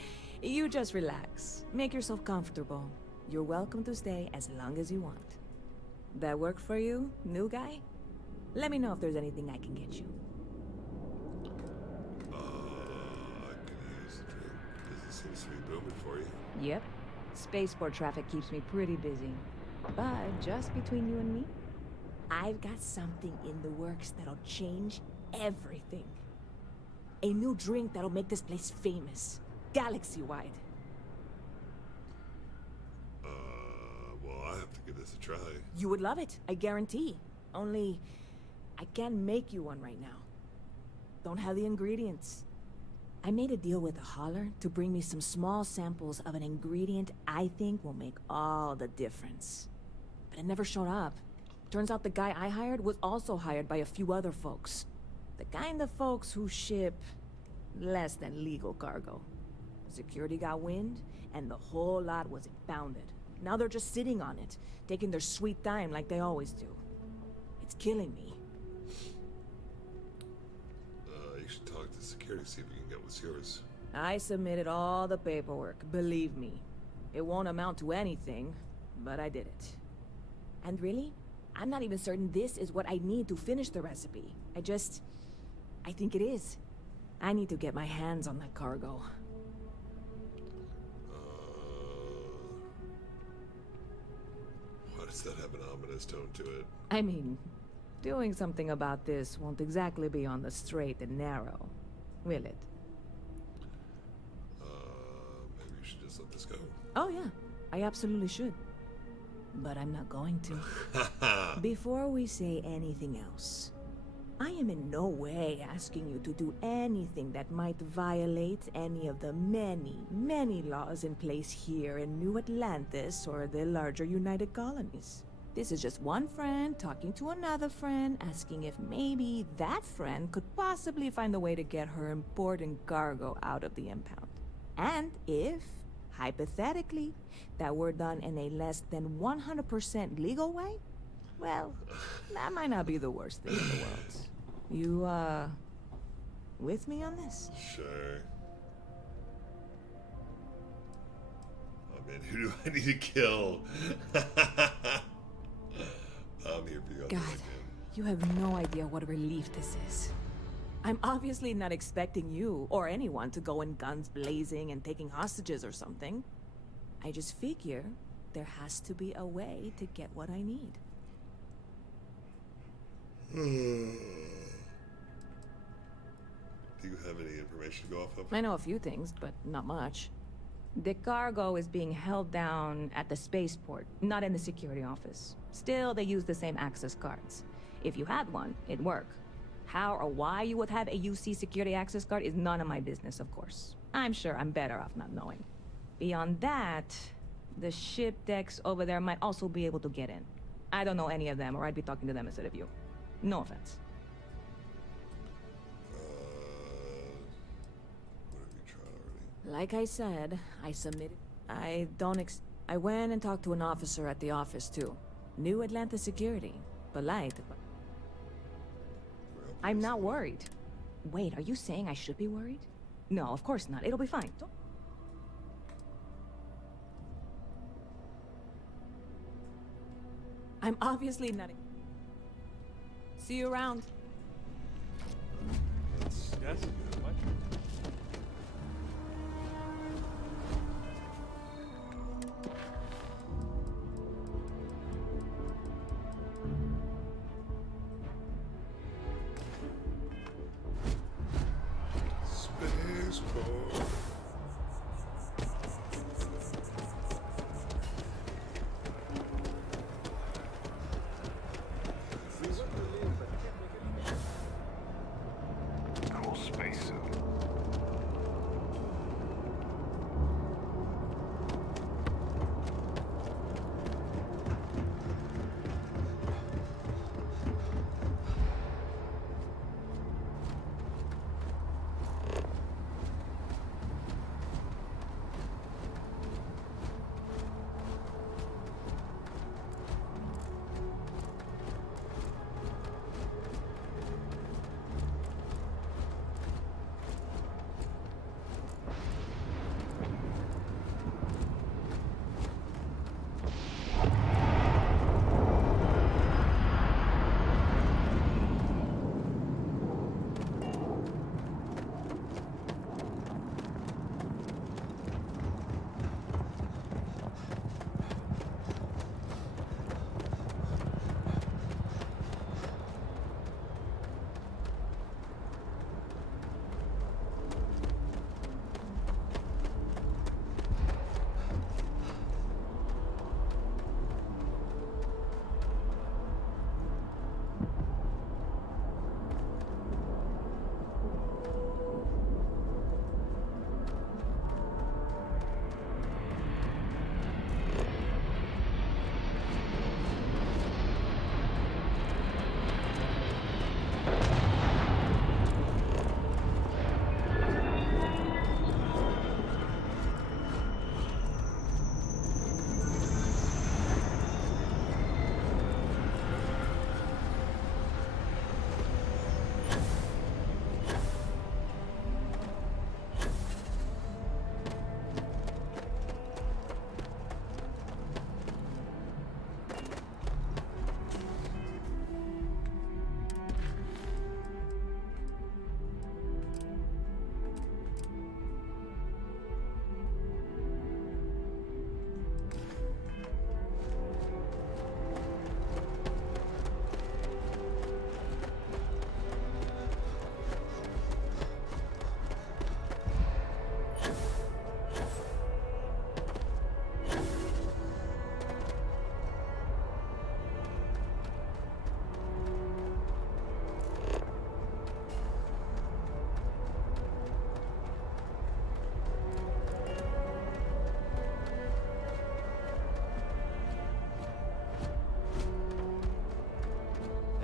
you just relax. Make yourself comfortable. You're welcome to stay as long as you want. That work for you, new guy? Let me know if there's anything I can get you. I could use a drink. Business seems to be booming for you. Yep. Spaceport traffic keeps me pretty busy. But just between you and me, I've got something in the works that'll change everything. A new drink that'll make this place famous. Galaxy-wide. Well, I have to give this a try. You would love it, I guarantee. Only, I can't make you one right now. Don't have the ingredients. I made a deal with a hauler to bring me some small samples of an ingredient I think will make all the difference. But it never showed up. Turns out the guy I hired was also hired by a few other folks. The kind of folks who ship less than legal cargo. Security got wind, and the whole lot was impounded. Now they're just sitting on it, taking their sweet time like they always do. It's killing me. You should talk to security, see if you can get what's yours. I submitted all the paperwork, believe me. It won't amount to anything, but I did it. And really, I'm not even certain this is what I need to finish the recipe. I think it is. I need to get my hands on that cargo. Why does that have an ominous tone to it? I mean, doing something about this won't exactly be on the straight and narrow, will it? Maybe you should just let this go. Oh yeah, I absolutely should. But I'm not going to. Before we say anything else, I am in no way asking you to do anything that might violate any of the many, many laws in place here in New Atlantis or the larger United Colonies. This is just one friend talking to another friend, asking if maybe that friend could possibly find a way to get her important cargo out of the impound. And if, hypothetically, that were done in a less than 100% legal way, well, that might not be the worst thing in the world. You, with me on this? Sure. Oh man, who do I need to kill? I'm here for you. God, you have no idea what a relief this is. I'm obviously not expecting you or anyone to go in guns blazing and taking hostages or something. I just figure there has to be a way to get what I need. Do you have any information to go off of? I know a few things, but not much. The cargo is being held down at the spaceport, not in the security office. Still, they use the same access cards. If you had one, it'd work. How or why you would have a UC security access card is none of my business, of course. I'm sure I'm better off not knowing. Beyond that, the ship decks over there might also be able to get in. I don't know any of them, or I'd be talking to them instead of you. No offense. What have you tried already? Like I said, I submitted. I went and talked to an officer at the office, too. New Atlantis Security. Polite, but... I'm not worried. Wait, are you saying I should be worried? No, of course not. It'll be fine. Don't... I'm obviously not... See you around. Yes? What? Spaceport. Cool spacesuit.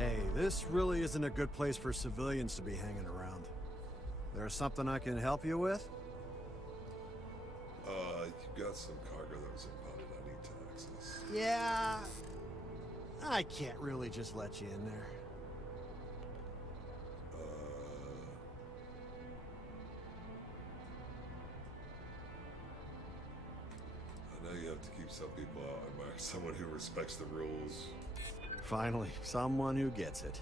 Hey, this really isn't a good place for civilians to be hanging around. There's something I can help you with? You got some cargo that was impounded I need to access. Yeah. I can't really just let you in there. I know you have to keep some people out. I admire someone who respects the rules. Finally, someone who gets it.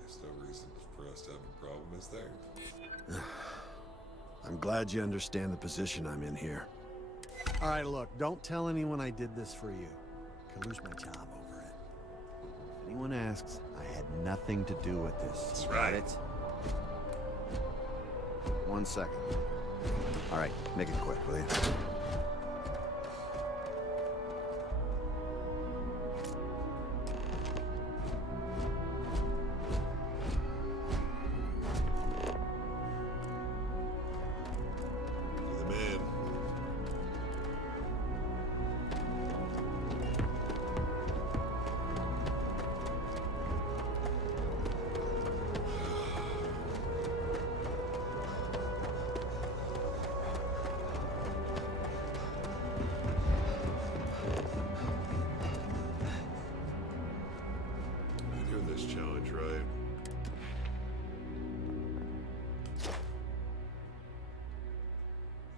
There's no reason for us to have a problem, is there? I'm glad you understand the position I'm in here. All right, look, don't tell anyone I did this for you. Could lose my job over it. If anyone asks, I had nothing to do with this. That's right. Got it? 1 second. All right, make it quick, will you? You're the man. You're doing this challenge right.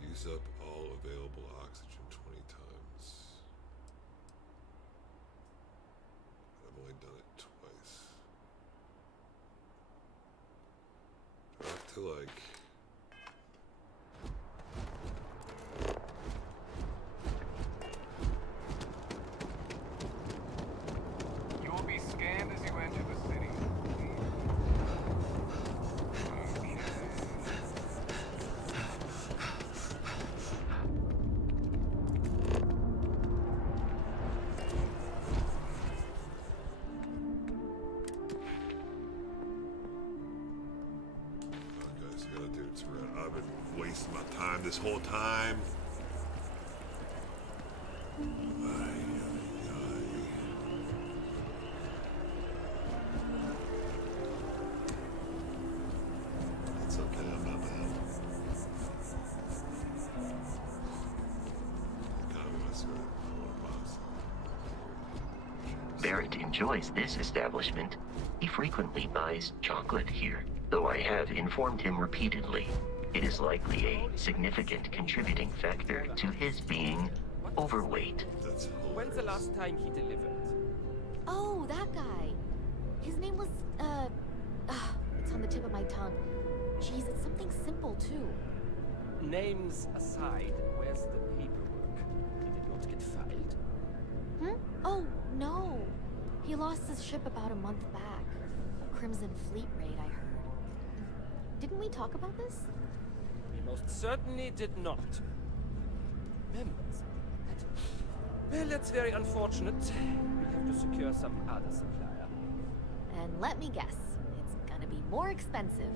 Use up all available oxygen 20 times. I've only done it twice. Do I have to like... You will be scanned as you enter the city. Guys, you gotta do it, Tourette. I've been wasting my time this whole time. It's okay, I'm not mad. Kind of mess with it. I want to boss. Barrett enjoys this establishment. He frequently buys chocolate here, though I have informed him repeatedly. It is likely a significant contributing factor to his being overweight. That's When's the last time he delivered? Oh, that guy. His name was, it's on the tip of my tongue. Jeez, it's something simple, too. Names aside, where's the paperwork? Did it not get filed? Hmm? Oh, no. He lost his ship about a month back. A Crimson Fleet raid, I heard. Didn't we talk about this? We most certainly did not. Members? Well, that's very unfortunate. We have to secure some other supplier. And let me guess, it's gonna be more expensive.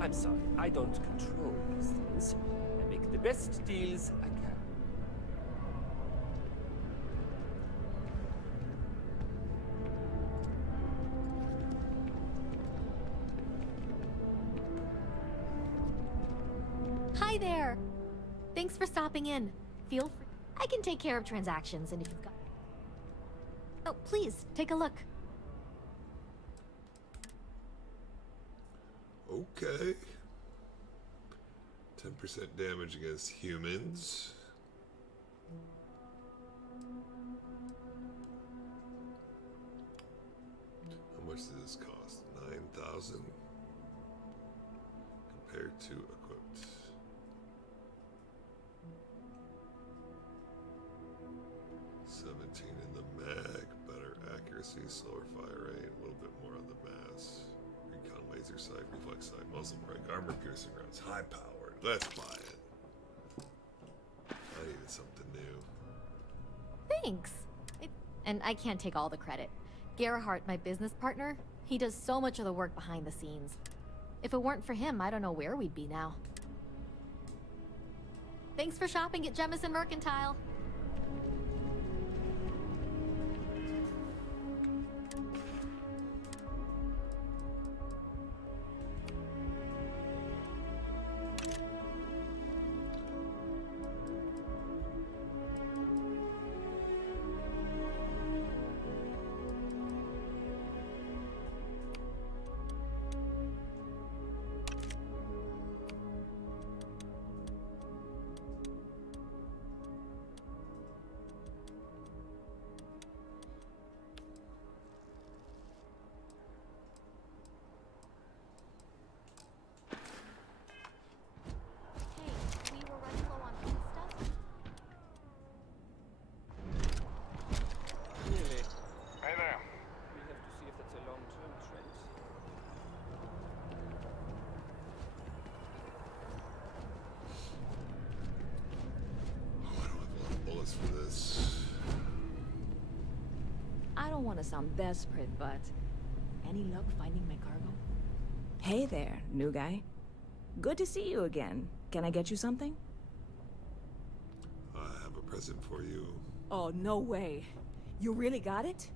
I'm sorry, I don't control these things. I make the best deals I can. Hi there! Thanks for stopping in. Feel free. I can take care of transactions, and if you've got... Oh, please, take a look. Okay. 10% damage against humans. How much does this cost? 9,000 compared to equipped. In the mag, better accuracy, slower fire rate, a little bit more on the mass. Recon laser sight, reflex sight, muzzle brake, armor piercing rounds, high powered. Let's buy it. I needed something new. Thanks. And I can't take all the credit. Gerhardt, my business partner, he does so much of the work behind the scenes. If it weren't for him, I don't know where we'd be now. Thanks for shopping at Jemison Mercantile. For this. I don't want to sound desperate, but any luck finding my cargo? Hey there, new guy. Good to see you again. Can I get you something? I have a present for you. Oh, no way. You really got it?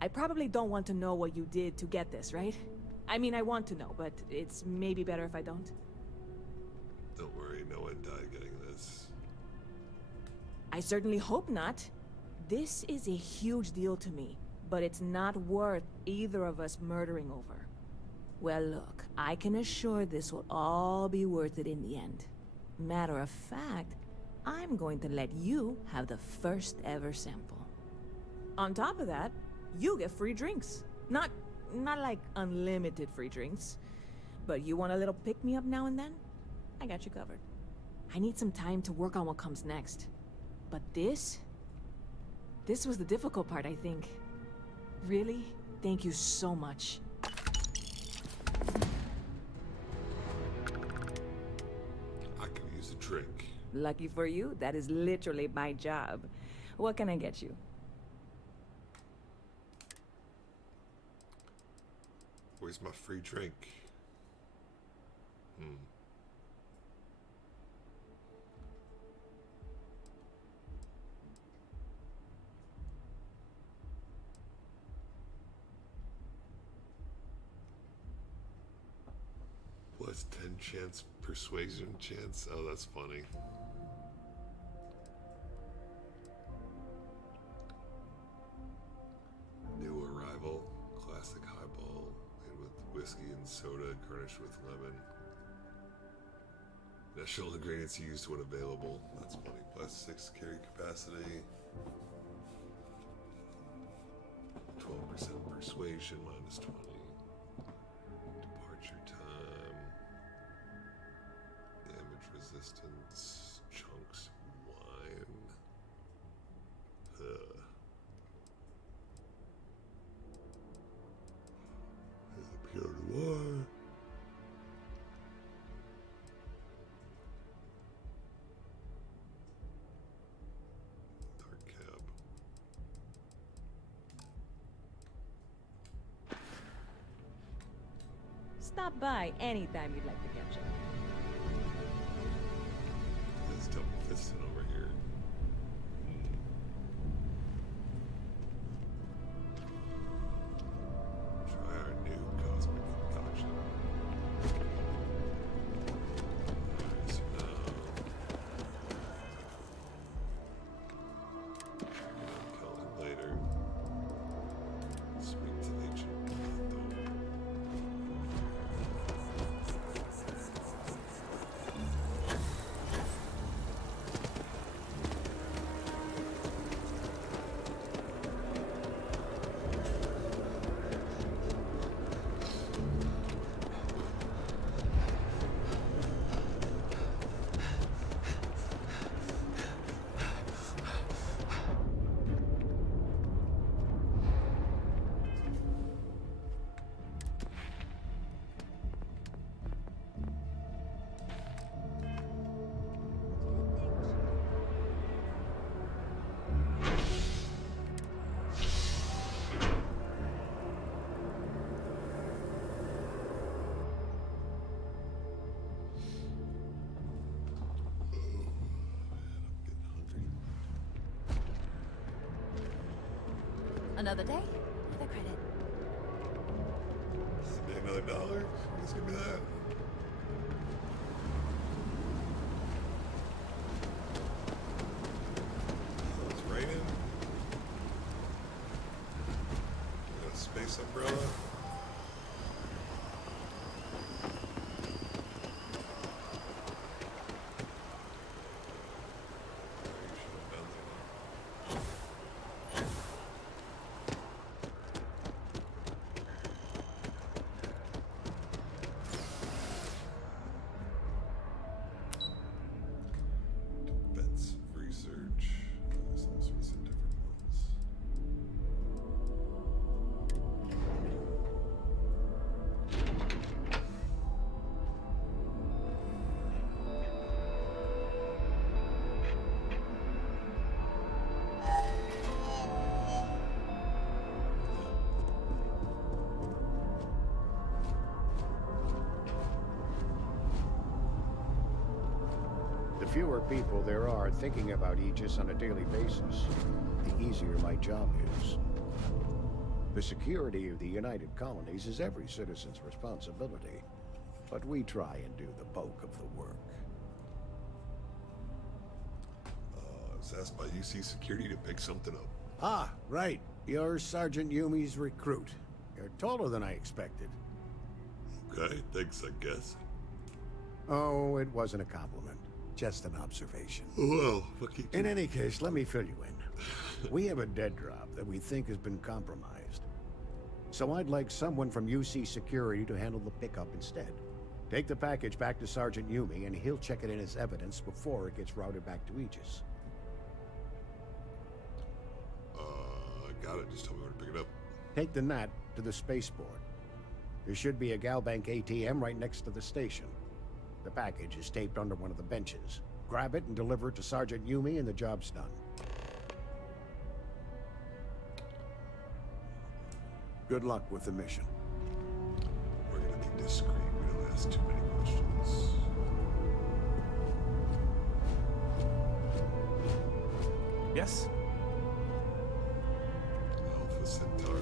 I probably don't want to know what you did to get this, right? I mean, I want to know, but it's maybe better if I don't. Don't worry, no one died getting this. I certainly hope not. This is a huge deal to me, but it's not worth either of us murdering over. Well, look, I can assure this will all be worth it in the end. Matter of fact, I'm going to let you have the first ever sample. On top of that, you get free drinks. Not like unlimited free drinks, but you want a little pick-me-up now and then? I got you covered. I need some time to work on what comes next. But this was the difficult part, I think. Really? Thank you so much. I could use a drink. Lucky for you, that is literally my job. What can I get you? Where's my free drink? Plus 10 chance persuasion chance. Oh, that's funny. New arrival, classic highball, made with whiskey and soda, garnished with lemon. Additional ingredients used when available. That's funny. Plus 6 carry capacity. 12% persuasion, minus 20. Departure time. Damage resistance. Chunks wine. Pure Noir. Dark Cab. Stop by anytime you'd like to catch up. This double fisted over here. Try our new cosmic concoction. Alright, so now call in later. Speak to Agent Plato. Another day, another credit. Maybe another dollar? Just give me that. Oh, it's raining. Got a space umbrella. Defense research. There's all sorts of different ones. The fewer people there are thinking about Aegis on a daily basis, the easier my job is. The security of the United Colonies is every citizen's responsibility, but we try and do the bulk of the work. I was asked by UC Security to pick something up. Ah, right. You're Sergeant Yumi's recruit. You're taller than I expected. Okay, thanks, I guess. Oh, it wasn't a compliment. Just an observation. Well, fuck you. In any case, let me fill you in. We have a dead drop that we think has been compromised. So I'd like someone from UC Security to handle the pickup instead. Take the package back to Sergeant Yumi, and he'll check it in as evidence before it gets routed back to Aegis. Got it. Just tell me where to pick it up. Take the Nat to the spaceport. There should be a Galbank ATM right next to the station. The package is taped under one of the benches. Grab it and deliver it to Sergeant Yumi, and the job's done. Good luck with the mission. We're gonna be discreet. We don't ask too many questions. Yes? Alpha Centauri.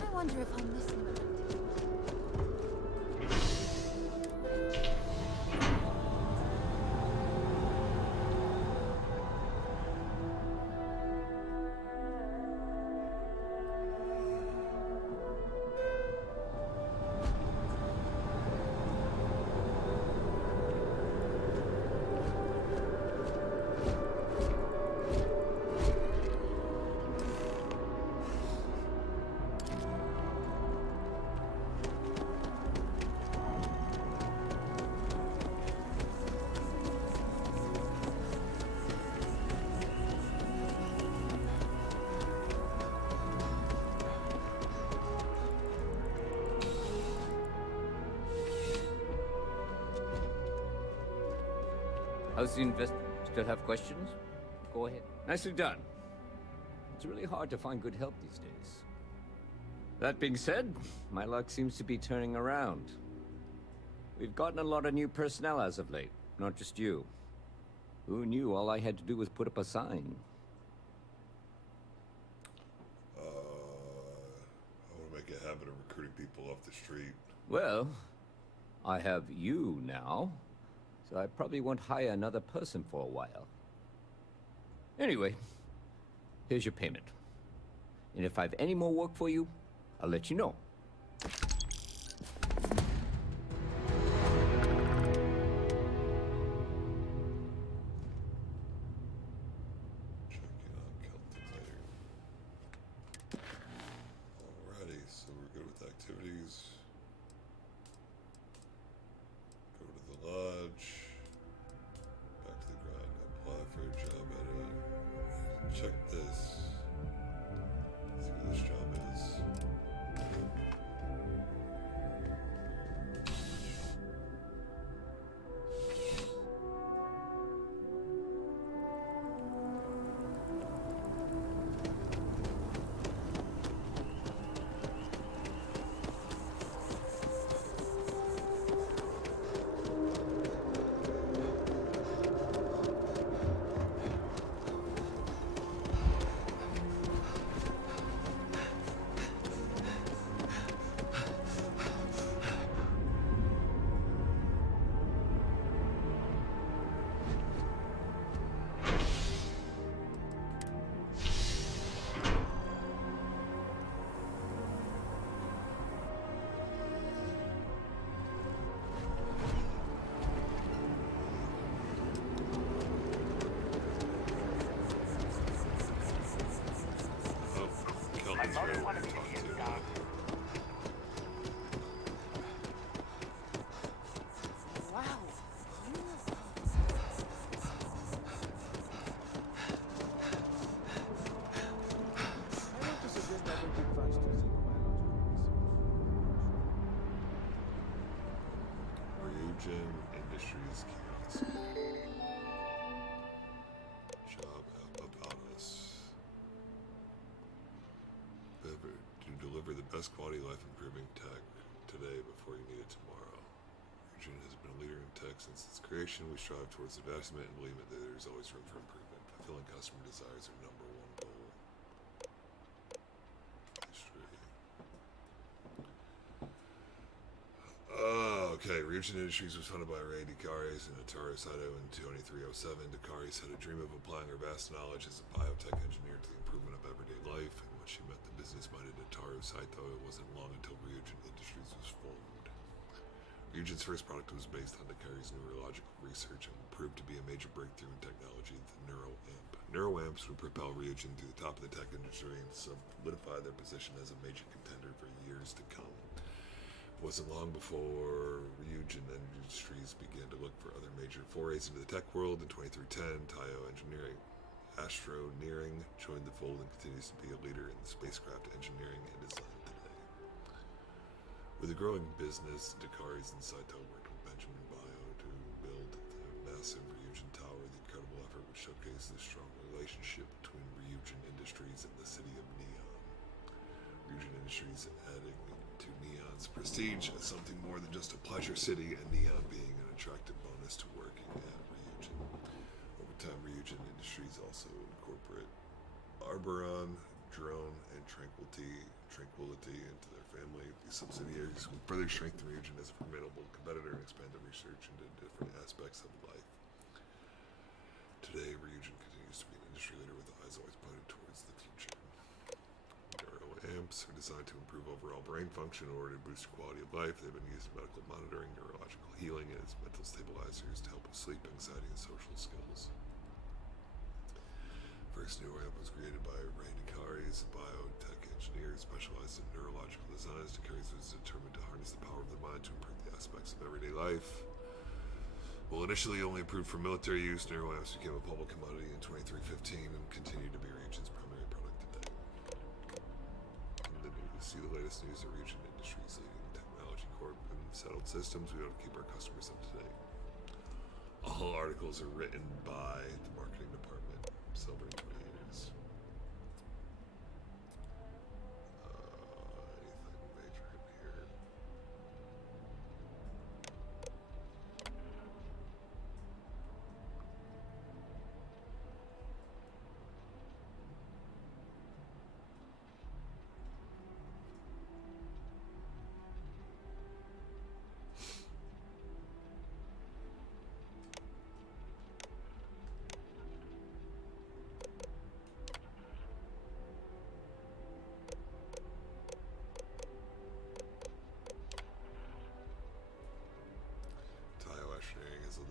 I wonder if I'm missing something. How's the invest? Still have questions? Go ahead. Nicely done. It's really hard to find good help these days. That being said, my luck seems to be turning around. We've gotten a lot of new personnel as of late, not just you. Who knew all I had to do was put up a sign? I want to make a habit of recruiting people off the street. Well, I have you now, so I probably won't hire another person for a while. Anyway, here's your payment. And if I have any more work for you, I'll let you know. Alrighty, so we're good with activities. Go to the lodge. Back to the grind. Apply for a job edit. Check this. See what this job Ryujin Industries kiosk. Job about us. To deliver the best quality life improving tech today before you need it tomorrow. Ryujin has been a leader in tech since its creation. We strive towards advancement and believe that there's always room for improvement. Fulfilling customer desires are number one goal. History. Okay, Ryujin Industries was founded by Ray Dakaris and Ataru Saito in 2307. Dakaris had a dream of applying her vast knowledge as a biotech engineer to the improvement of everyday life, and when she met the business-minded Ataru Saito, it wasn't long until Ryujin Industries was formed. Ryujin's first product was based on Dakaris' neurological research and proved to be a major breakthrough in technology, the NeuroAmp. NeuroAmps would propel Ryujin to the top of the tech industry and solidify their position as a major contender for years to come. It wasn't long before Ryujin Industries began to look for other major forays into the tech world. In 2310, Taiyo Engineering Astroneering joined the fold and continues to be a leader in spacecraft engineering and design today. With a growing business, Dakaris and Saito worked with Benjamin Bio to build the massive Ryujin Tower. The incredible effort would showcase the strong relationship between Ryujin Industries and the city of Neon. Ryujin Industries adding to Neon's prestige as something more than just a pleasure city, and Neon being an attractive bonus to working at Ryujin. Over time, Ryujin Industries also incorporate Arboron, Drone, and Tranquility into their family. These subsidiaries will further strengthen Ryujin as a formidable competitor and expand the research into different aspects of life. Today, Ryujin continues to be an industry leader with eyes always pointed towards the future. NeuroAmps are designed to improve overall brain function in order to boost your quality of life. They've been used in medical monitoring, neurological healing, and as mental stabilizers to help with sleep, anxiety, and social skills. First NeuroAmp was created by Ray Dakaris, a biotech engineer specialized in neurological designs. Dakaris was determined to harness the power of the mind to improve the aspects of everyday life. While initially only approved for military use, NeuroAmps became a public commodity in 2315 and continued to be Ryujin's primary product today. See the latest news at Ryujin Industries, leading technology corp and settled systems. We ought to keep our customers up to date. All articles are written by the marketing department, Silver and Creators. Anything major in here?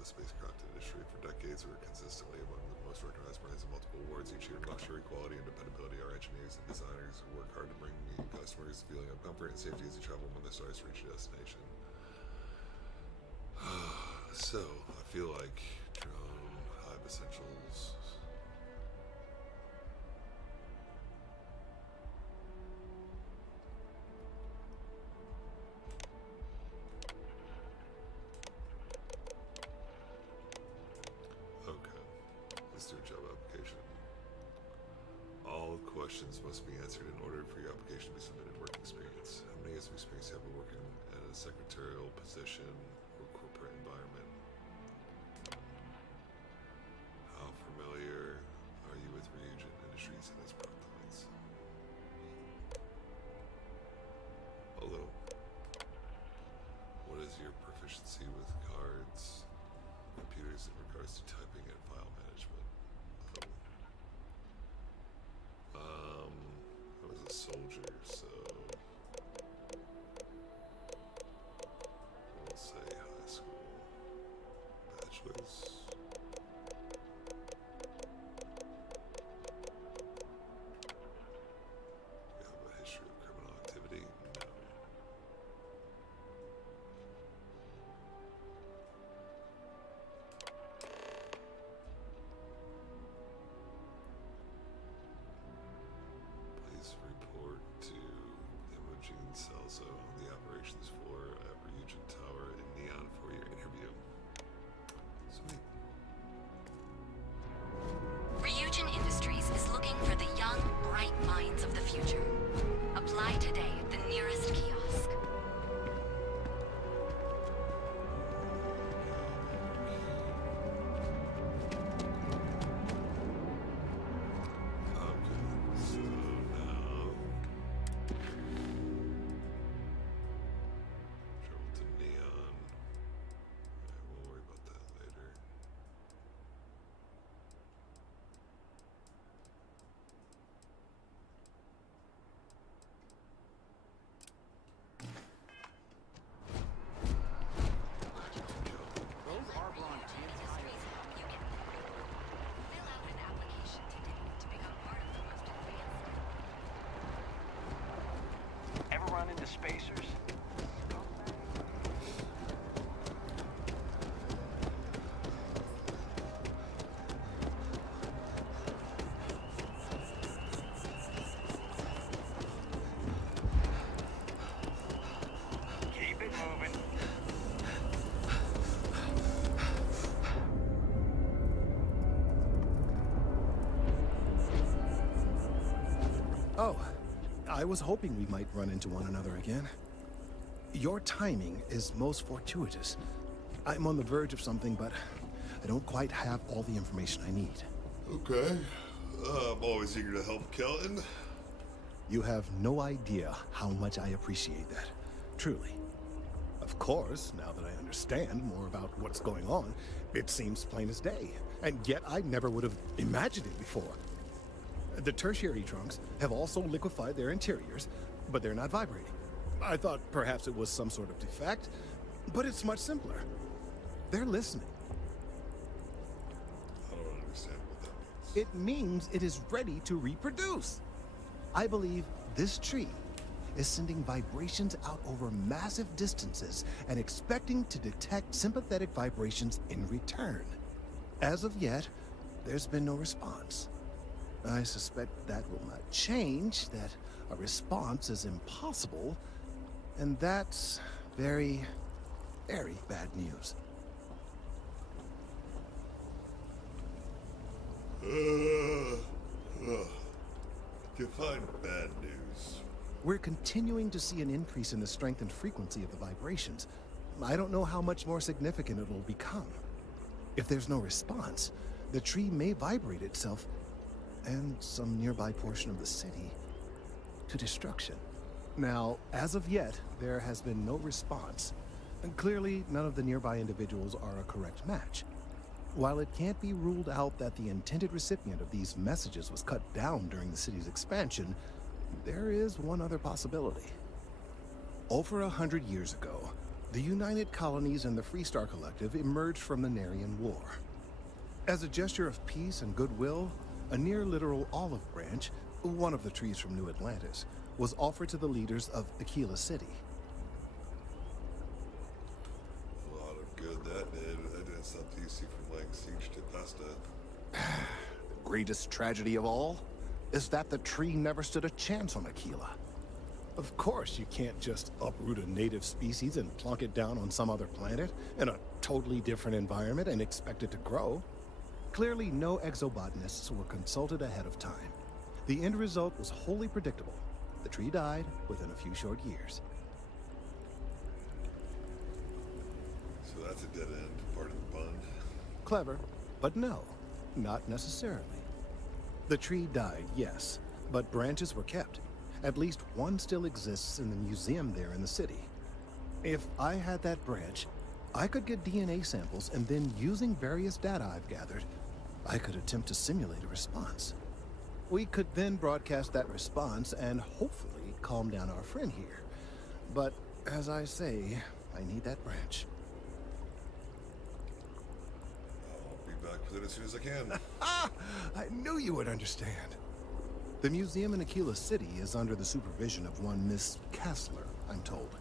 The spacecraft industry for decades. We're consistently among the most recognized brands in multiple awards each year. Luxury, quality, and dependability. Our engineers and designers work hard to bring customers a feeling of comfort and safety as they travel among the stars to reach a destination. So, I feel like Drone, Hive Essentials. Job application. All questions must be answered in order for your application to be submitted. Work experience. How many years of experience have you working at a secretarial position or corporate environment? How familiar are you with Ryujin Industries and its product lines? A little. What is your proficiency with cards, computers in regards to typing and file management? I was a soldier, so we'll say high school, bachelor's. Do you have a history of criminal activity? No. Please report to spacers? Keep it moving. Oh, I was hoping we might run into one another again. Your timing is most fortuitous. I'm on the verge of something, but I don't quite have all the information I need. Okay. I'm always eager to help Kelton. You have no idea how much I appreciate that. Truly. Of course, now that I understand more about what's going on, it seems plain as day. And yet I never would have imagined it before. The tertiary trunks have also liquefied their interiors, but they're not vibrating. I thought perhaps it was some sort of defect, but it's much simpler. They're listening. I don't understand what that means. It means it is ready to reproduce. I believe this tree is sending vibrations out over massive distances and expecting to detect sympathetic vibrations in return. As of yet, there's been no response. I suspect that will not change, that a response is impossible, and that's very, very bad news. Define bad news. We're continuing to see an increase in the strength and frequency of the vibrations. I don't know how much more significant it will become. If there's no response, the tree may vibrate itself and some nearby portion of the city to destruction. Now, as of yet, there has been no response. And clearly, none of the nearby individuals are a correct match. While it can't be ruled out that the intended recipient of these messages was cut down during the city's expansion, there is one other possibility. Over 100 years ago, the United Colonies and the Freestar Collective emerged from the Narian War. As a gesture of peace and goodwill, a near-literal olive branch, one of the trees from New Atlantis, was offered to the leaders of Aquila City. A lot of good that did. That didn't stop DC from laying siege to Pasta. The greatest tragedy of all is that the tree never stood a chance on Aquila. Of course, you can't just uproot a native species and plunk it down on some other planet in a totally different environment and expect it to grow. Clearly, no exobotanists were consulted ahead of time. The end result was wholly predictable. The tree died within a few short years. So that's a dead end, pardon the pun. Clever, but no, not necessarily. The tree died, yes, but branches were kept. At least one still exists in the museum there in the city. If I had that branch, I could get DNA samples, and then using various data I've gathered, I could attempt to simulate a response. We could then broadcast that response and hopefully calm down our friend here. But as I say, I need that branch. I'll be back with it as soon as I can. I knew you would understand. The museum in Aquila City is under the supervision of one Miss Kessler, I'm told.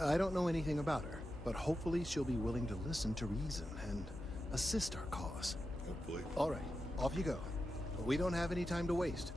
I don't know anything about her, but hopefully she'll be willing to listen to reason and assist our cause. Hopefully. All right, off you go. We don't have any time to waste.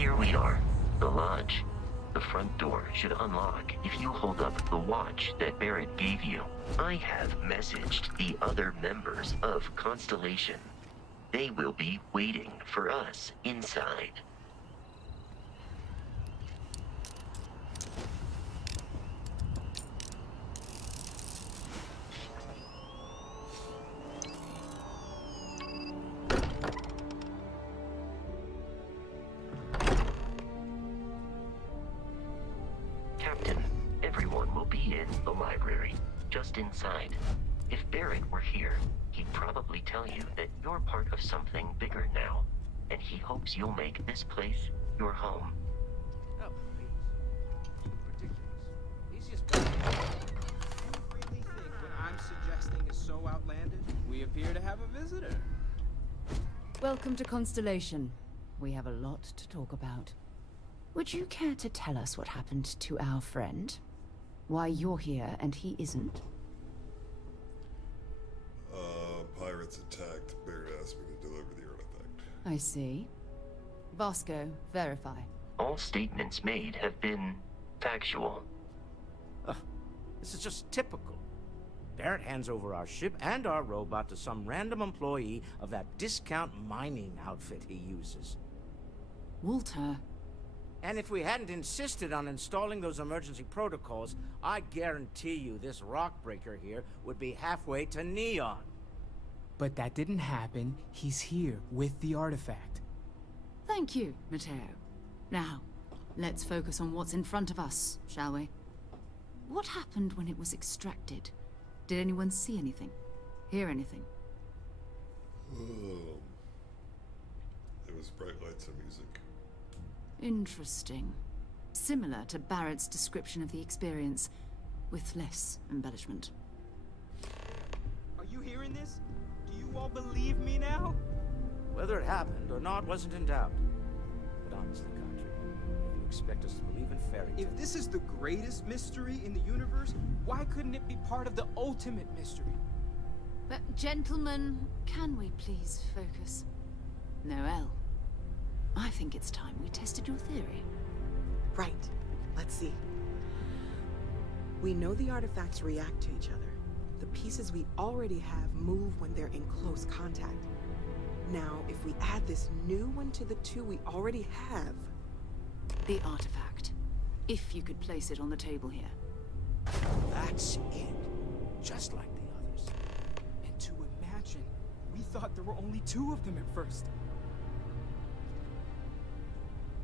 Here we are, the lodge. The front door should unlock if you hold up the watch that Barrett gave you. I have messaged the other members of Constellation. They will be waiting for us inside. Captain, everyone will be in the library, just inside. If Barrett were here, he'd probably tell you that you're part of something bigger now, and he hopes you'll make this place your home. Oh, please. Ridiculous. He's just bad. You really think what I'm suggesting is so outlandish? We appear to have a visitor. Welcome to Constellation. We have a lot to talk about. Would you care to tell us what happened to our friend? Why you're here and he isn't? Pirates attacked. Barrett asked me to deliver the artifact. I see. Vasco, verify. All statements made have been factual. This is just typical. Barrett hands over our ship and our robot to some random employee of that discount mining outfit he uses. Walter. And if we hadn't insisted on installing those emergency protocols, I guarantee you this rock breaker here would be halfway to Neon. But that didn't happen. He's here with the artifact. Thank you, Matteo. Now, let's focus on what's in front of us, shall we? What happened when it was extracted? Did anyone see anything? Hear anything? It was bright lights and music. Interesting. Similar to Barrett's description of the experience, with less embellishment. Are you hearing this? Do you all believe me now? Whether it happened or not wasn't in doubt. But honestly, Country, if you expect us to believe in fairy tales... If this is the greatest mystery in the universe, why couldn't it be part of the ultimate mystery? But gentlemen, can we please focus? Noel, I think it's time we tested your theory. Right. Let's see. We know the artifacts react to each other. The pieces we already have move when they're in close contact. Now, if we add this new one to the two we already have... The artifact. If you could place it on the table here. That's it. Just like the others. And to imagine, we thought there were only two of them at first.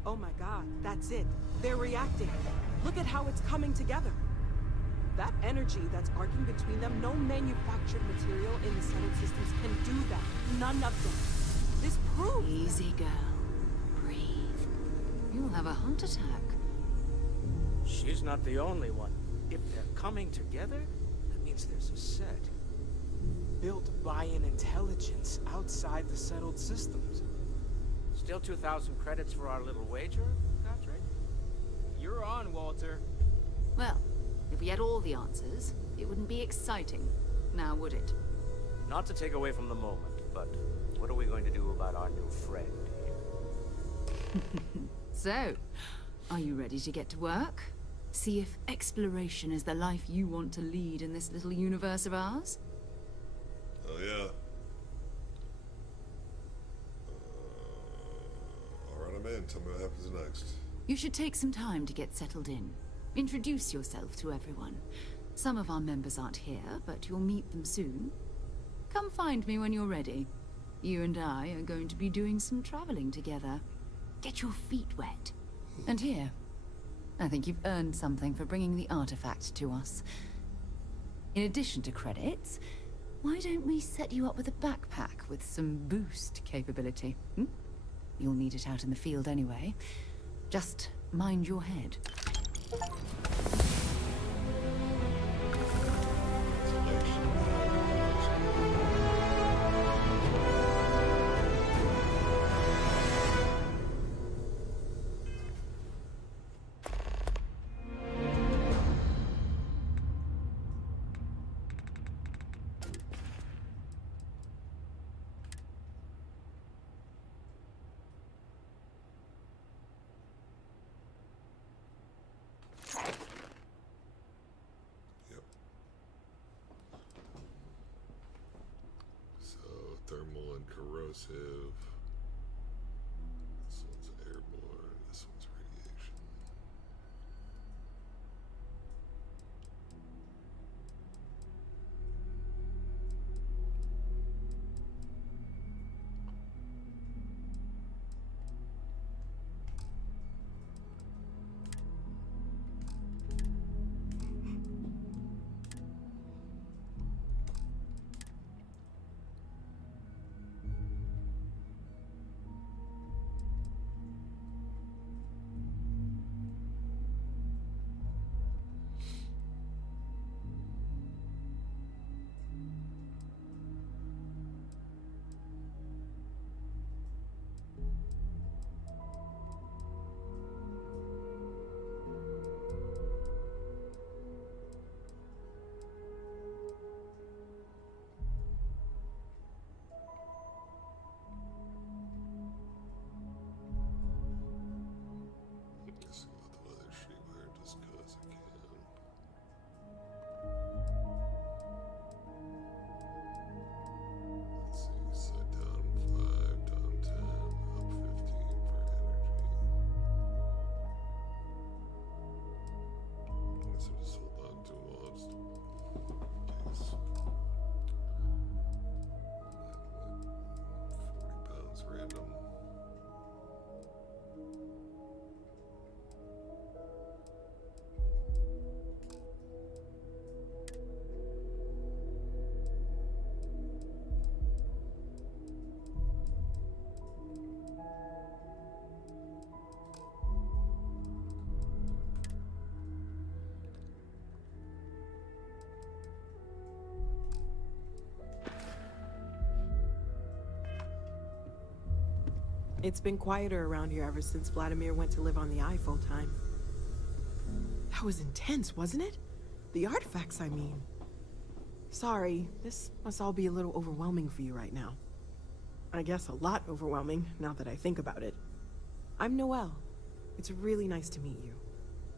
Oh my god, that's it. They're reacting. Look at how it's coming together. That energy that's arcing between them, no manufactured material in the settled systems can do that. None of them. This proves... Easy, girl. Breathe. You'll have a heart attack. She's not the only one. If they're coming together, that means there's a set. Built by an intelligence outside the settled systems. Still 2,000 credits for our little wager, Patrick? You're on, Walter. Well, if we had all the answers, it wouldn't be exciting, now would it? Not to take away from the moment, but what are we going to do about our new friend here? So, are you ready to get to work? See if exploration is the life you want to lead in this little universe of ours? Oh, yeah. Alright, I'm in. Tell me what happens next. You should take some time to get settled in. Introduce yourself to everyone. Some of our members aren't here, but you'll meet them soon. Come find me when you're ready. You and I are going to be doing some traveling together. Get your feet wet. And here, I think you've earned something for bringing the artifact to us. In addition to credits, why don't we set you up with a backpack with some boost capability? You'll need it out in the field anyway. Just mind your head. one corrosive. This one's airborne. This one's radiation. Guessing about the leather streetwear just cause I can. Let's see, so down 5, down 10, up 15 for energy. I guess I just hold on to them all just in case. 40 pounds random. It's been quieter around here ever since Vladimir went to live on the Eye full time. That was intense, wasn't it? The artifacts, I mean. Sorry, this must all be a little overwhelming for you right now. I guess a lot overwhelming, now that I think about it. I'm Noelle. It's really nice to meet you.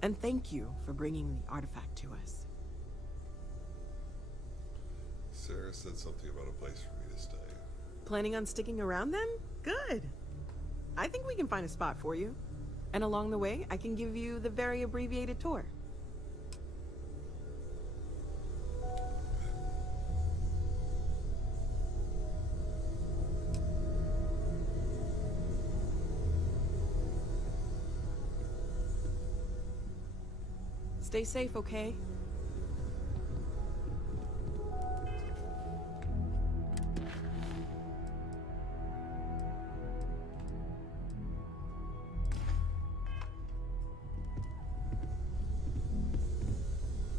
And thank you for bringing the artifact to us. Sarah said something about a place for me to stay. Planning on sticking around then? Good. I think we can find a spot for you. And along the way, I can give you the very abbreviated tour. Stay safe, okay?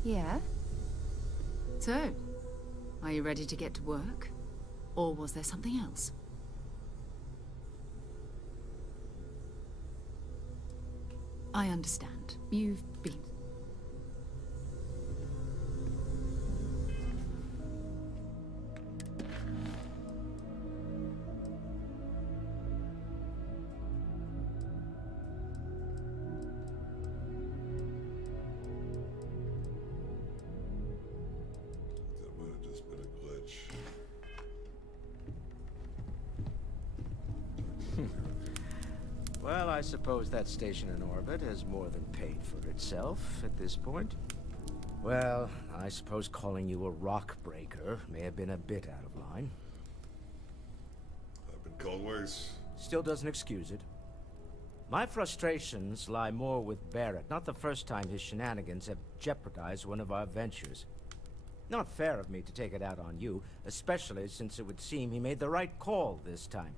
Yeah? So, are you ready to get to work? Or was there something else? I understand. You've been... That might have just been a glitch. Well, I suppose that station in orbit has more than paid for itself at this point. Well, I suppose calling you a rock breaker may have been a bit out of line. I've been called worse. Still doesn't excuse it. My frustrations lie more with Barrett, not the first time his shenanigans have jeopardized one of our ventures. Not fair of me to take it out on you, especially since it would seem he made the right call this time.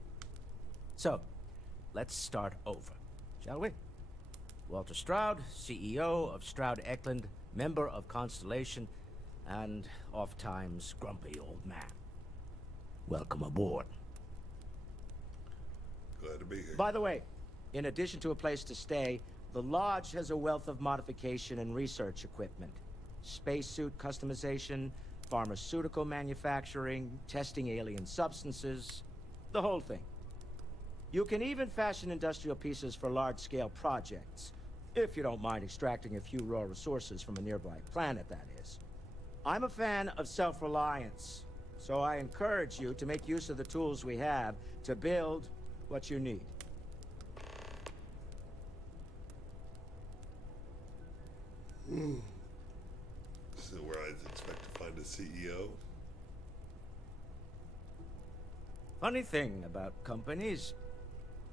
So, let's start over, shall we? Walter Stroud, CEO of Stroud Eklund, member of Constellation, and oft-times grumpy old man. Welcome aboard. Glad to be here. By the way, in addition to a place to stay, the Lodge has a wealth of modification and research equipment. Spacesuit customization, pharmaceutical manufacturing, testing alien substances, the whole thing. You can even fashion industrial pieces for large-scale projects, if you don't mind extracting a few raw resources from a nearby planet, that is. I'm a fan of self-reliance, So I encourage you to make use of the tools we have to build what you need. So where I'd expect to find a CEO? Funny thing about companies,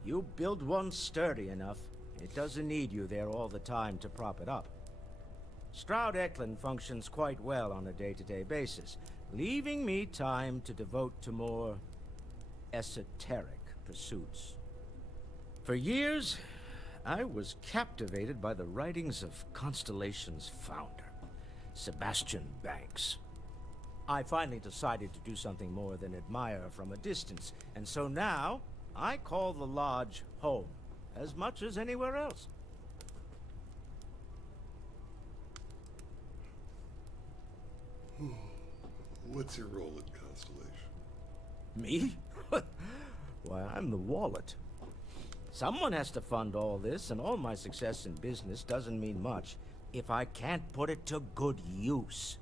you build one sturdy enough, it doesn't need you there all the time to prop it up. Stroud Eklund functions quite well on a day-to-day basis, leaving me time to devote to more esoteric pursuits. For years, I was captivated by the writings of Constellation's founder, Sebastian Banks. I finally decided to do something more than admire from a distance, and so now I call the Lodge home, as much as anywhere else. What's your role at Constellation? Me? Why, I'm the wallet. Someone has to fund all this, and all my success in business doesn't mean much if I can't put it to good use.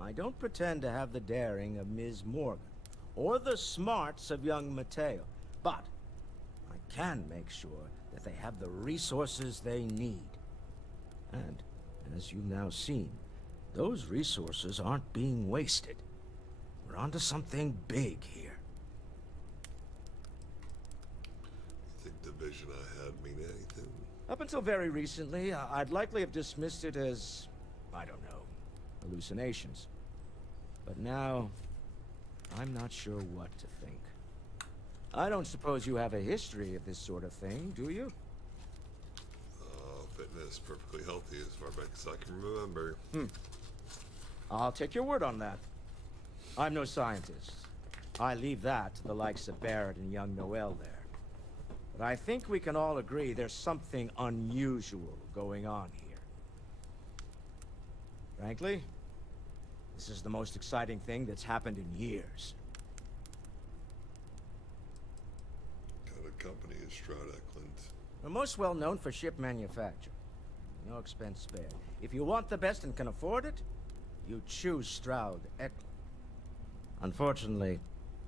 I don't pretend to have the daring of Ms. Morgan, or the smarts of young Mateo, but I can make sure that they have the resources they need. And, as you've now seen, those resources aren't being wasted. We're onto something big here. You think the vision I had mean anything? Up until very recently, I'd likely have dismissed it as, I don't know, hallucinations. But now, I'm not sure what to think. I don't suppose you have a history of this sort of thing, do you? Fitness, perfectly healthy as far back as I can remember. I'll take your word on that. I'm no scientist. I leave that to the likes of Barrett and young Noel there. But I think we can all agree there's something unusual going on here. Frankly, this is the most exciting thing that's happened in years. What kind of company is Stroud Eklund? We're most well known for ship manufacture. No expense spared. If you want the best and can afford it, you choose Stroud Eklund. Unfortunately,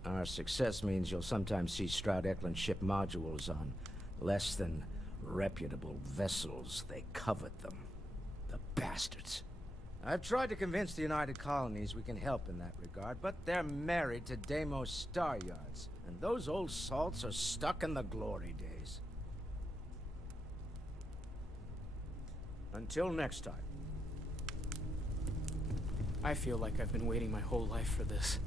our success means you'll sometimes see Stroud Eklund ship modules on less than reputable vessels. They covet them. The bastards. I've tried to convince the United Colonies we can help in that regard, but they're married to Deimos Star Yards, and those old salts are stuck in the glory days. Until next time. I feel like I've been waiting my whole life for this.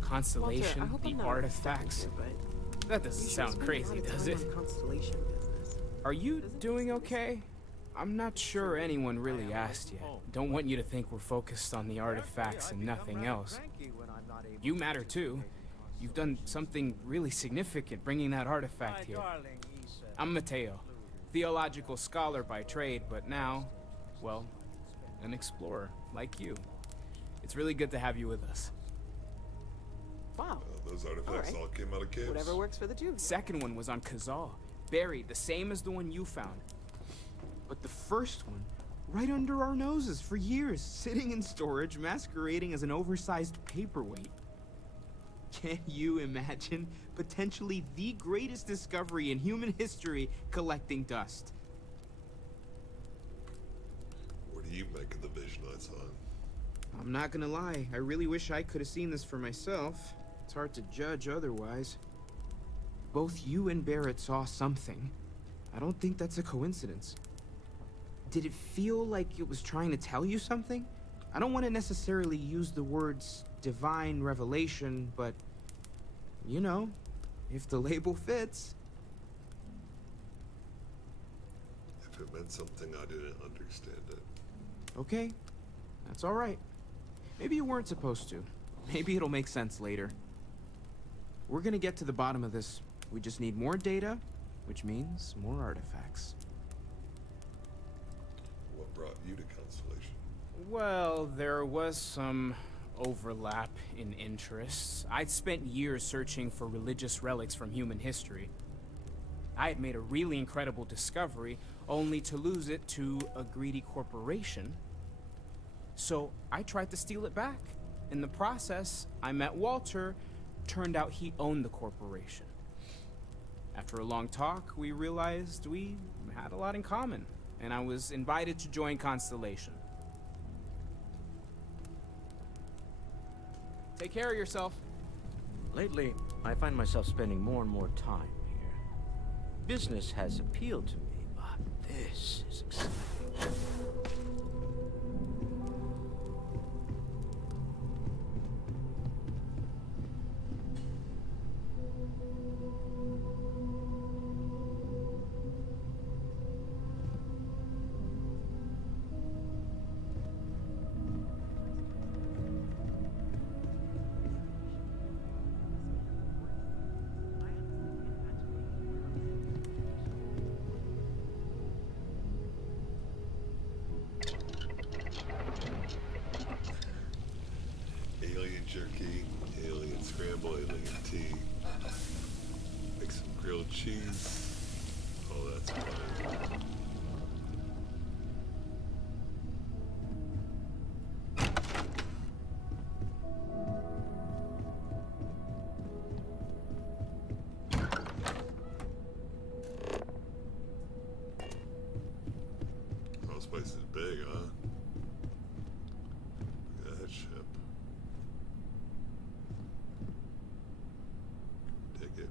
Constellation, Walter, I hope the I'm not artifacts. interrupting you, but That doesn't you sound spend a crazy, lot of does time it? on Constellation business. Are you doing okay? I'm not sure anyone really asked yet. Don't want you to think we're focused on the artifacts and nothing else. You matter too. You've done something really significant bringing that artifact here. I'm Mateo, theological scholar by trade, but now, well, an explorer like you. It's really good to have you with us. Wow. Those artifacts all came out of caves. Whatever works for the two. Second one was on Kazal, buried the same as the one you found. But the first one, right under our noses for years, sitting in storage, masquerading as an oversized paperweight. Can you imagine potentially the greatest discovery in human history collecting dust? What do you make of the vision I saw? I'm not gonna lie, I really wish I could have seen this for myself. It's hard to judge otherwise. Both you and Barrett saw something. I don't think that's a coincidence. Did it feel like it was trying to tell you something? I don't want to necessarily use the words divine revelation, but you know, if the label fits. If it meant something, I didn't understand it. Okay, that's all right. Maybe you weren't supposed to. Maybe it'll make sense later. We're gonna get to the bottom of this. We just need more data, which means more artifacts. What brought you to Constellation? Well, there was some overlap in interests. I'd spent years searching for religious relics from human history. I had made a really incredible discovery, only to lose it to a greedy corporation. So I tried to steal it back. In the process, I met Walter. Turned out he owned the corporation. After a long talk, we realized we had a lot in common, and I was invited to join Constellation. Take care of yourself. Lately, I find myself spending more and more time here. Business has appealed to me, but this is exciting. Alien jerky, alien scramble, alien tea. Make some grilled cheese. Oh, that's fine. Oh, this place is big, huh? Look at that ship. Dig it.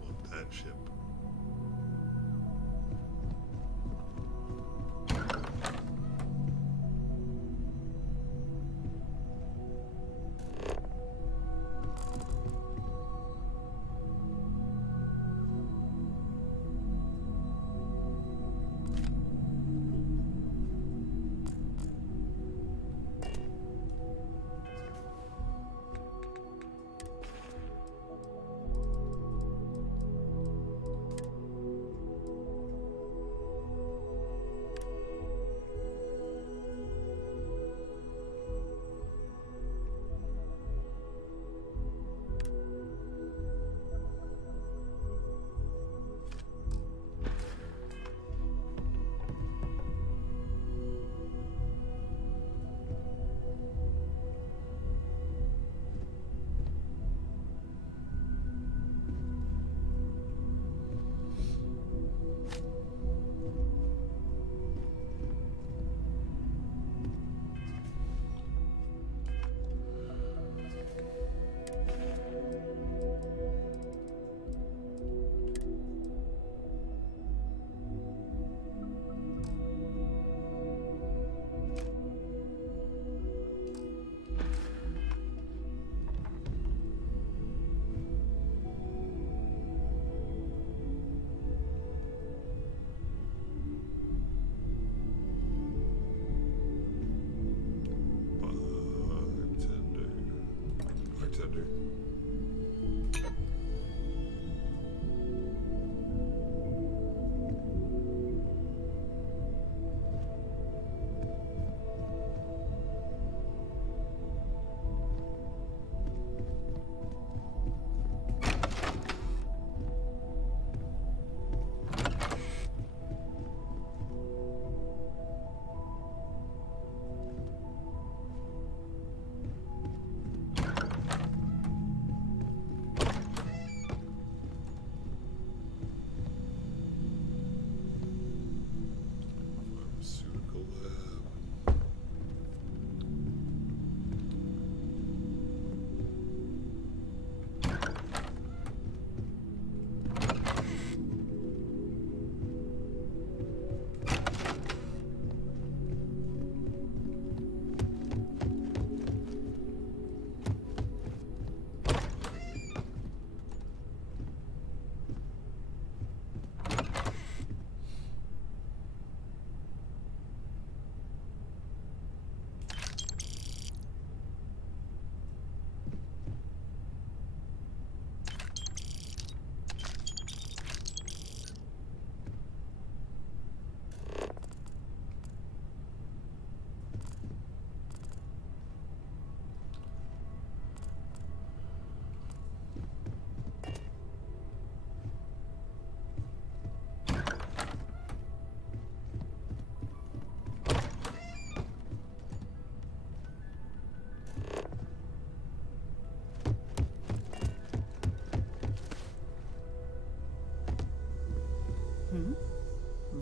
Want that ship.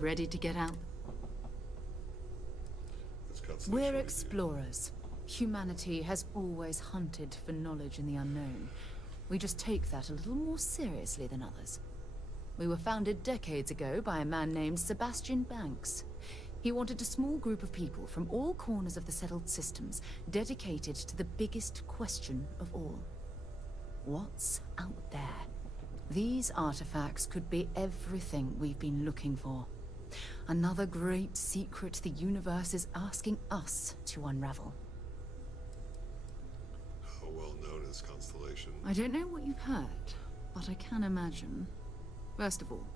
Ready to get out? This constellation We're right here. explorers. Humanity has always hunted for knowledge in the unknown. We just take that a little more seriously than others. We were founded decades ago by a man named Sebastian Banks. He wanted a small group of people from all corners of the settled systems dedicated to the biggest question of all. What's out there? These artifacts could be everything we've been looking for. Another great secret the universe is asking us to unravel. How well known is Constellation? I don't know what you've heard, but I can imagine. First of all,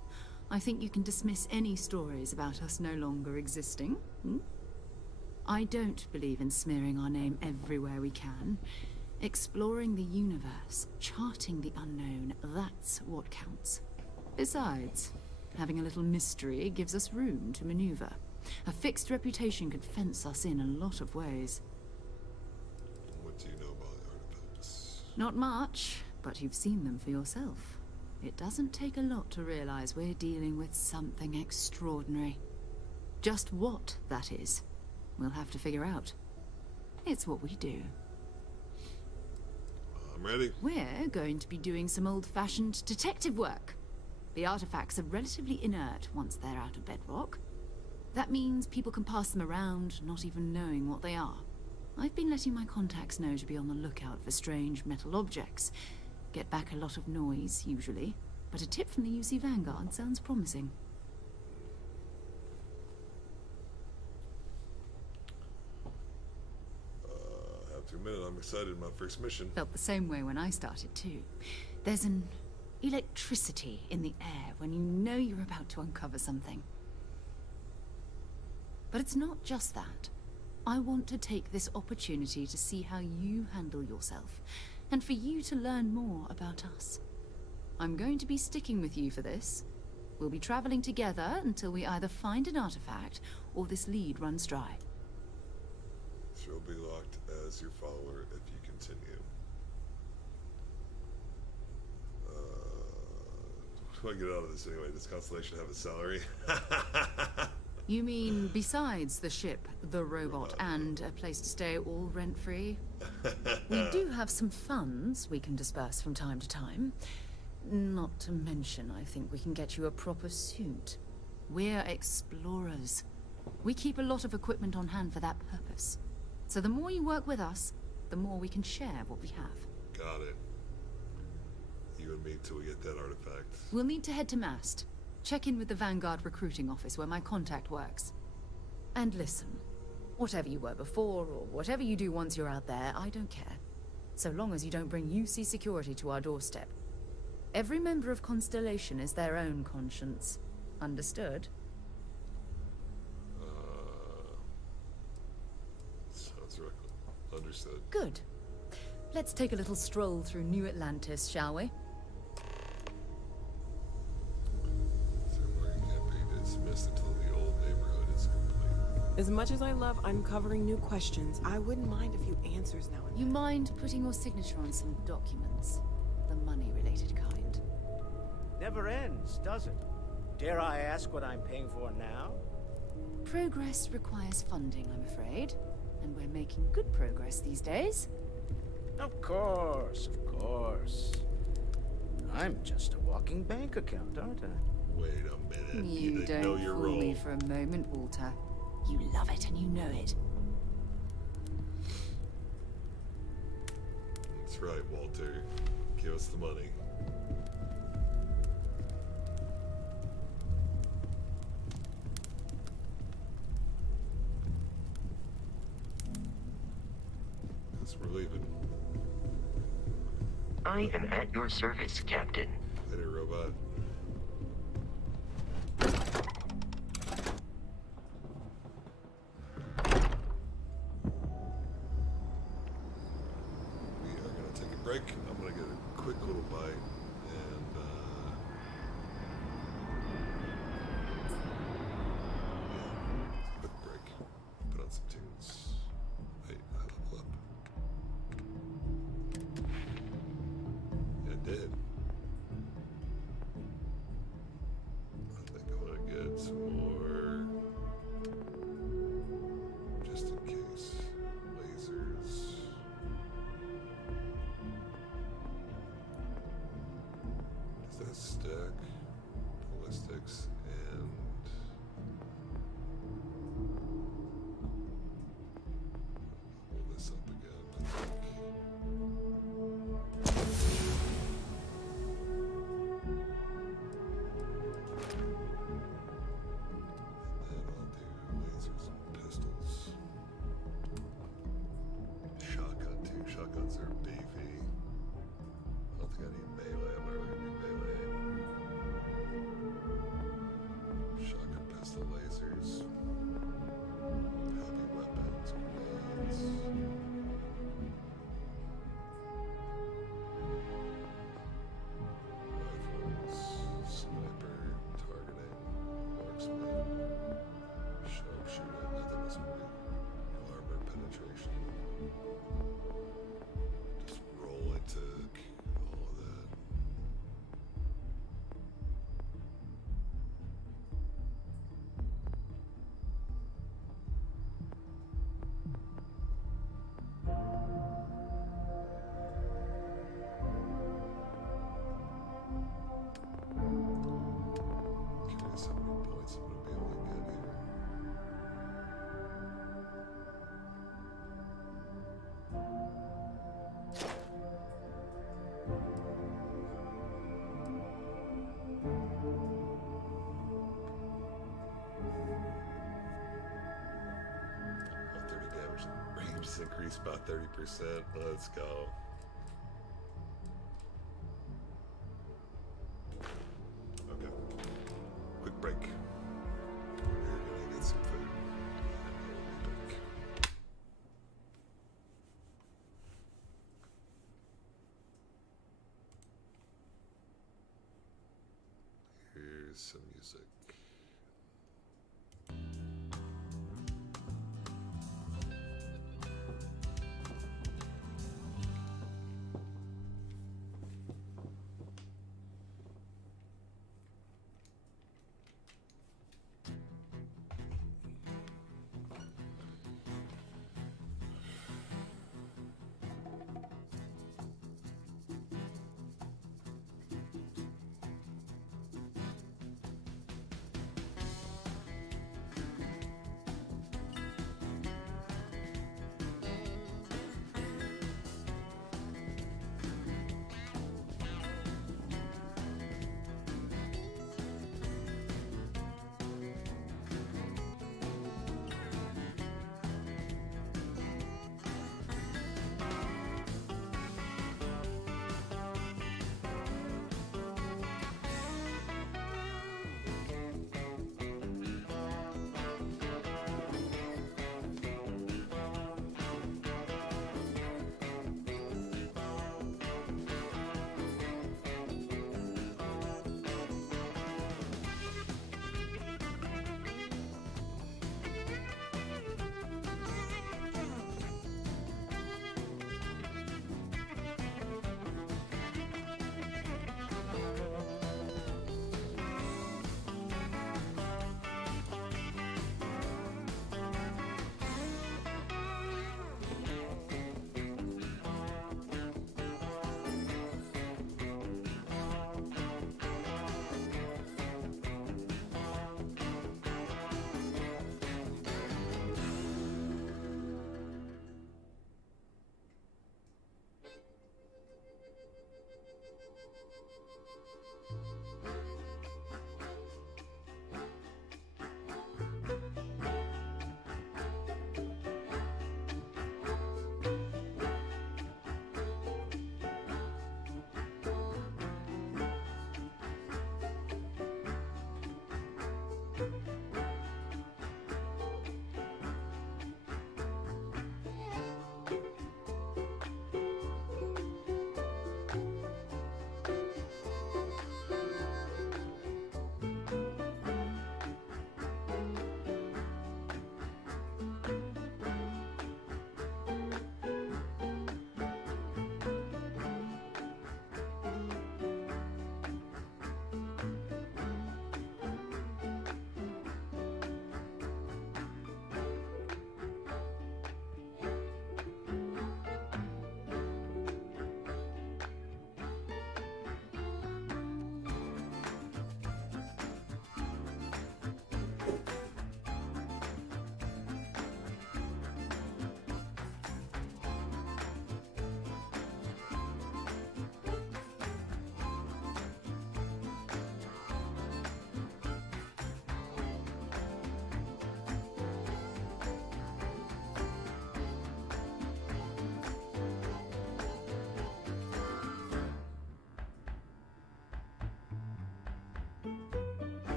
I think you can dismiss any stories about us no longer existing. I don't believe in smearing our name everywhere we can. Exploring the universe, charting the unknown, that's what counts. Besides, having a little mystery gives us room to maneuver. A fixed reputation could fence us in a lot of ways. What do you know about the artifacts? Not much, but you've seen them for yourself. It doesn't take a lot to realize we're dealing with something extraordinary. Just what that is, we'll have to figure out. It's what we do. I'm ready. We're going to be doing some old-fashioned detective work. The artifacts are relatively inert once they're out of bedrock. That means people can pass them around, not even knowing what they are. I've been letting my contacts know to be on the lookout for strange metal objects. Get back a lot of noise, usually, but a tip from the UC Vanguard sounds promising. I have to admit it, I'm excited. My first mission. Felt the same way when I started, too. There's an electricity in the air when you know you're about to uncover something. But it's not just that. I want to take this opportunity to see how you handle yourself, and for you to learn more about us. I'm going to be sticking with you for this. We'll be traveling together until we either find an artifact or this lead runs dry. She'll be locked as your follower if you continue. What do I get out of this anyway? Does Constellation have a salary? You mean besides the ship, the robot, and a place to stay all rent-free? We do have some funds we can disperse from time to time. Not to mention, I think we can get you a proper suit. We're explorers. We keep a lot of equipment on hand for that purpose. So the more you work with us, the more we can share what we have. Got it. You and me till we get that artifact. We'll need to head to Mast. Check in with the Vanguard recruiting office where my contact works. And listen, whatever you were before, or whatever you do once you're out there, I don't care. So long as you don't bring UC security to our doorstep. Every member of Constellation is their own conscience. Understood? Sounds right. Understood. Good. Let's take a little stroll through New Atlantis, shall we? Dismissed until the old neighborhood is complete. As much as I love uncovering new questions, I wouldn't mind a few answers now and then. You mind putting your signature on some documents? The money-related kind. Never ends, does it? Dare I ask what I'm paying for now? Progress requires funding, I'm afraid. And we're making good progress these days. Of course, of course. I'm just a walking bank account, aren't I? Wait a minute. You didn't don't know your fool role. me for a moment, Walter. You love it and you know it. That's right, Walter. Give us the money. Guess we're leaving. I am at your service, Captain. Later, robot. We are going to take a break. I'm going to get a quick little bite and yeah, quick break. Put on some tunes. Wait, I level up. It did. I think I want to get some more. ballistics, and pull this up again, I think. And then I'll do lasers and pistols. Shotgun too. Shotguns are beefy. I don't think I need melee. I'm not really gonna need melee. Shotgun, pistol, lasers. Heavy weapons, grenades. Rifles, sniper, targeting, marksman, sharpshooter. I think this will be armor penetration. Just roll into all of that. Curious how many points I'm gonna be able to get here. Oh, 30 damage and range is increased by 30%. Let's go. Okay. Quick break. We're gonna get some food. And we'll be back. Here's some music.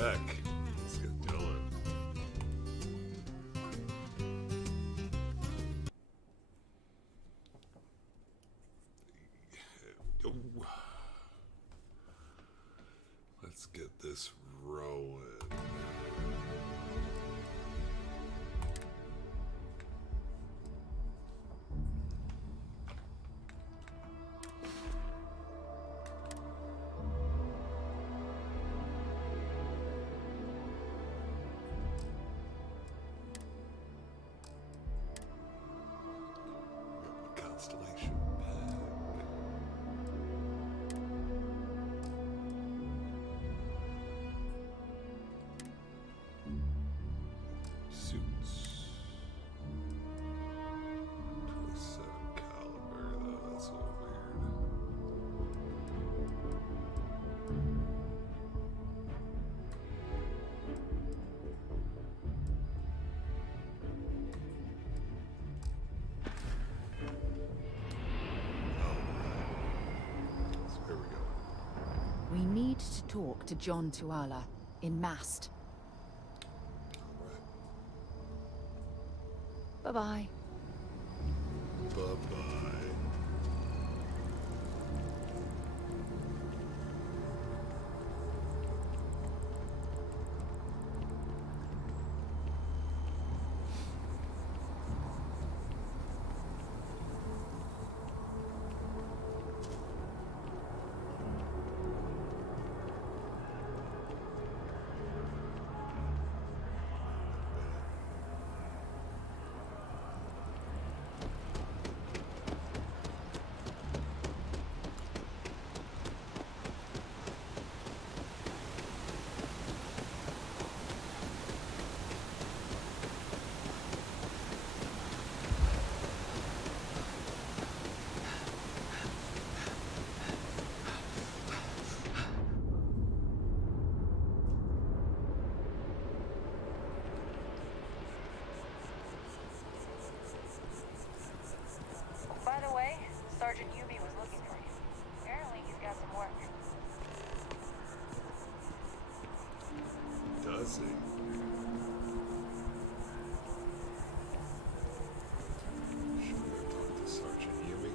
Heck, let's get going. Yo. Let's get this rolling. Constellation pad. Suits. 27 caliber, though, that's a little weird. Here we go. We need to talk to John Tuala in Mast. Bye-bye. Bye-bye. By the way, Sergeant Yubi was looking for you. Apparently he's got some work. Does he? Should we go talk to Sergeant Yumi?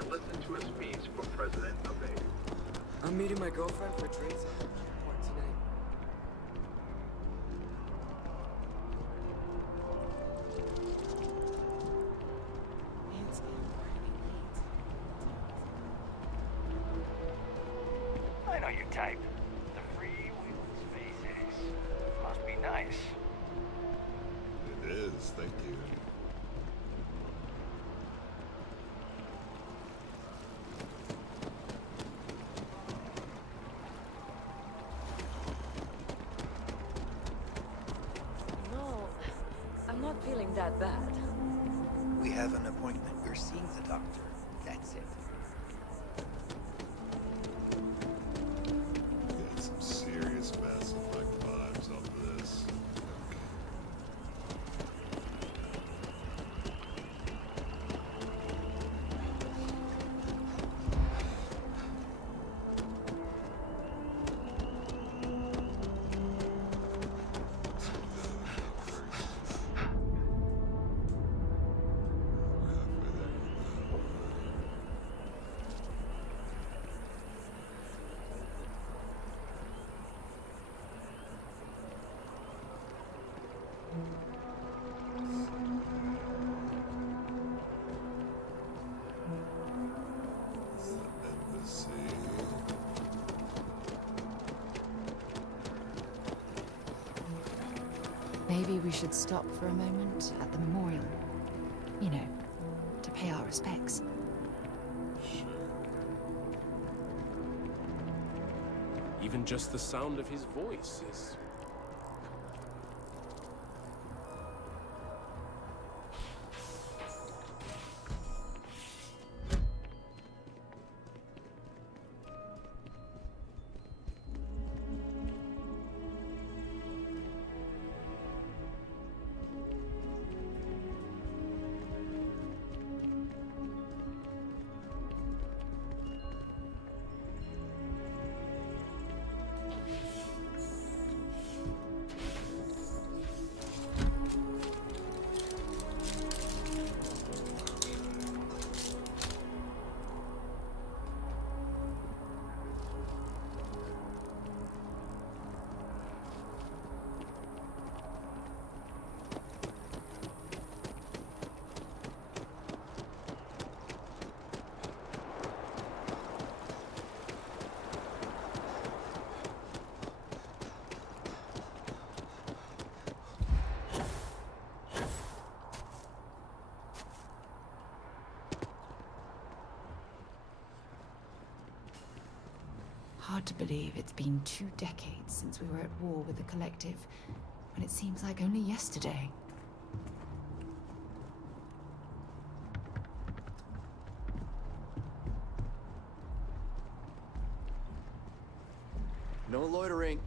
And listen to a speech from President Abe. I'm meeting my girlfriend for drinks at the airport tonight. It's getting pretty late. I know your type. The freewheeling space ace. Must be nice. It is, thank you. No, I'm not feeling that bad. We have an appointment. We're seeing the doctor. That's it. Get some serious Mass Effect vibes off of this. Maybe we should stop for a moment at the memorial. You know, to pay our respects. Even just the sound of his voice is to believe it's been 2 decades since we were at war with the Collective, when it seems like only yesterday. No loitering.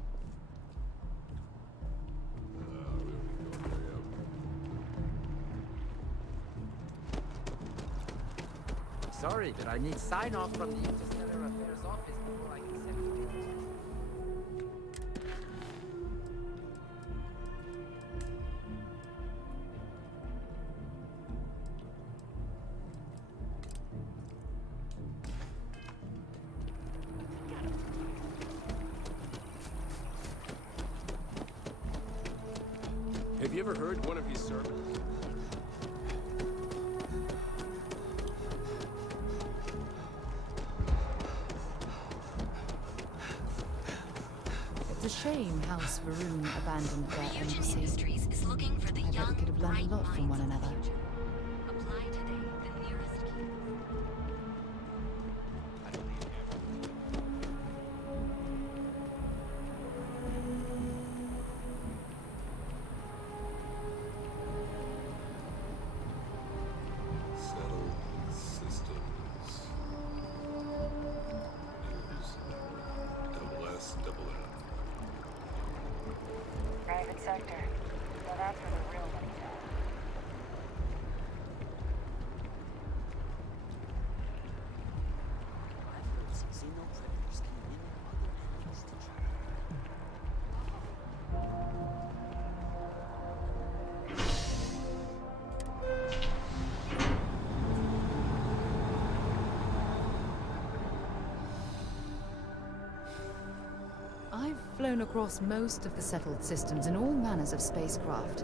Sorry, but I need sign-off from the Interstellar Affairs office before I can send you. Have you ever heard one of his sermons? It's a shame House Varun abandoned their embassy. Industries is looking for the I bet young, we could have learned a lot from one another. Apply today, the nearest key. Settled systems. News network. Double S, double N. Private sector. Well, that's where the real money's at. Xenopredators can mimic other animals to try. I've flown across most of the settled systems in all manners of spacecraft,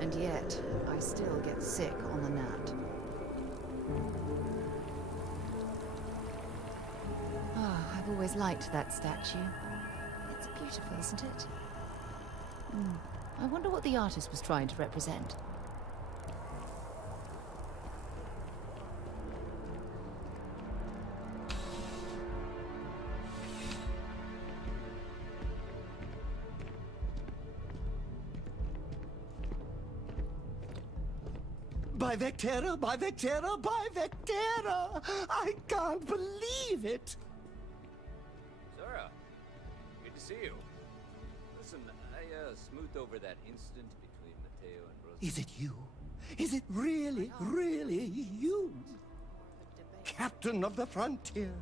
and yet I still get sick on the gnat. Ah, I've always liked that statue. It's beautiful, isn't it? I wonder what the artist was trying to represent. By Vectera, by Vectera, by Vectera! I can't believe it! Zora, good to see you. Listen, I smoothed over that incident between Mateo and Rosa. Is it you? Is it really, really you? Captain of the frontier,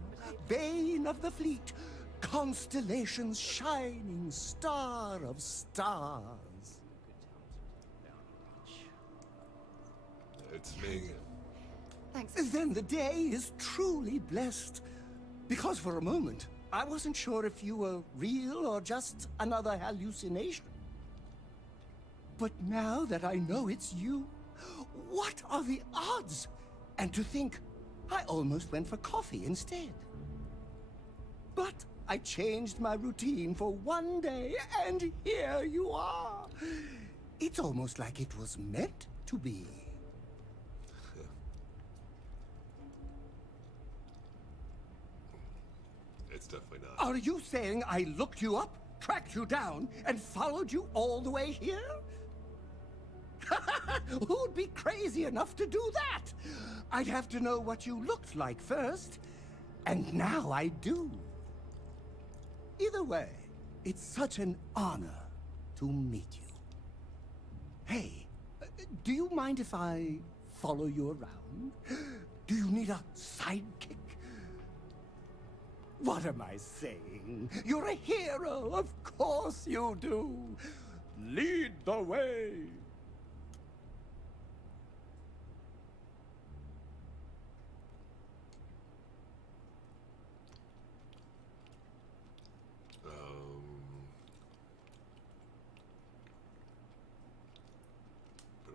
bane of the fleet, constellation's shining star of stars. It's me. Thanks. Then the day is truly blessed. Because for a moment, I wasn't sure if you were real or just another hallucination. But now that I know it's you, what are the odds? And to think, I almost went for coffee instead. But I changed my routine for one day, and here you are. It's almost like it was meant to be. It's definitely not. Are you saying I looked you up, tracked you down, and followed you all the way here? Who'd be crazy enough to do that? I'd have to know what you looked like first, and now I do. Either way, it's such an honor to meet you. Hey, do you mind if I follow you around? Do you need a sidekick? What am I saying? You're a hero, of course you do. Lead the way.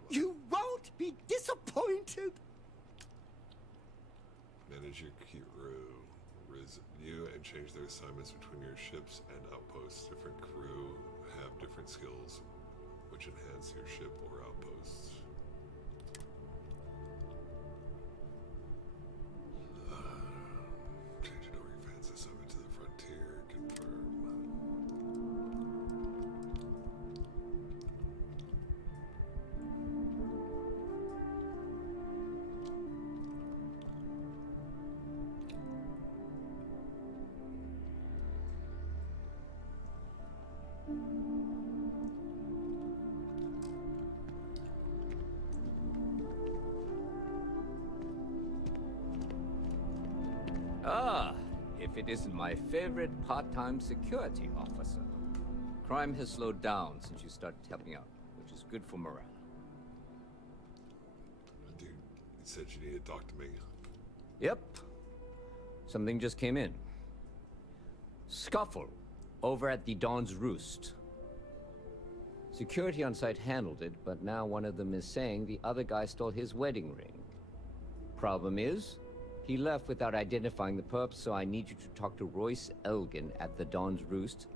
You won't be disappointed. Manage your crew. View and change their assignments between your ships and outposts. Different crew have different skills, which enhance your ship or outposts. Changing over your fans assignment to the frontier. Confirm. Ah, if it isn't my favorite part-time security officer. Crime has slowed down since you started helping out, which is good for morale. Dude, you said you needed to talk to me. Yep. Something just came in. Scuffle over at the Dawn's Roost. Security on site handled it, but now one of them is saying the other guy stole his wedding ring. Problem is, he left without identifying the perp, so I need you to talk to Royce Elgin at the Dawn's Roost.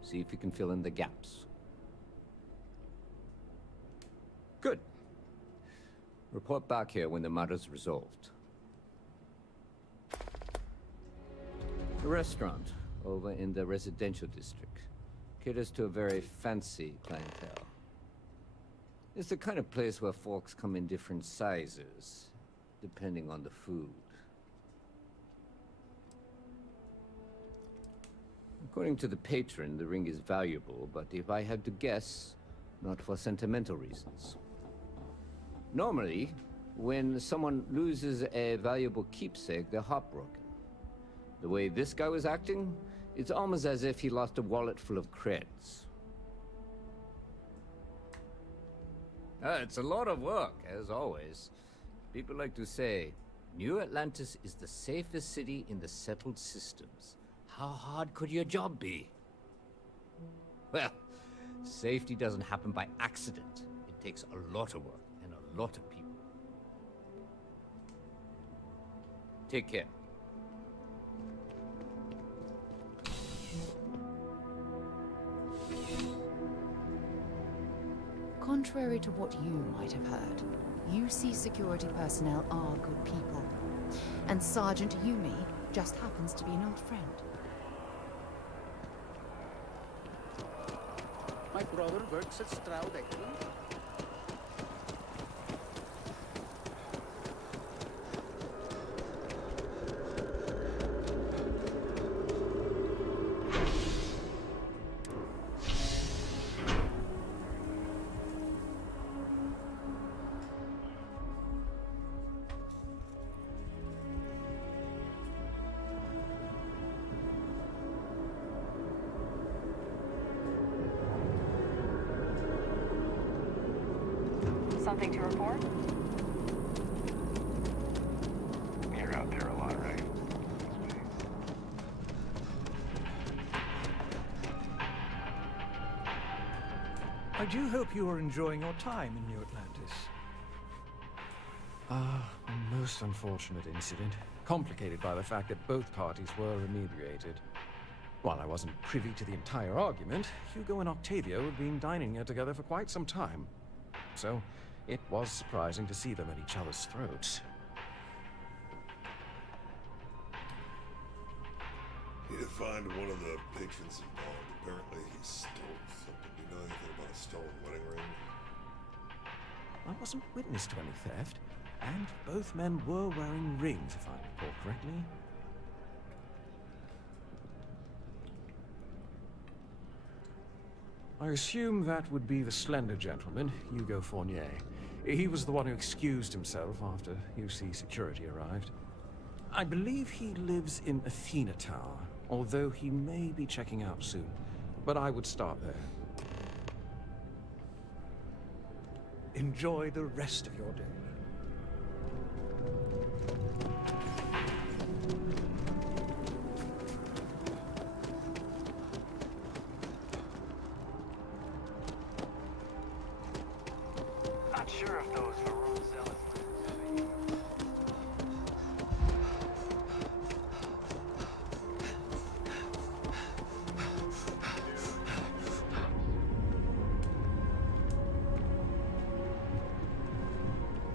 See if you can fill in the gaps. Good. Report back here when the matter's resolved. The restaurant over in the residential district caters to a very fancy clientele. It's the kind of place where forks come in different sizes, depending on the food. According to the patron, the ring is valuable, but if I had to guess, not for sentimental reasons. Normally, when someone loses a valuable keepsake, they're heartbroken. The way this guy was acting, it's almost as if he lost a wallet full of creds. It's a lot of work, as always. People like to say, New Atlantis is the safest city in the settled systems. How hard could your job be? Well, safety doesn't happen by accident. It takes a lot of work and a lot of people. Take care. Contrary to what you might have heard, UC security personnel are good people. And Sergeant Yumi just happens to be an old friend. My brother works at Stroud Equipment. Something to report? You're out there a lot, right? I do hope you are enjoying your time in New Atlantis. A most unfortunate incident, complicated by the fact that both parties were remediated. While I wasn't privy to the entire argument, Hugo and Octavio had been dining here together for quite some time. So, it was surprising to see them at each other's throats. You need to find one of the patrons involved. Apparently he stole something. Do you know anything about a stolen wedding ring? I wasn't witness to any theft, and both men were wearing rings, if I recall correctly. I assume that would be the slender gentleman, Hugo Fournier. He was the one who excused himself after UC security arrived. I believe he lives in Athena Tower, although he may be checking out soon. But I would start there. Enjoy the rest of your day. Not sure if those maroon zealots.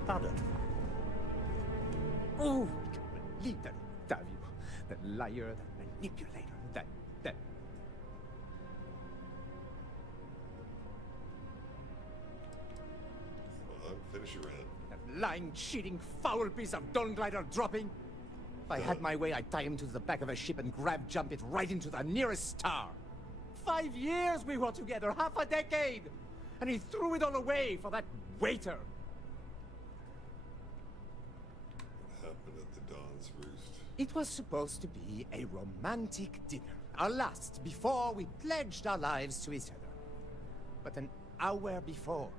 Pardon. Oh, leave that Davio, that liar, that manipulator, that... Well, finish your round. That lying, cheating, foul piece of Dawn Glider dropping. If I had my way, I'd tie him to the back of a ship and grab jump it right into the nearest star. Fine! 5 years we were together, half a decade! And he threw it all away for that waiter. What happened at the Dawn's Roost? It was supposed to be a romantic dinner, our last before we pledged our lives to each other. But an hour before,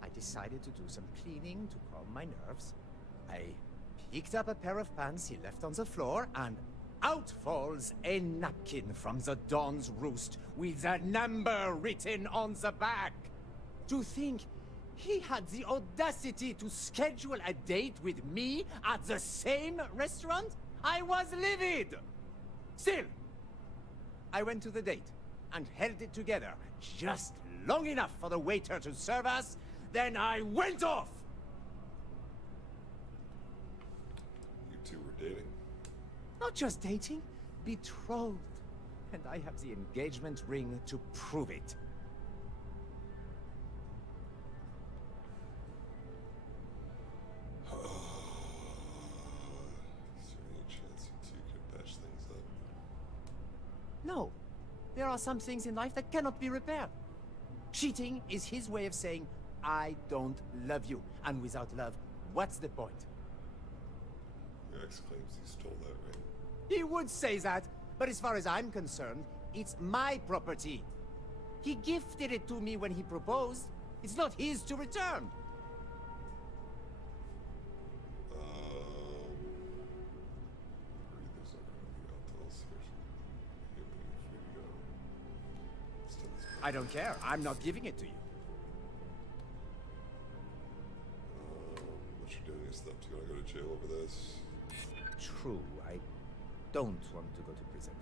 I decided to do some cleaning to calm my nerves. I picked up a pair of pants he left on the floor, and out falls a napkin from the Dawn's Roost with a number written on the back. To think he had the audacity to schedule a date with me at the same restaurant? I was livid! Still, I went to the date and held it together just long enough for the waiter to serve us, then I went off! You two were dating? Not just dating, betrothed. And I have the engagement ring to prove it. Is there any chance you two could patch things up? No. There are some things in life that cannot be repaired. Cheating is his way of saying, I don't love you. And without love, what's the point? Your ex claims he stole that ring. He would say that, but as far as I'm concerned, it's my property. He gifted it to me when he proposed. It's not his to return. There's not going to be out till seriously. You're free to go. Still this I don't care. I'm not giving it to you. what you're doing is stuff. Do you want to go to jail over this? True, I don't want to go to prison.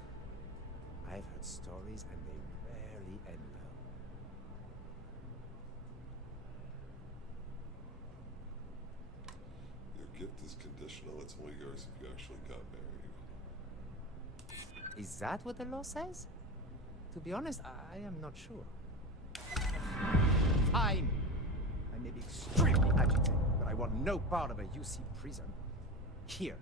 I've heard stories and they rarely end well. Your gift is conditional. It's only yours if you actually got married. Is that what the law says? To be honest, I am not sure. Fine. I may be extremely agitated, but I want no part of a UC prison. Here.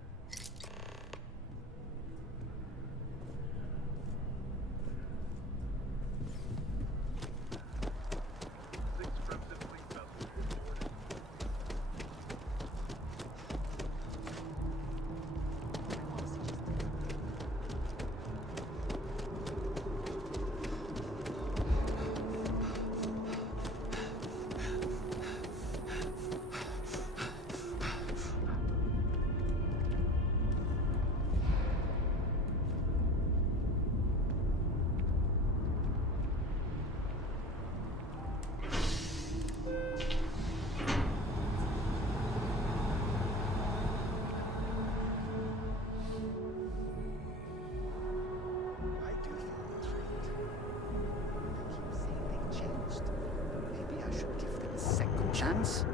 Chance?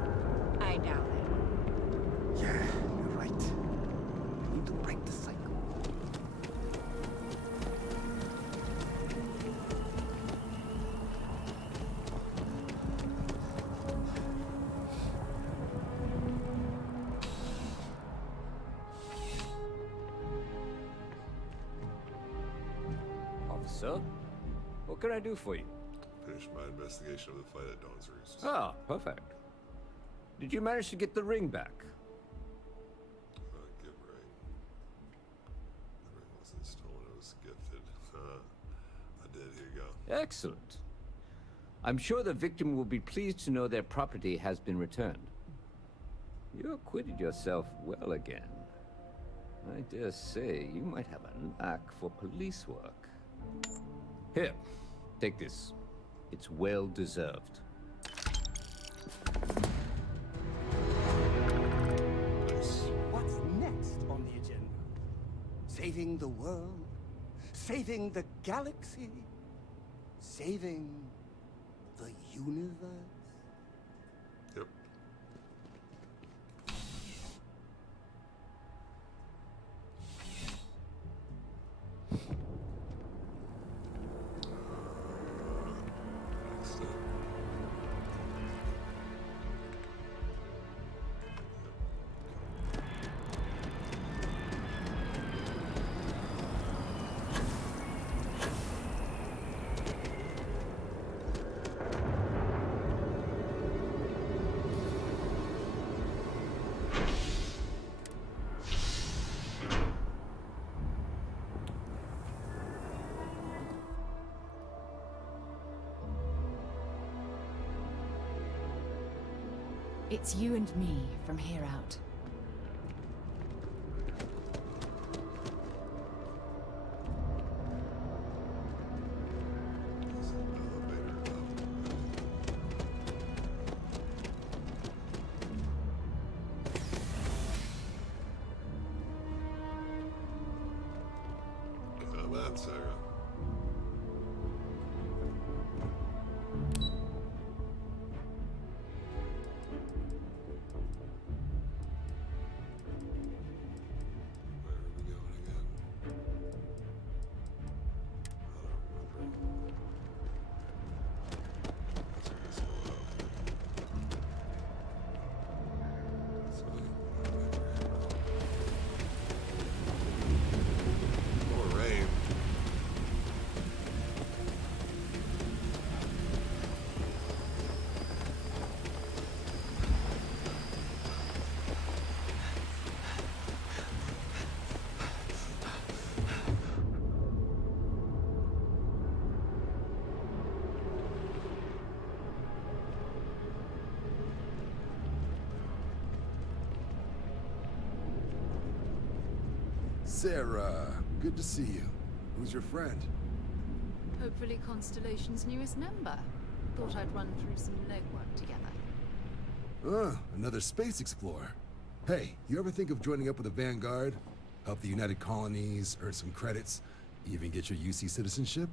I doubt it. Yeah, you're right. We need to break the cycle. Officer, what can I do for you? Finished my investigation of the fight at Dawn's Roost. Ah, perfect. Did you manage to get the ring back? Give right. The ring wasn't stolen, it was gifted. I did, here you go. Excellent. I'm sure the victim will be pleased to know their property has been returned. You acquitted yourself well again. I dare say you might have a knack for police work. Here, take this. It's well deserved. What's next on the agenda? Saving the world? Saving the galaxy? Saving the universe? Yep. It's you and me from here out. Come on, Sarah. Where are we going again? I don't remember. Let's go out. More rain. Sarah, good to see you. Who's your friend? Hopefully Constellation's newest member. Thought I'd run through some legwork together. Another space explorer. Hey, you ever think of joining up with the Vanguard? Help the United Colonies, earn some credits, even get your UC citizenship?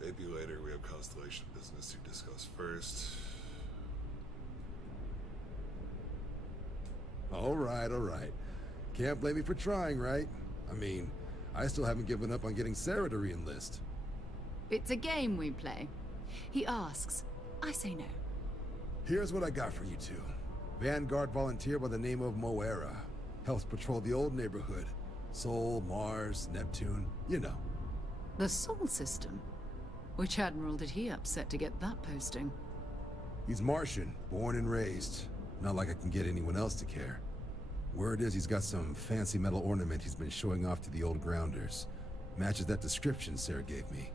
Maybe later. We have Constellation business to discuss first. All right. Can't blame me for trying, right? I mean, I still haven't given up on getting Sarah to re-enlist. It's a game we play. He asks, I say no. Here's what I got for you two. Vanguard volunteer by the name of Moera. Helps patrol the old neighborhood. Sol, Mars, Neptune, you know. The Sol system? Which admiral did he upset to get that posting? He's Martian, born and raised. Not like I can get anyone else to care. Word is he's got some fancy metal ornament he's been showing off to the old grounders. Matches that description Sarah gave me.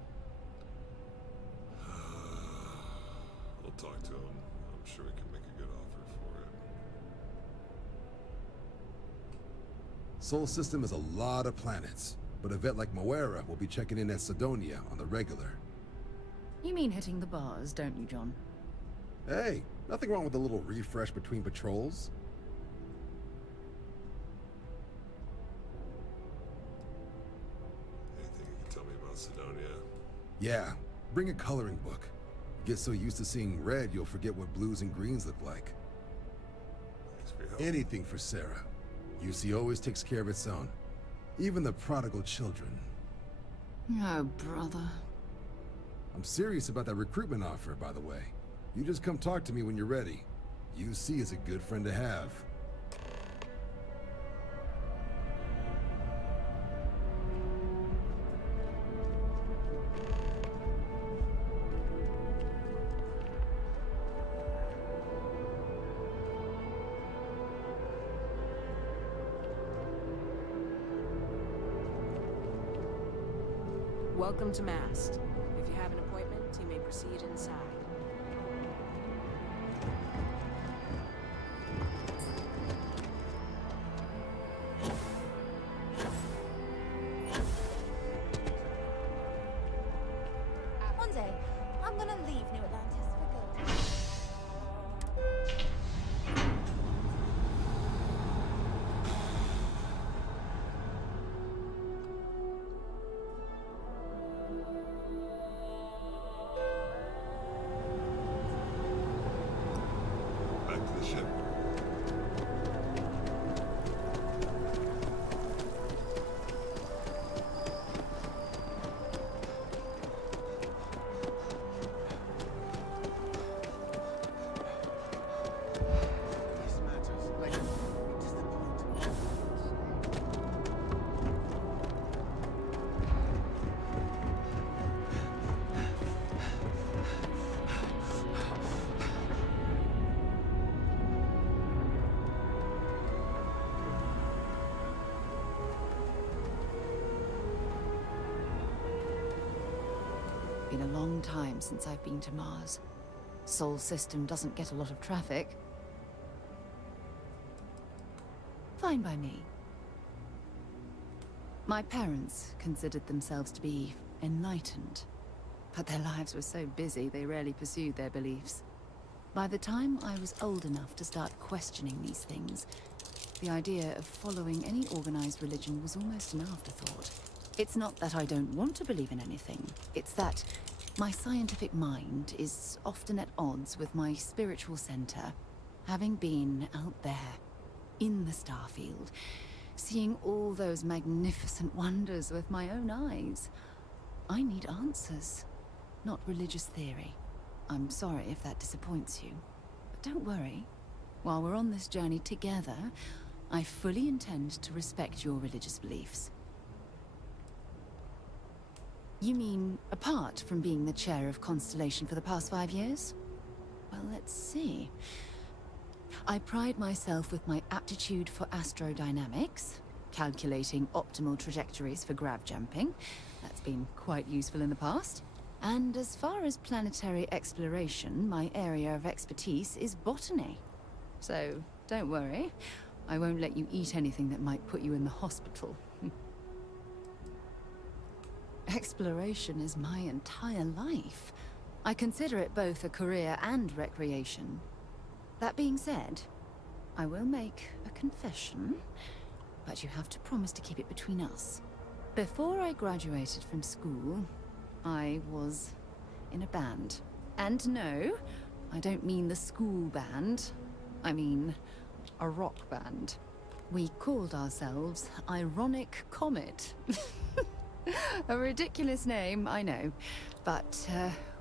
We'll talk to him. I'm sure we can make a good offer for it. Sol system is a lot of planets, but a vet like Moera will be checking in at Sidonia on the regular. You mean hitting the bars, don't you, John? Hey, nothing wrong with a little refresh between patrols. Anything you can tell me about Sidonia? Yeah, bring a coloring book. Get so used to seeing red, you'll forget what blues and greens look like. Thanks for your help. Anything for Sarah. UC always takes care of its own. Even the prodigal children. Oh, brother. I'm serious about that recruitment offer, by the way. You just come talk to me when you're ready. UC is a good friend to have. Welcome to Mast. If you have an appointment, you may proceed inside. One day, I'm gonna leave New Atlantis for good. been a long time since I've been to Mars. Sol system doesn't get a lot of traffic. Fine by me. My parents considered themselves to be enlightened, but their lives were so busy they rarely pursued their beliefs. By the time I was old enough to start questioning these things, the idea of following any organized religion was almost an afterthought. It's not that I don't want to believe in anything, it's that my scientific mind is often at odds with my spiritual center. Having been out there, in the starfield, seeing all those magnificent wonders with my own eyes, I need answers, not religious theory. I'm sorry if that disappoints you, but don't worry. While we're on this journey together, I fully intend to respect your religious beliefs. You mean, apart from being the chair of Constellation for the past 5 years? Well, let's see. I pride myself with my aptitude for astrodynamics, calculating optimal trajectories for grav jumping. That's been quite useful in the past. And as far as planetary exploration, my area of expertise is botany. So, don't worry. I won't let you eat anything that might put you in the hospital. Exploration is my entire life. I consider it both a career and recreation. That being said, I will make a confession, but you have to promise to keep it between us. Before I graduated from school, I was in a band. And no, I don't mean the school band. I mean a rock band. We called ourselves Ironic Comet. A ridiculous name, I know. But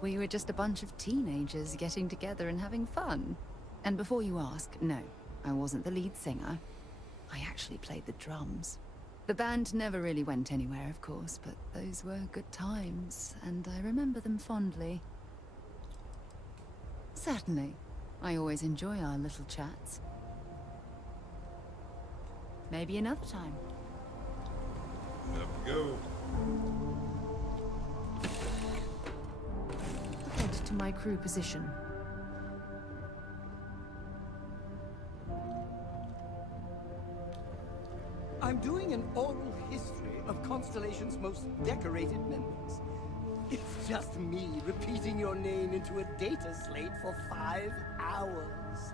we were just a bunch of teenagers getting together and having fun. And before you ask, no, I wasn't the lead singer. I actually played the drums. The band never really went anywhere, of course, but those were good times, and I remember them fondly. Certainly. I always enjoy our little chats. Maybe another time. Up we go. Head to my crew position. I'm doing an oral history of Constellation's most decorated members. It's just me repeating your name into a data slate for 5 hours.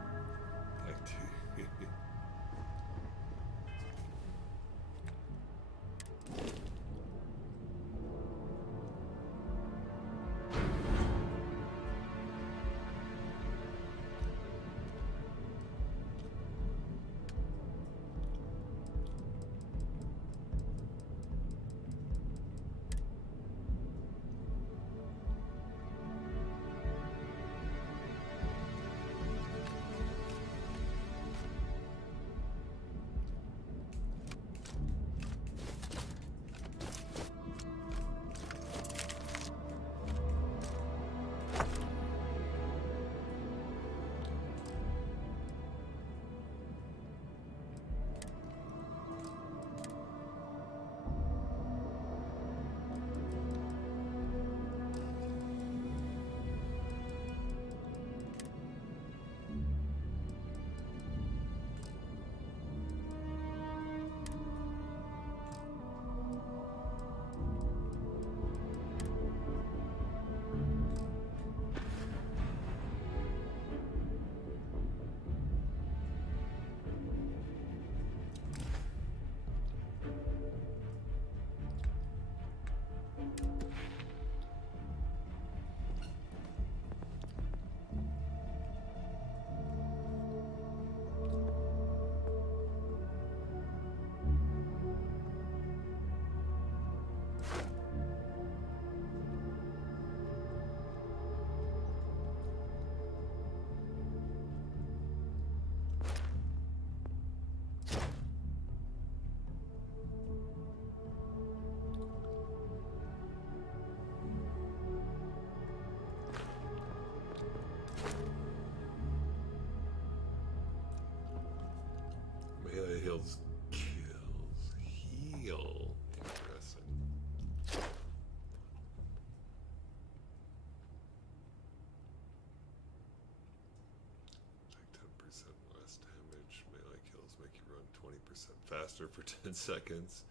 faster for 10 seconds.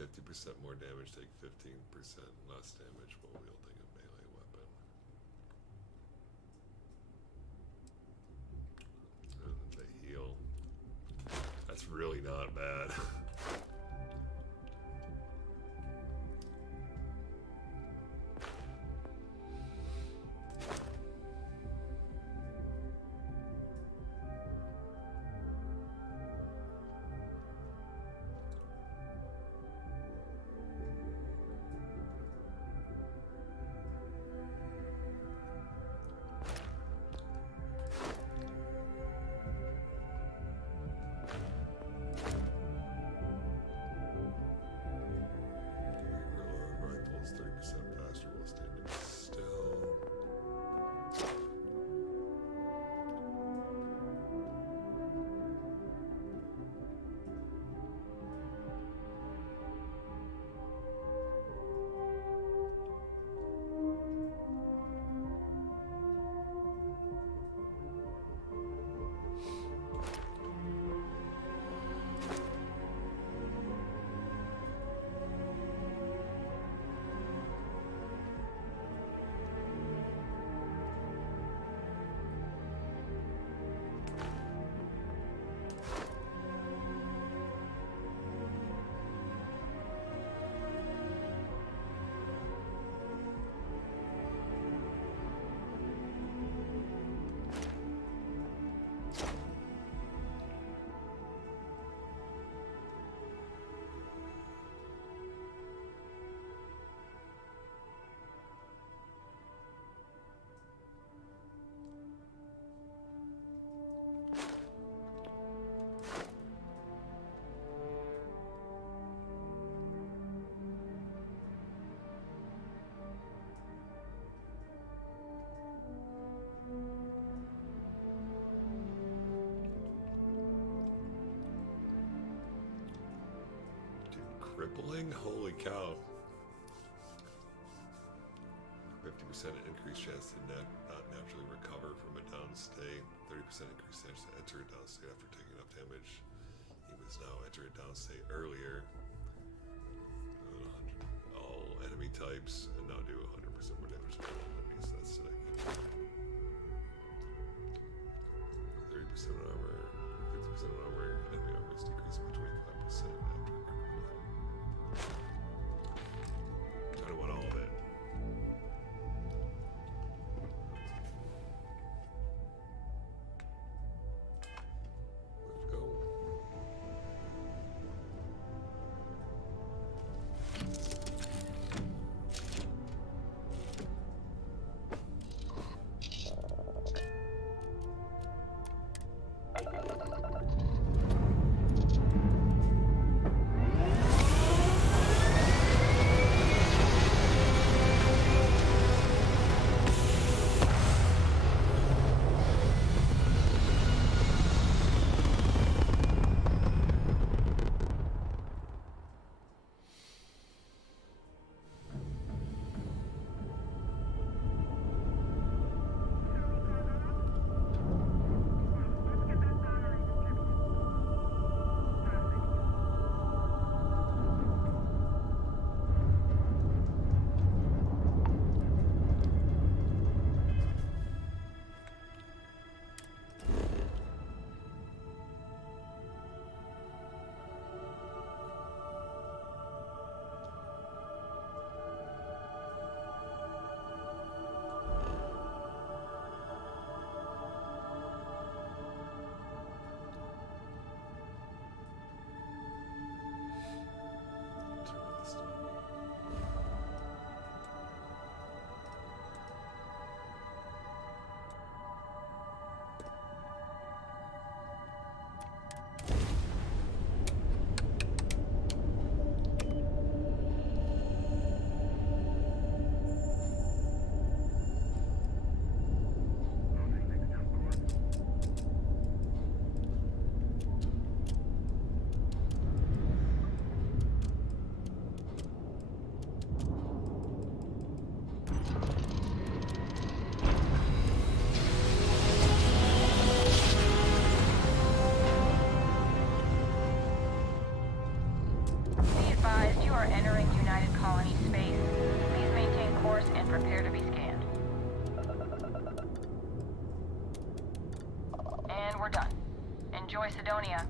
50% more damage, take 15% less damage while wielding a melee weapon. And they heal. That's really not bad. Crippling? Holy cow. 50% increased chance to not naturally recover from a down state. 30% increased chance to enter a down state after taking enough damage. He must now enter a down state earlier. All enemy types and now do 100% more damage to all enemies. That's sick. 30% on armor, 50% on armor. Enemy armor is decreased by 25% after a critical hit. I want all of it. Let's go. Clear to be scanned. And we're done. Enjoy Sidonia.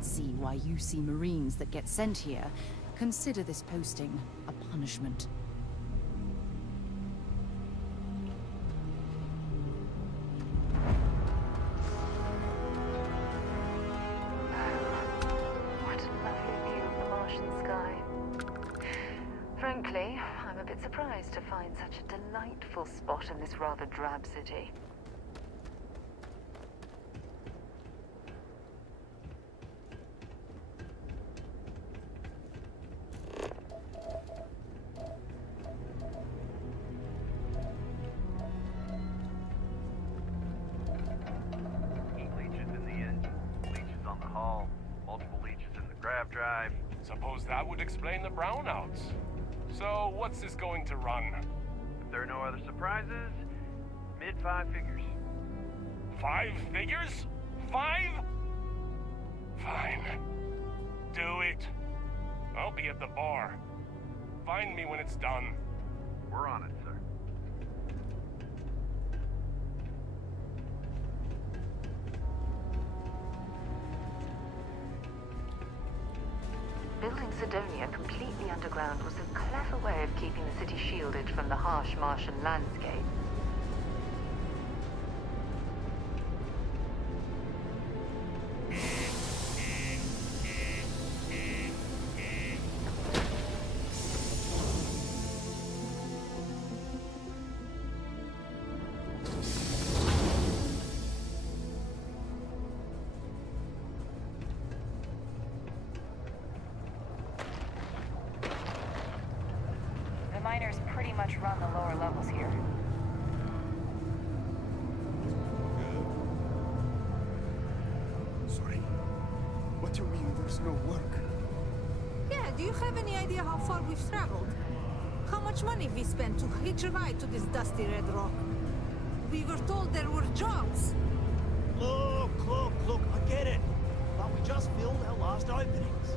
See why you see Marines that get sent here consider this posting a punishment. What a lovely view of the Martian sky. Frankly, I'm a bit surprised to find such a delightful spot in this rather drab city. Suppose that would explain the brownouts. So, what's this going to run? If there are no other surprises, mid-5 figures. 5 figures? 5? Fine. Do it. I'll be at the bar. Find me when it's done. We're on it, sir. Building Sidonia completely underground was a clever way of keeping the city shielded from the harsh Martian landscape. Miners pretty much run the lower levels here. Sorry. What do you mean there's no work? Yeah, do you have any idea how far we've traveled? How much money we spent to hitch a ride to this dusty red rock? We were told there were jobs. Look, I get it. But we just filled our last openings.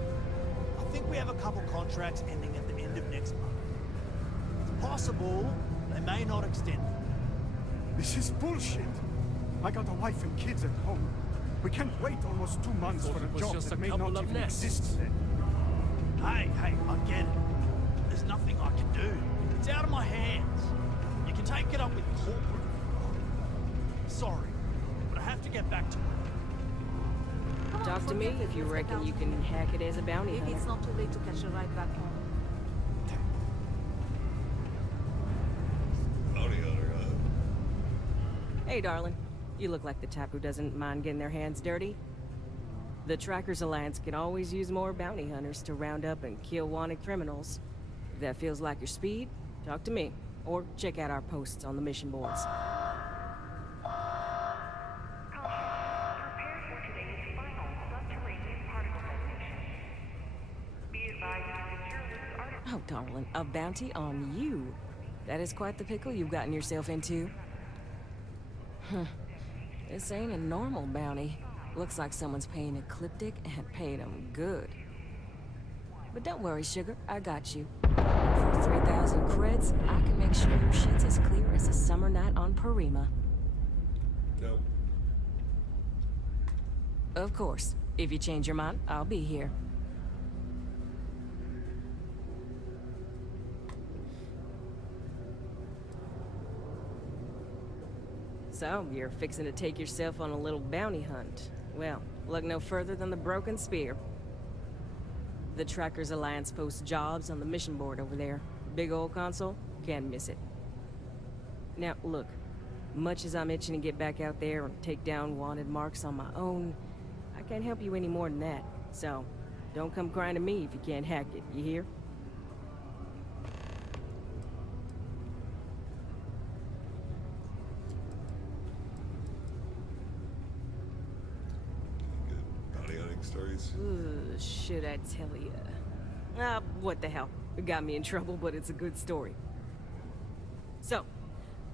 I think we have a couple contracts ending at the end of next month. It's possible they may not extend them. This is bullshit. I got a wife and kids at home. We can't wait almost 2 months for a job that may not even exist then. Hey, I get it. There's nothing I can do. It's out of my hands. You can take it up with corporate. Sorry, but I have to get back to work. Talk to me if you reckon you can hack it as a bounty hunter. Maybe it's not too late to catch a ride back home. Bounty hunter, Hey, darling. You look like the type who doesn't mind getting their hands dirty. The Trackers Alliance can always use more bounty hunters to round up and kill wanted criminals. If that feels like your speed, talk to me. Or check out our posts on the mission boards. Oh, darling, a bounty on you. That is quite the pickle you've gotten yourself into. Huh. This ain't a normal bounty. Looks like someone's paying Ecliptic and paying them good. But don't worry, sugar, I got you. For 3,000 creds, I can make sure your shit's as clear as a summer night on Parima. No. Of course. If you change your mind, I'll be here. So, you're fixing to take yourself on a little bounty hunt. Well, look no further than the Broken Spear. The Trackers Alliance posts jobs on the mission board over there. Big old console, can't miss it. Now, look, much as I'm itching to get back out there and take down wanted marks on my own, I can't help you any more than that. So, don't come crying to me if you can't hack it, you hear? Bounty hunting stories? Ooh, should I tell ya? What the hell? It got me in trouble, but it's a good story. So,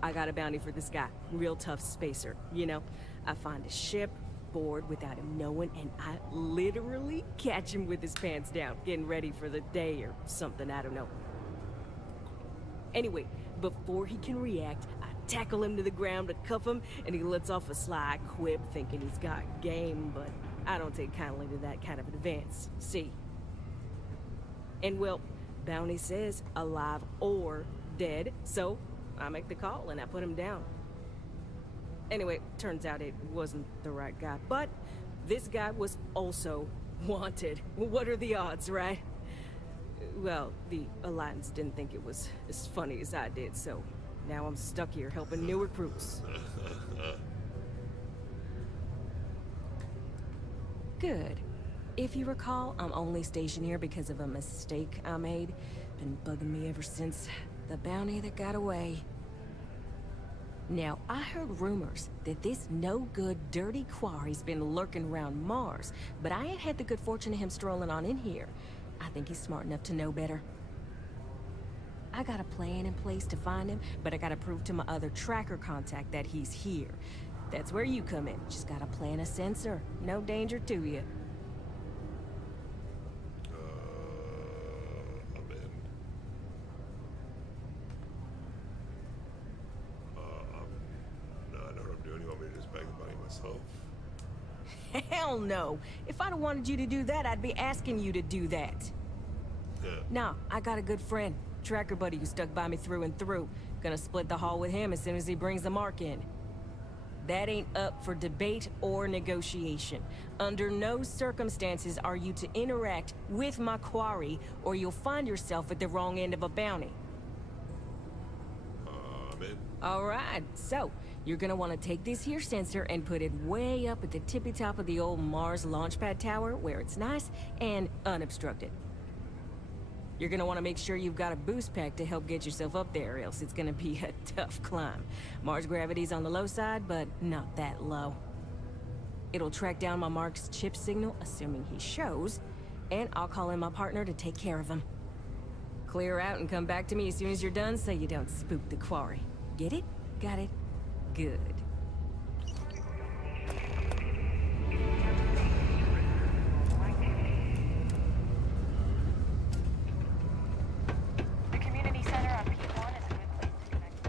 I got a bounty for this guy. Real tough spacer, you know? I find a ship, board without him knowing, and I literally catch him with his pants down, getting ready for the day or something, I don't know. Anyway, before he can react, I tackle him to the ground to cuff him, and he lets off a sly quip thinking he's got game, but I don't take kindly to that kind of advance, see? And well, bounty says alive or dead, so I make the call and I put him down. Anyway, turns out it wasn't the right guy, but this guy was also wanted. What are the odds, right? Well, the Alliance didn't think it was as funny as I did, so now I'm stuck here helping new recruits. Good. If you recall, I'm only stationed here because of a mistake I made. Been bugging me ever since the bounty that got away. Now, I heard rumors that this no-good, dirty quarry's been lurking around Mars, but I ain't had the good fortune of him strolling on in here. I think he's smart enough to know better. I got a plan in place to find him, but I gotta prove to my other tracker contact that he's here. That's where you come in. Just gotta plant a sensor. No danger to you. I'm in. No, I know what I'm doing. You want me to just bag the money myself? Hell no! If I'd have wanted you to do that, I'd be asking you to do that. Yeah. Nah, I got a good friend. Tracker buddy who stuck by me through and through. Gonna split the haul with him as soon as he brings the mark in. That ain't up for debate or negotiation. Under no circumstances are you to interact with my quarry, or you'll find yourself at the wrong end of a bounty. I'm in. Alright, so, you're gonna want to take this here sensor and put it way up at the tippy top of the old Mars launchpad tower, where it's nice and unobstructed. You're gonna want to make sure you've got a boost pack to help get yourself up there, else it's gonna be a tough climb. Mars gravity's on the low side, but not that low. It'll track down my Mark's chip signal, assuming he shows, and I'll call in my partner to take care of him. Clear out and come back to me as soon as you're done so you don't spook the quarry. Get it? Got it? Good. The community center on P1 is a good place to connect.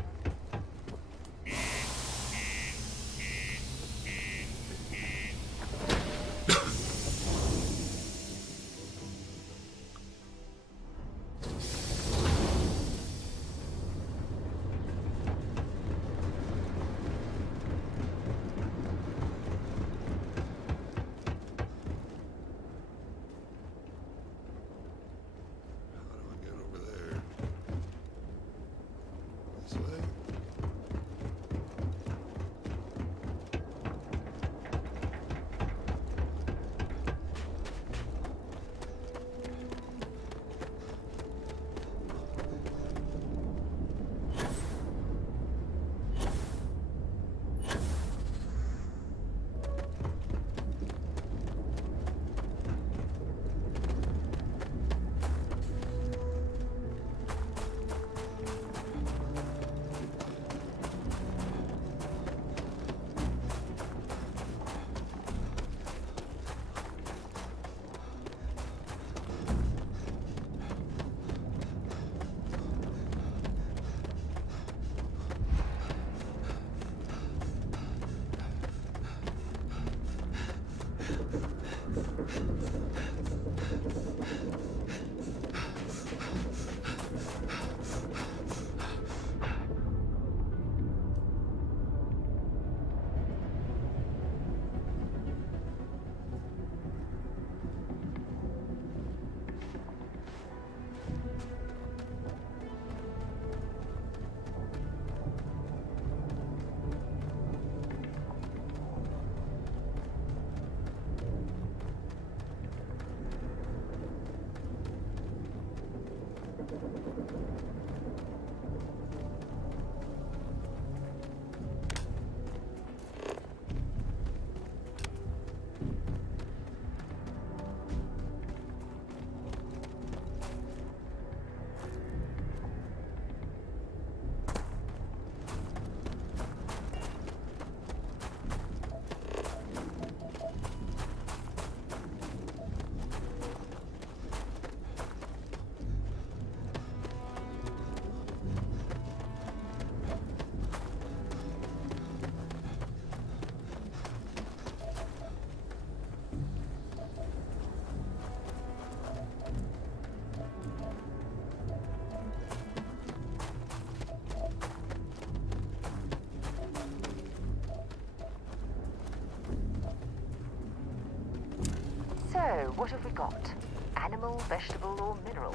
what have we got? Animal, vegetable, or mineral?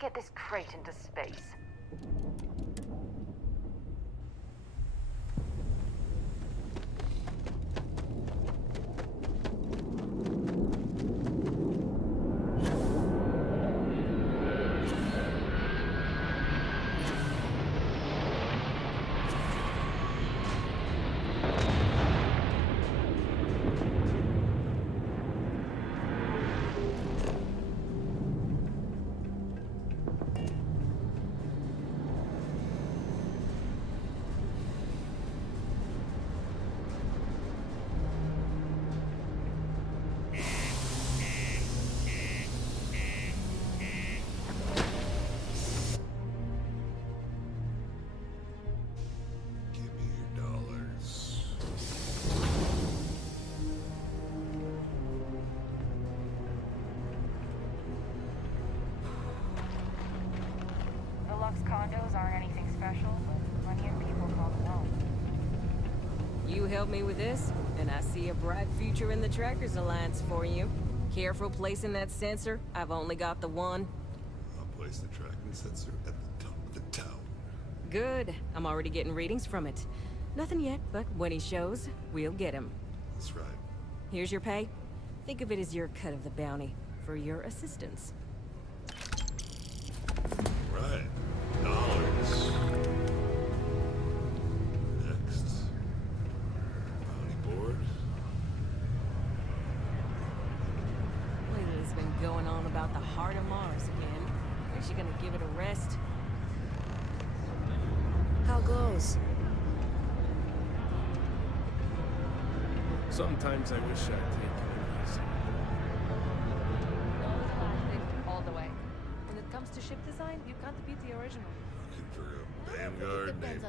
get this crate into space. Condos aren't anything special, but plenty of people call them home. You help me with this, and I see a bright future in the Trackers Alliance for you. Careful placing that sensor. I've only got the one. I'll place the tracking sensor at the top of the tower. Good. I'm already getting readings from it. Nothing yet, but when he shows, we'll get him. That's right. Here's your pay. Think of it as your cut of the bounty for your assistance. Right. Dollars. Next. Bounty board. Lately's been going on about the heart of Mars again. Is she gonna give it a rest? How goes? Sometimes I wish I'd take it easy. All the way. When it comes to ship design, you can't beat the original. Looking for a Vanguard named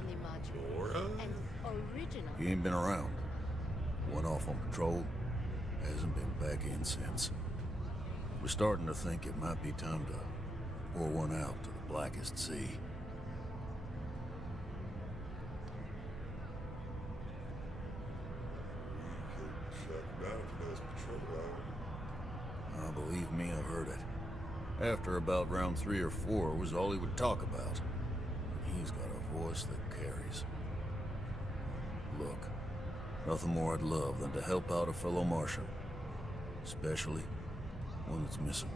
Laura? Original. He ain't been around. Went off on patrol. Hasn't been back in since. We're starting to think it might be time to pour one out to the Blackest Sea. Believe me, I've heard it. After about round 3 or 4 was all he would talk about. And he's got a voice that carries. Look, nothing more I'd love than to help out a fellow Martian. Especially one that's missing.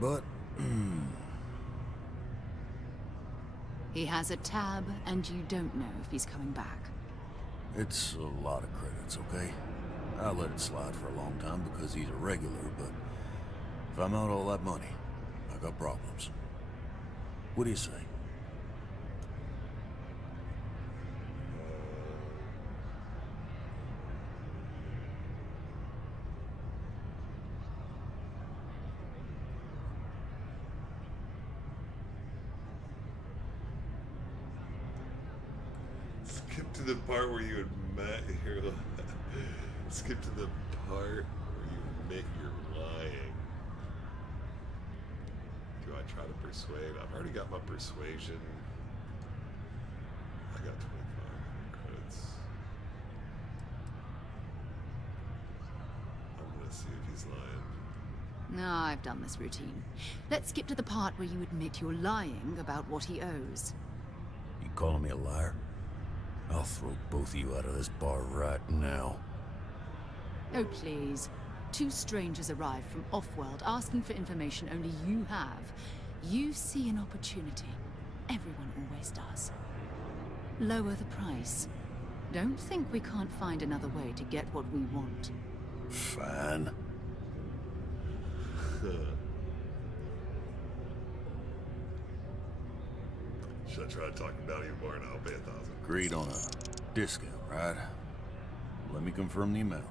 But, He has a tab, and you don't know if he's coming back. it's a lot of credits, okay? I let it slide for a long time because he's a regular, but if I'm out all that money, I got problems. What do you say? Skip to the part where you admit you're skip to the part where you admit you're lying. Do I try to persuade? I've already got my persuasion. I got 25 credits. I'm gonna see if he's lying. No, I've done this routine. Let's skip to the part where you admit you're lying about what he owes. You calling me a liar? I'll throw both of you out of this bar right now. Oh, please. 2 strangers arrive from off-world asking for information only you have. You see an opportunity. Everyone always does. Lower the price. Don't think we can't find another way to get what we want. Fine. Should I try to talk him down even more? And I'll pay 1,000. Agreed on a discount, right? Let me confirm the amount.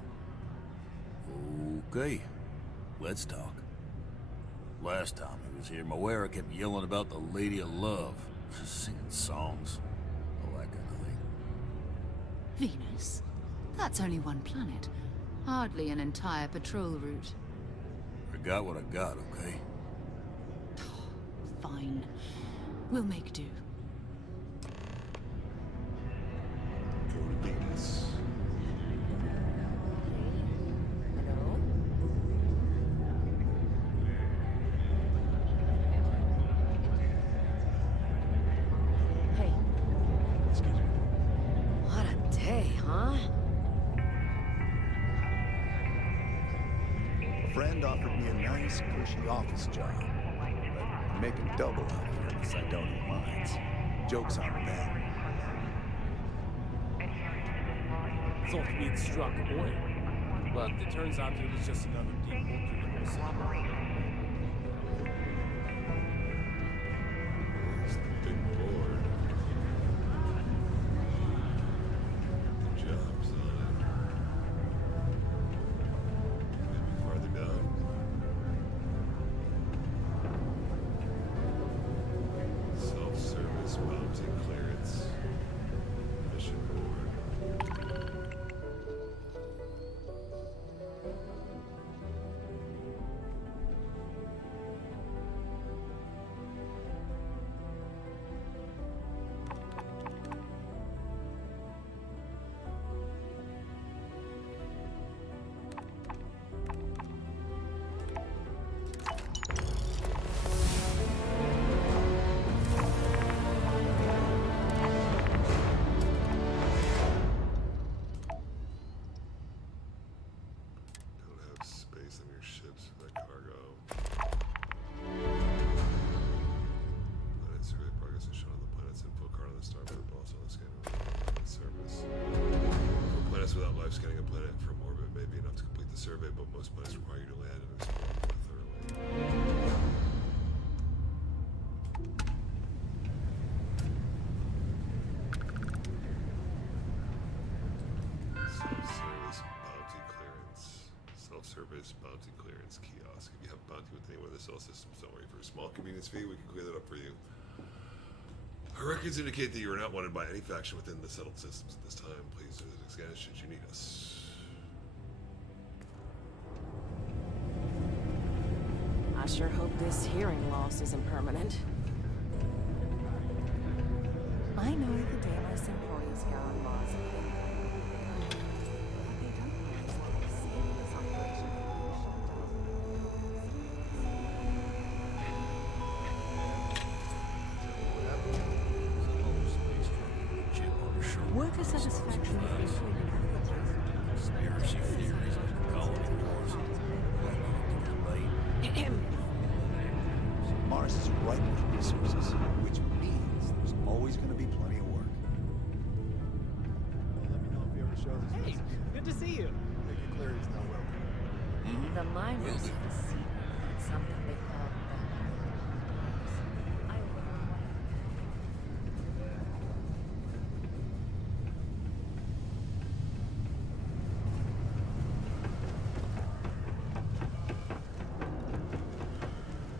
Okay, let's talk. Last time he was here, Moira kept yelling about the Lady of Love, singing songs, all that kind of thing. Venus? That's only one planet. Hardly an entire patrol route. I got what I got, okay? Fine. We'll make do. Go to Venus. nice, cushy office job. But I'm making double out here in the Cydonia mines. Joke's on them. Thought we'd struck oil, but it turns out it was just another depotable slumber. There's the big board. The job's on it. Maybe farther down. Self-service bounty clearance. Mission board. Space on your ships for that cargo. Planet survey progress is shown on the planet's info card on the starboard, but also on the scanner service. For planets without life, scanning a planet from orbit may be enough to complete the survey, but most planets require you to land and explore more thoroughly. Self-service bounty clearance. Self-service bounty clearance kiosk. If you have bounty with any one of the cell systems, don't worry. For a small convenience fee, we can clear that up for you. Our records indicate that you are not wanted by any faction within the settled systems at this time. Please visit us again should you need us. I sure hope this hearing loss isn't permanent. I know the Deimos employees here on Mars have been but they don't realize that the serious operation Worker satisfaction is Conspiracy theories, colony wars. Mars is ripe with resources, which means there's always going to be plenty of work. Let me know if you ever show this. Hey, good to see you. Making clear he's not welcome. The miners have seen something they call the I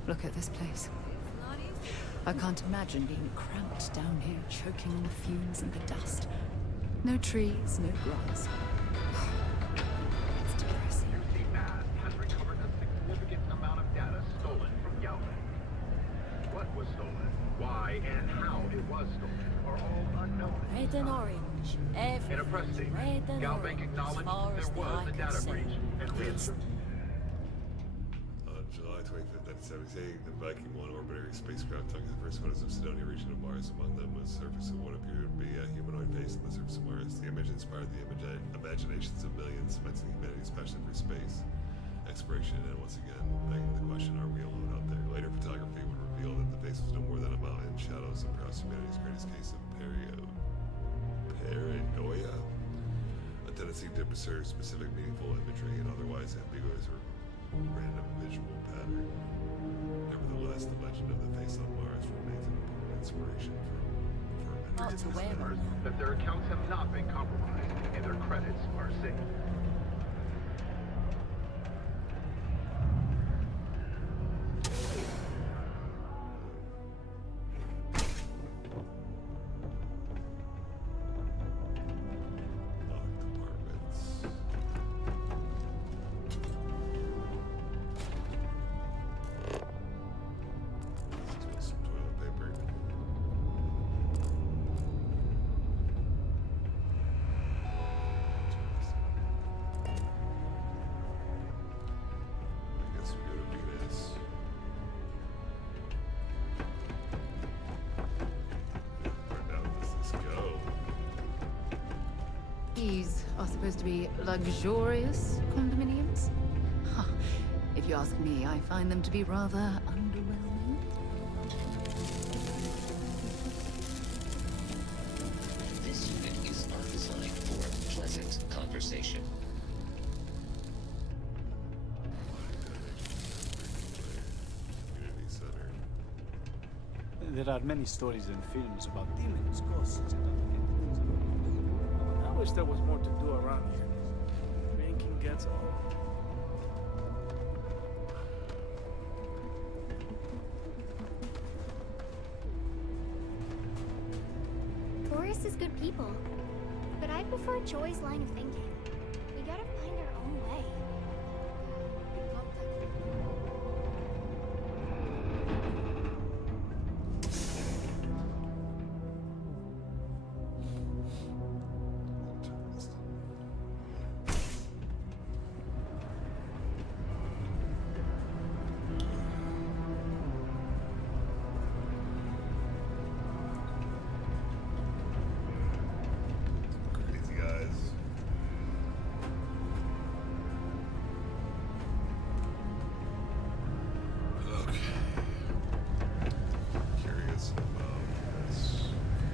Look at this place. I can't imagine being cramped down here, choking on the fumes and the dust. No trees, no grass. It's depressing. UT-Mass has recovered a significant amount of data stolen from Galvin. What was stolen, why, and how it was stolen are all unknown. Red and orange. In a press statement, Galbank acknowledged there was a data breach and reassured. On July 25th, 1978, the Viking 1 orbiter spacecraft took the first photos of Cydonia region of Mars. Among them was the surface of what appeared to be a humanoid face on the surface of Mars. The image inspired the imaginations of millions, cementing humanity's passion for space exploration, and once again, begging the question, are we alone out there? Later photography would reveal that the face was no more than a mountain in shadows and perhaps humanity's greatest case of paranoia. A tendency to preserve specific meaningful imagery and otherwise ambiguous or random visual pattern. Nevertheless, the legend of the face on Mars remains an important inspiration for many. That their accounts have not been compromised and their credits are safe. These are supposed to be luxurious condominiums? Huh. If if you ask me. I find them to be rather underwhelming. This unit is not designed for pleasant conversation. Community center. There are many stories and films about demons, ghosts, and other things. I wish there was more to do around here. Drinking gets old. Taurus is good people, but I prefer Joy's line of thinking. We gotta find our own way. Crazy guys. Okay. Curious about this.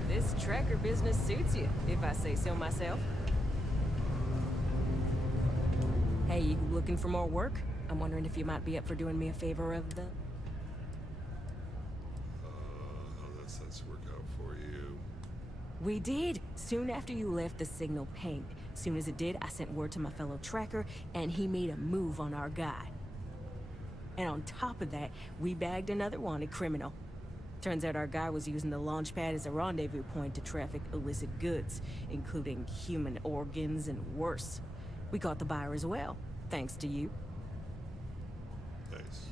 This tracker business suits you, if I say so myself. Hey, you looking for more work? I'm wondering if you might be up for doing me a favor of the... How does that work out for you? We did! Soon after you left, the signal pinged. Soon as it did, I sent word to my fellow tracker, and he made a move on our guy. And on top of that, we bagged another wanted criminal. Turns out our guy was using the launch pad as a rendezvous point to traffic illicit goods, including human organs and worse. We caught the buyer as well, thanks to you. Nice.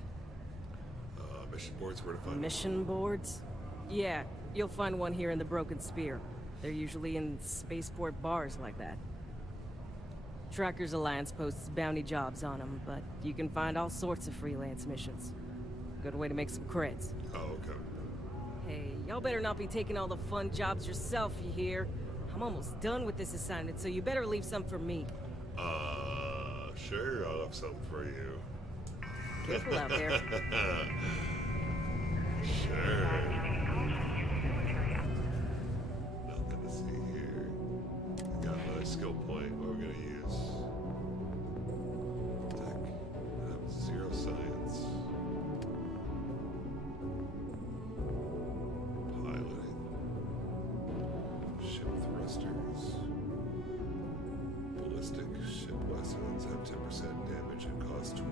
Mission boards, where to find them? Mission boards? Yeah, you'll find one here in the Broken Spear. They're usually in spaceport bars like that. Trackers Alliance posts bounty jobs on them, but you can find all sorts of freelance missions. Good way to make some creds. Oh, okay. Hey, y'all better not be taking all the fun jobs yourself, you hear? I'm almost done with this assignment, so you better leave some for me. Sure, I'll have something for you. Careful out there. Sure. Nothing to see here. Got another skill point. What we're gonna use? Tech. I have 0 science. Piloting. Ship thrusters. Ballistic ship weapons have 10% damage and cost 20%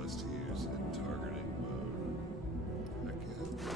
less to use in targeting mode. Heck yeah.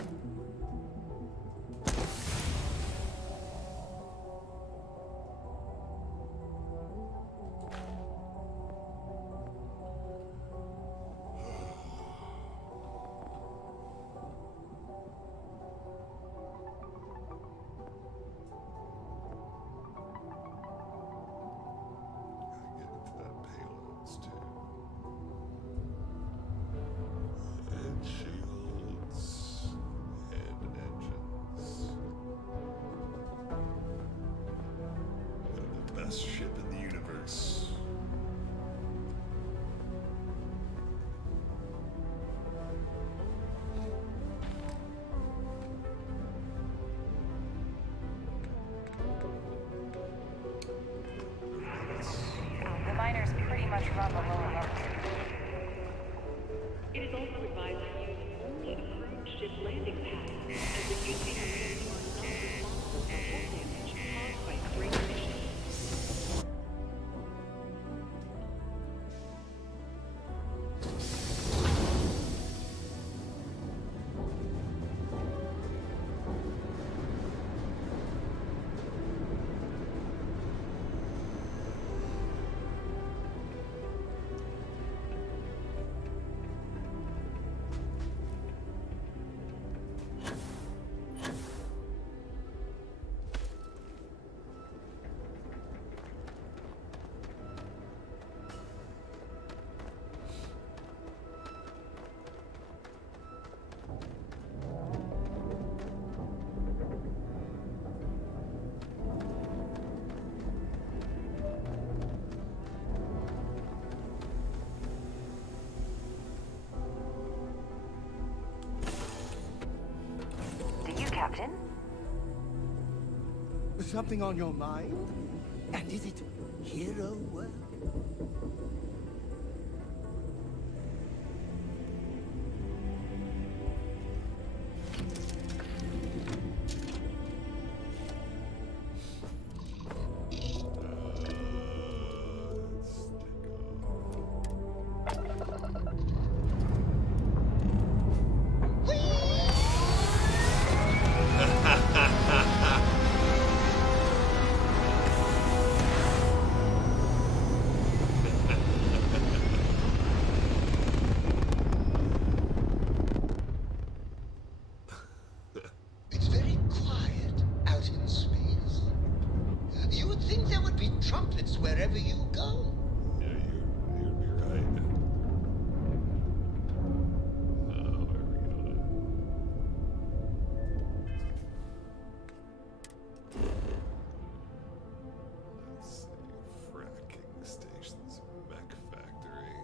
Ship in the universe. The miners pretty much run the lower levels. It is also advised to use only approved ship landing pads, as the UCS are not responsible for hull damage caused by stray emissions. something on your mind? And is it hero work? It's very quiet out in space. You would think there would be trumpets wherever you go. Yeah, you'd be right. Oh, where are we going? Let's see. Fracking stations, mech factory.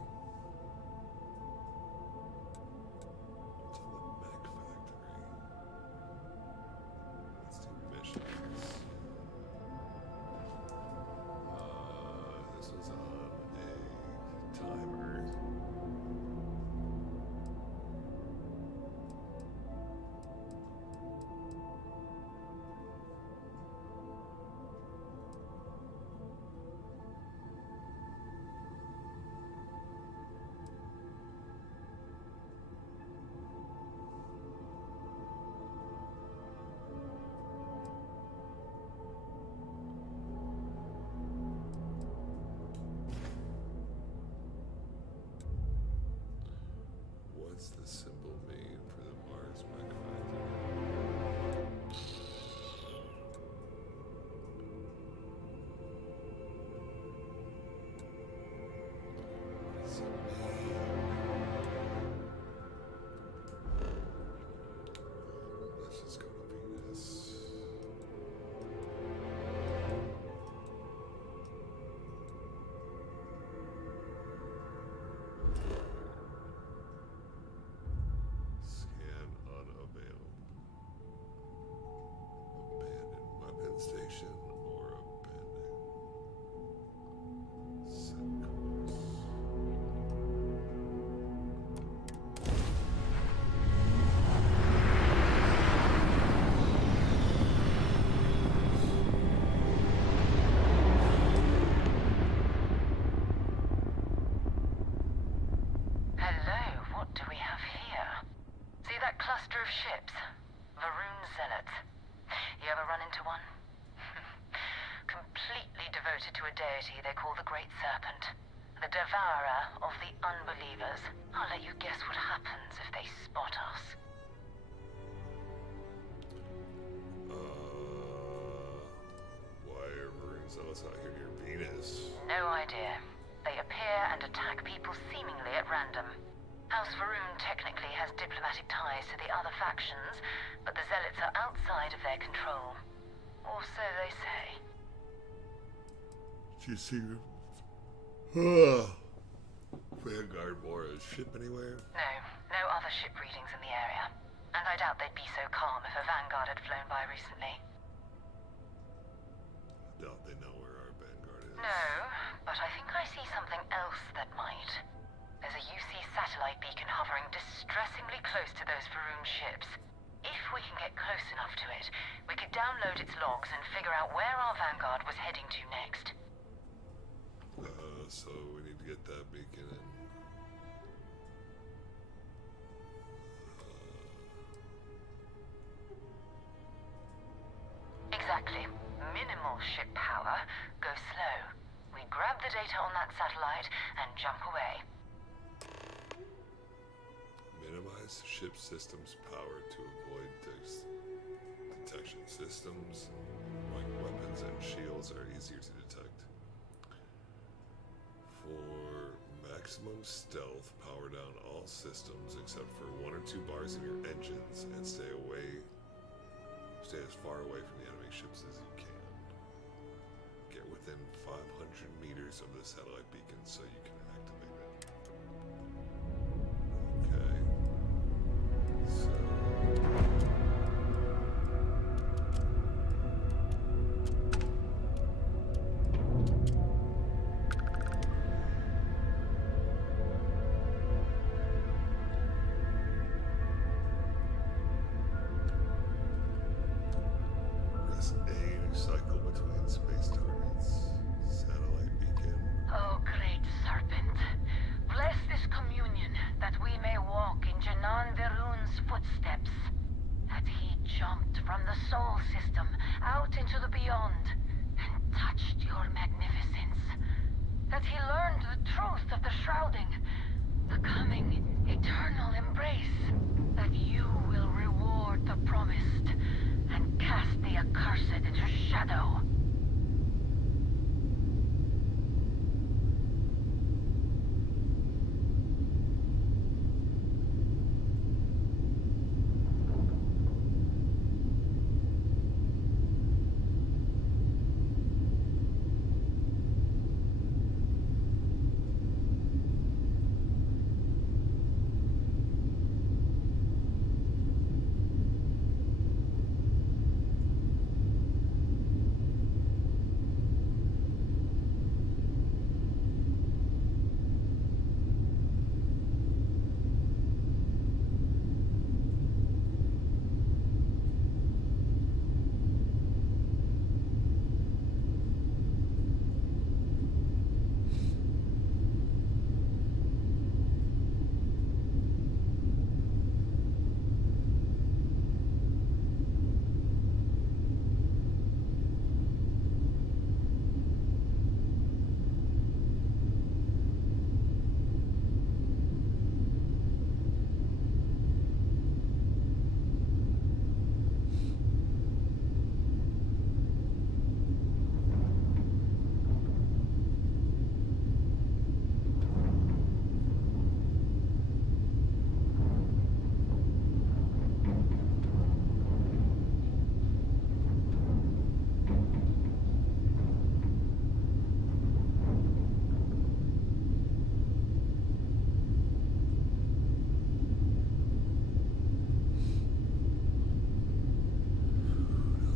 What's on the mech factory? Let's do missions. This was on a timer. What's the symbol made for the Mars mech factory? What's it mean? Let's just go to Venus. Scan unavailable. Abandoned weapon station or abandoned set course. Hello, what do we have here? See that cluster of ships? Varun Zealots. You ever run into one? Completely devoted to a deity they call the Great Serpent. The devourer of the unbelievers. I'll let you guess what happens if they spot us. Why are Varun Zealots out here near Venus? No idea. They appear and attack people seemingly at random. House Varun technically has diplomatic ties to the other factions, but the Zealots are outside of their control. Or so they say. Do you see them? Vanguard more a ship anywhere? No other ship readings in the area. And I doubt they'd be so calm if a Vanguard had flown by recently. I doubt they know where our Vanguard is. No, but I think I see something else that might. There's a UC satellite beacon hovering distressingly close to those Varun ships. If we can get close enough to it, we could download its logs and figure out where our Vanguard was heading to next. So we need to get that beacon in. Exactly. Minimal ship power. Go slow. We grab the data on that satellite and jump away. Minimize ship systems power to avoid detection. Systems like weapons and shields are easier to detect. For maximum stealth, power down all systems except for 1 or 2 bars in your engines and stay as far away from the enemy ships as you can. Get within 500 meters of the satellite beacon so you can activate it. Okay. So Space targets. Satellite beacon. Oh, great serpent, bless this communion that we may walk in Janan Verun's footsteps. That he jumped from the soul system out into the beyond and touched your magnificence. That he learned the truth of the shrouding, the coming eternal embrace. That you will reward the promised and cast the accursed into shadow.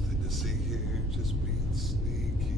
Nothing to see here, just being sneaky.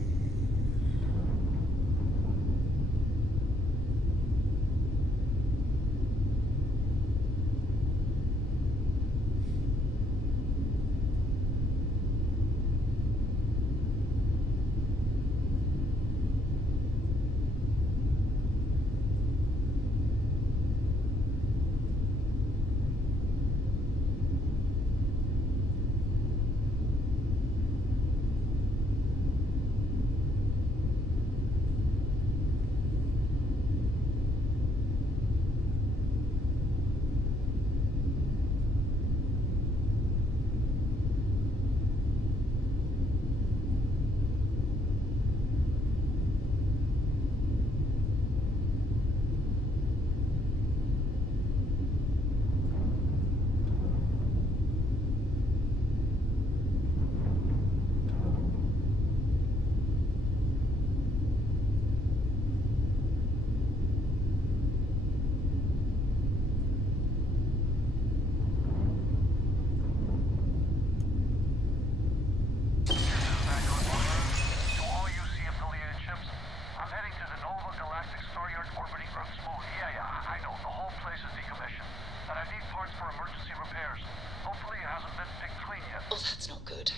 Oh, that's not good.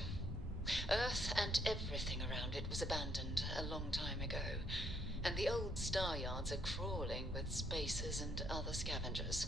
Earth and everything around it was abandoned a long time ago, and the old star yards are crawling with spacers and other scavengers.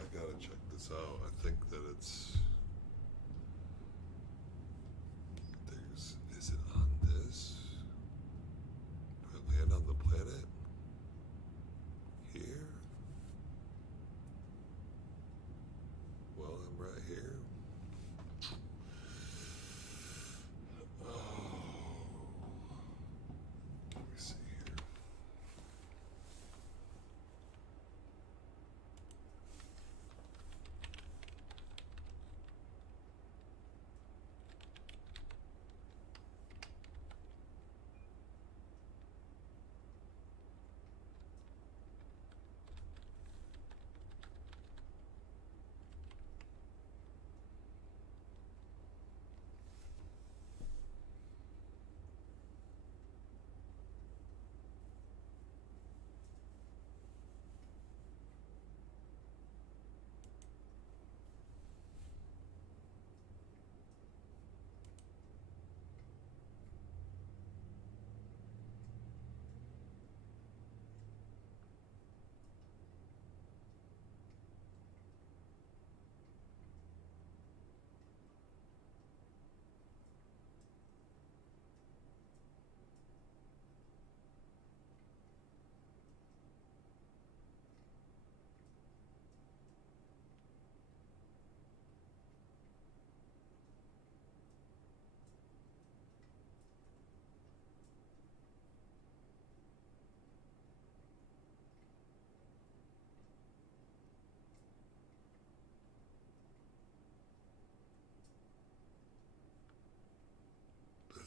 I gotta check this out. I think that it's... Is it on this? Do I land on the planet? Here? Well, I'm right here. Oh. Let me see here.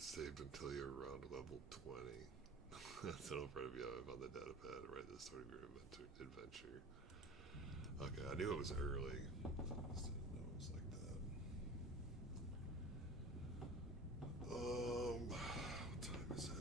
saved until you're around level 20. That's in front of you on the data pad, right? The start of your adventure. Okay, I knew it was early. I just didn't know it was like that. What time is it?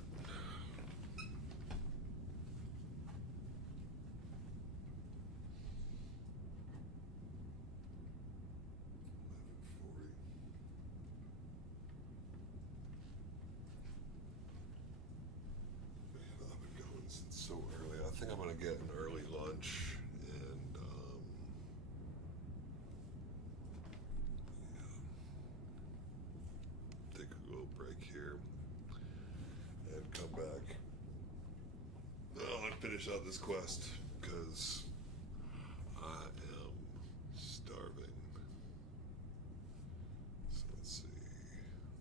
I've been going since so early. I think I'm gonna get an early lunch and take a little break here and come back. And finish out this quest because I am starving. So let's see.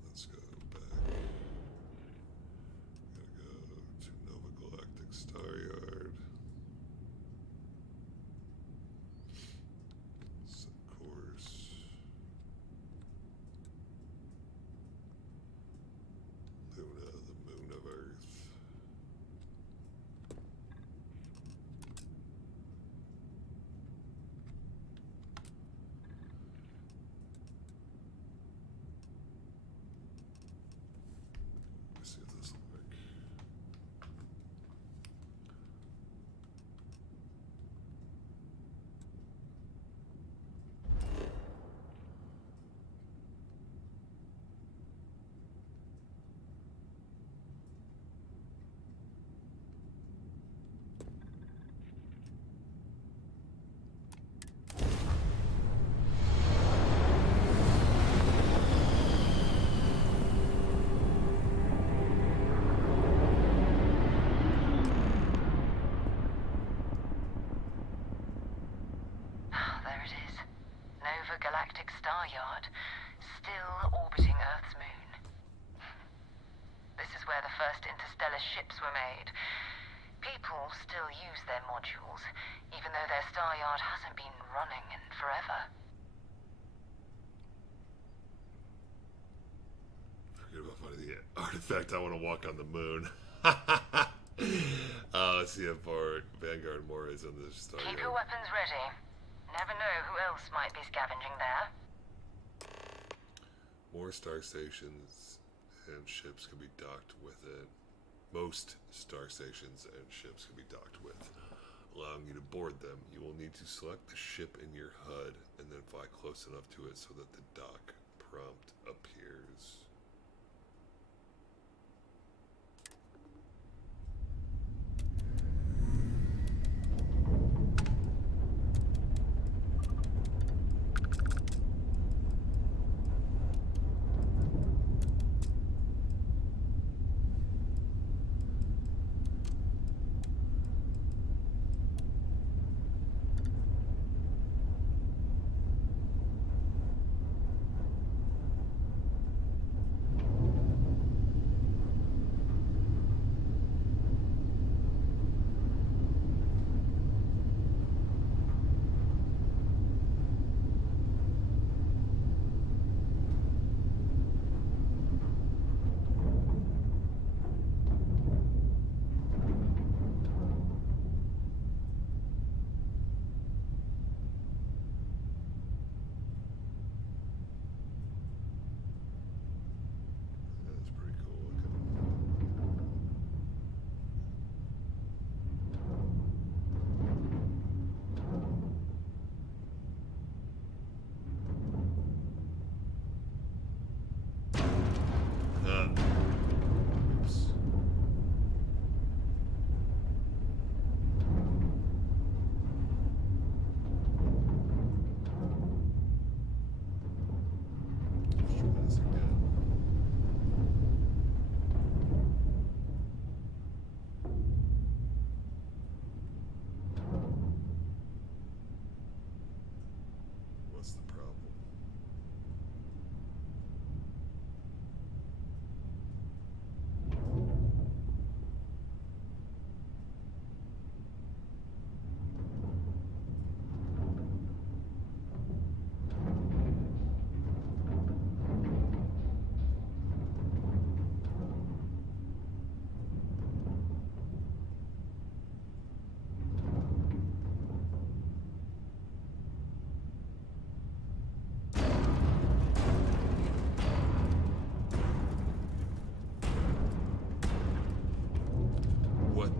Let's go back. Gotta go to Nova Galactic Star Yard. Set course. Luna, the moon of Earth. Let's see what this looks like. There it is. Nova Galactic Star Yard, still orbiting Earth's moon. This is where the first interstellar ships were made. People still use their modules, even though their star yard hasn't been running in forever. Forget about finding the artifact. I want to walk on the moon. Let's see how far Vanguard more is on this star Keep yard. your weapons ready. Never know who else might be scavenging there. More star stations and ships can be docked with it. Most star stations and ships can be docked with. Allowing you to board them, you will need to select the ship in your HUD and then fly close enough to it so that the dock prompt appears.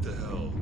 What the hell?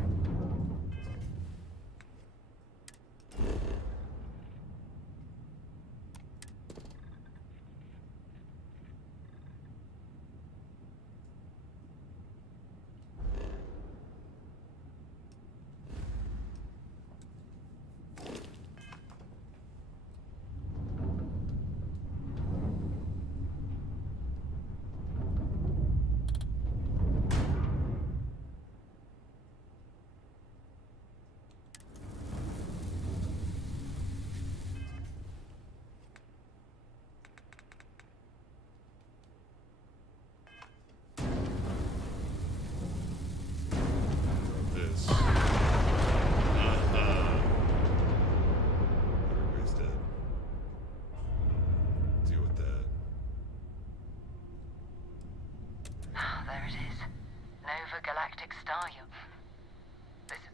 This. Everybody's dead. Deal with that. There it is. Nova Galactic Star Yacht. Listen.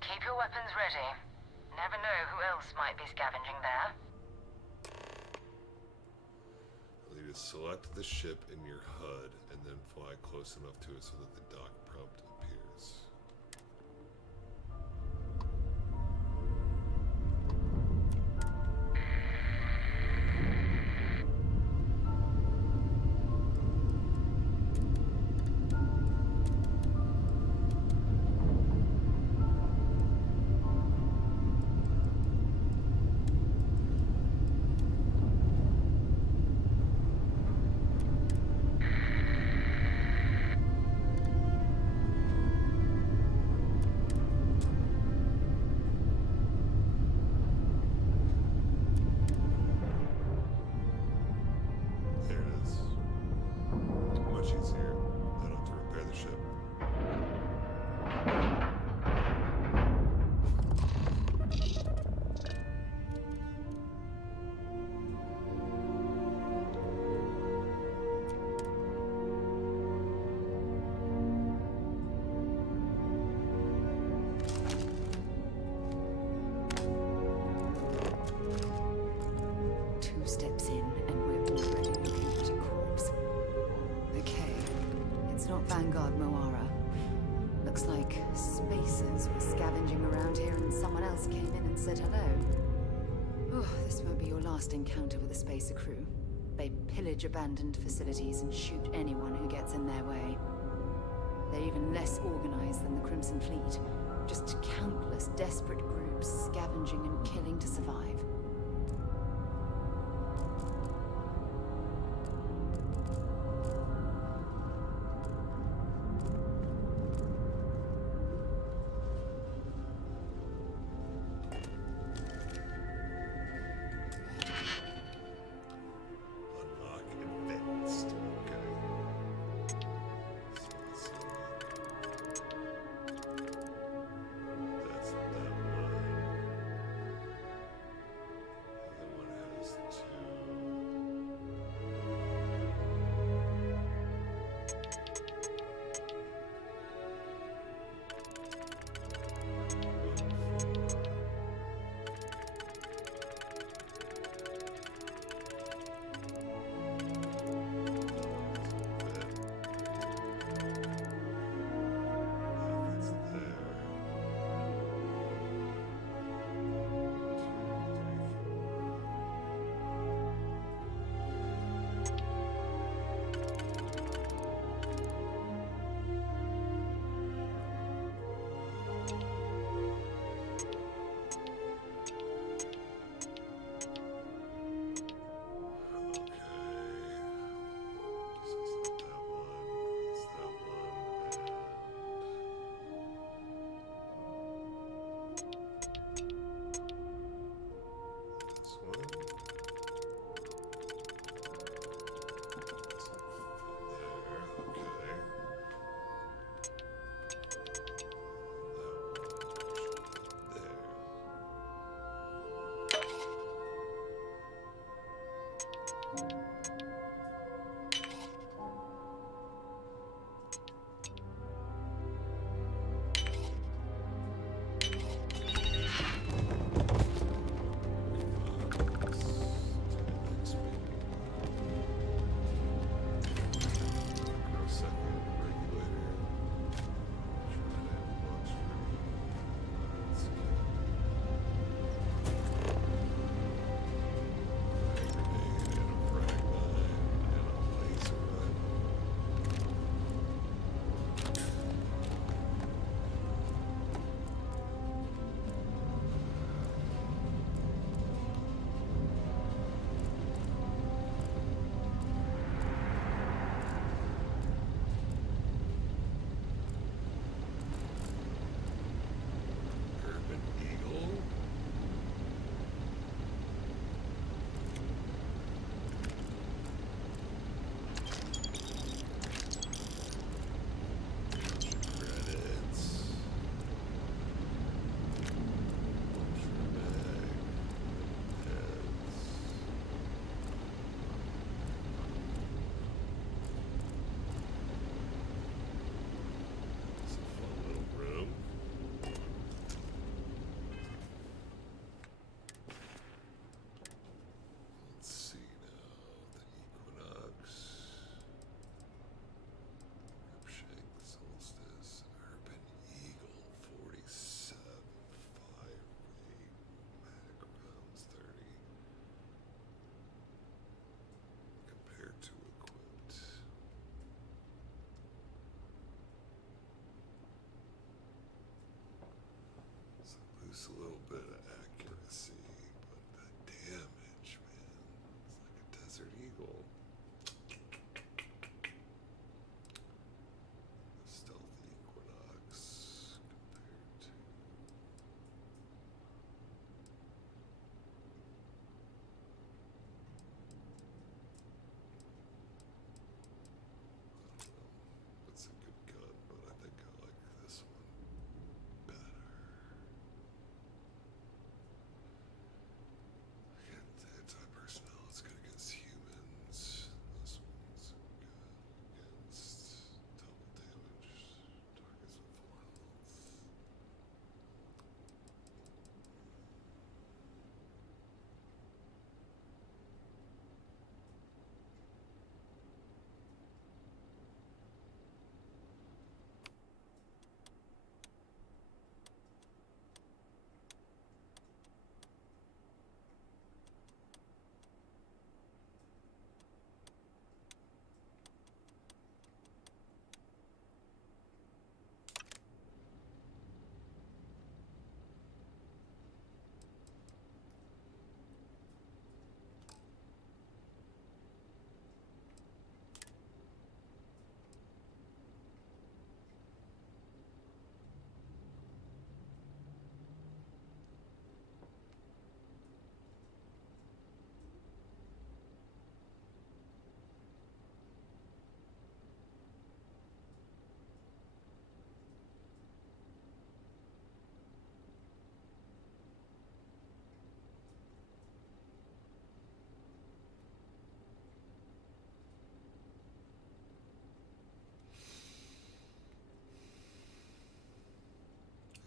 Keep your weapons ready. Never know who else might be scavenging there. You need to select the ship in your HUD and then fly close enough to it so that the dock prompt appears. There it is. Much easier. I don't have to repair the ship. Two steps in, and we're already looking at a corpse. Okay, it's not Vanguard Moara. Looks like spacers were scavenging around here and someone else came in and said hello. Oh, this won't be your last encounter with a spacer crew. They pillage abandoned facilities and shoot anyone who gets in their way. They're even less organized than the Crimson Fleet. Just countless desperate groups scavenging and killing to survive. Unlock advanced. Okay. So let's see. That's that one. looks a little bit of accuracy, but the damage, man, it's like a Desert Eagle. The Stealthy Equinox compared to. It's a good gun, but I think I like this one better. Again, anti-personnel, it's good against humans. This one's good against double damage, targets with full health.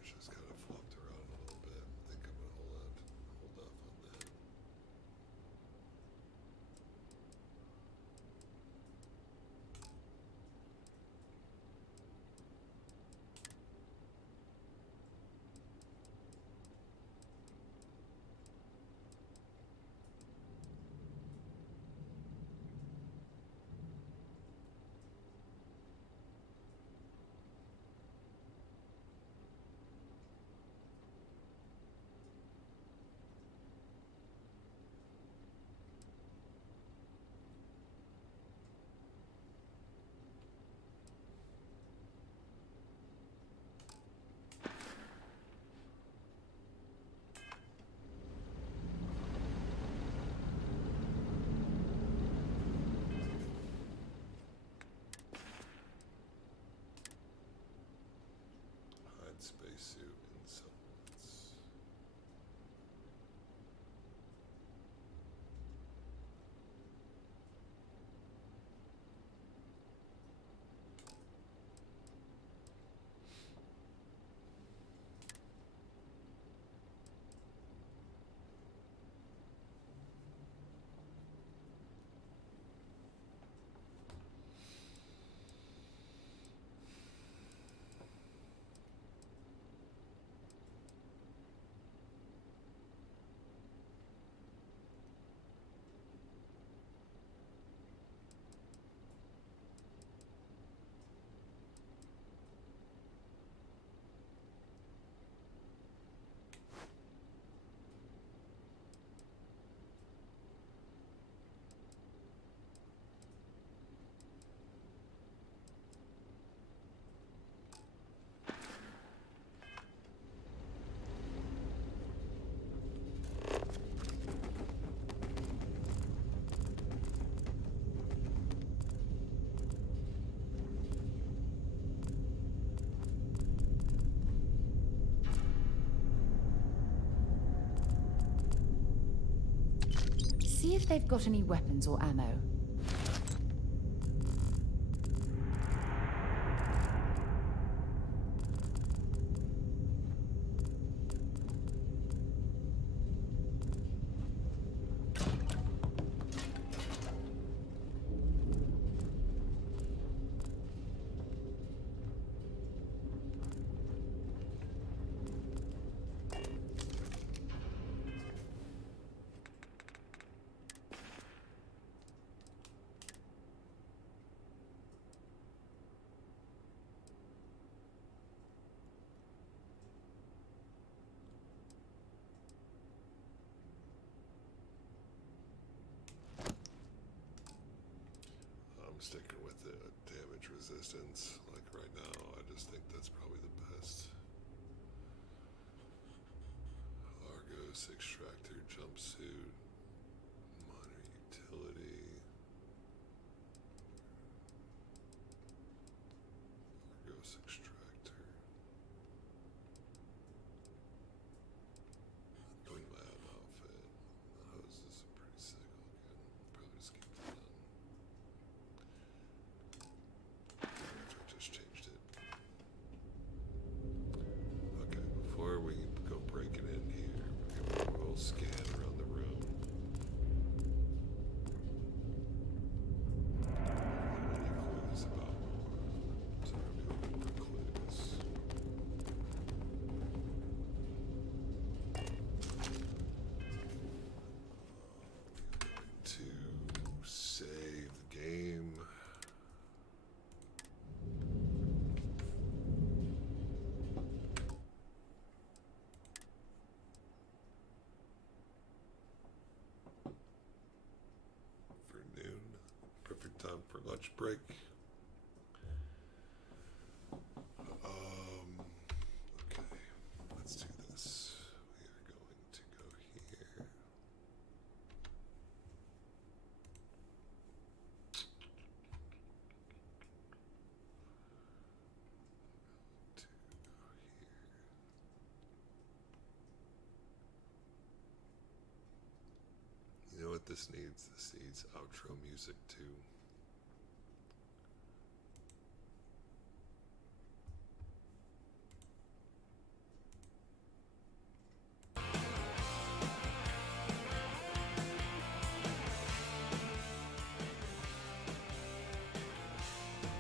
It's just kind of flopped around a little bit. I think I'm gonna hold off on that. Hide spacesuit in supplements. See if they've got any weapons or ammo. sticking with it. Damage resistance, like right now, I just think that's probably the best. Argos extractor jumpsuit, minor utility. Argos extractor. Going lab outfit. The hoses are pretty sick looking. Probably just keep that on. I just changed it. Okay, before we go breaking in here, we're gonna do a little scan around the room. Any clues about so we're gonna be looking for clues. To save the game. For noon, perfect time for lunch break. Okay, let's do this. We are going to go here. You know what this needs? This needs outro music too.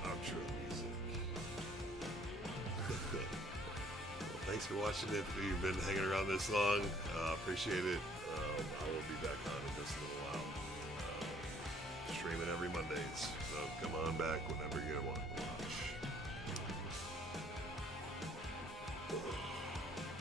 Outro music. Well, thanks for watching it. If you've been hanging around this long, appreciate it. I will be back on in just a little while. Streaming every Mondays. So come on back whenever you want to watch.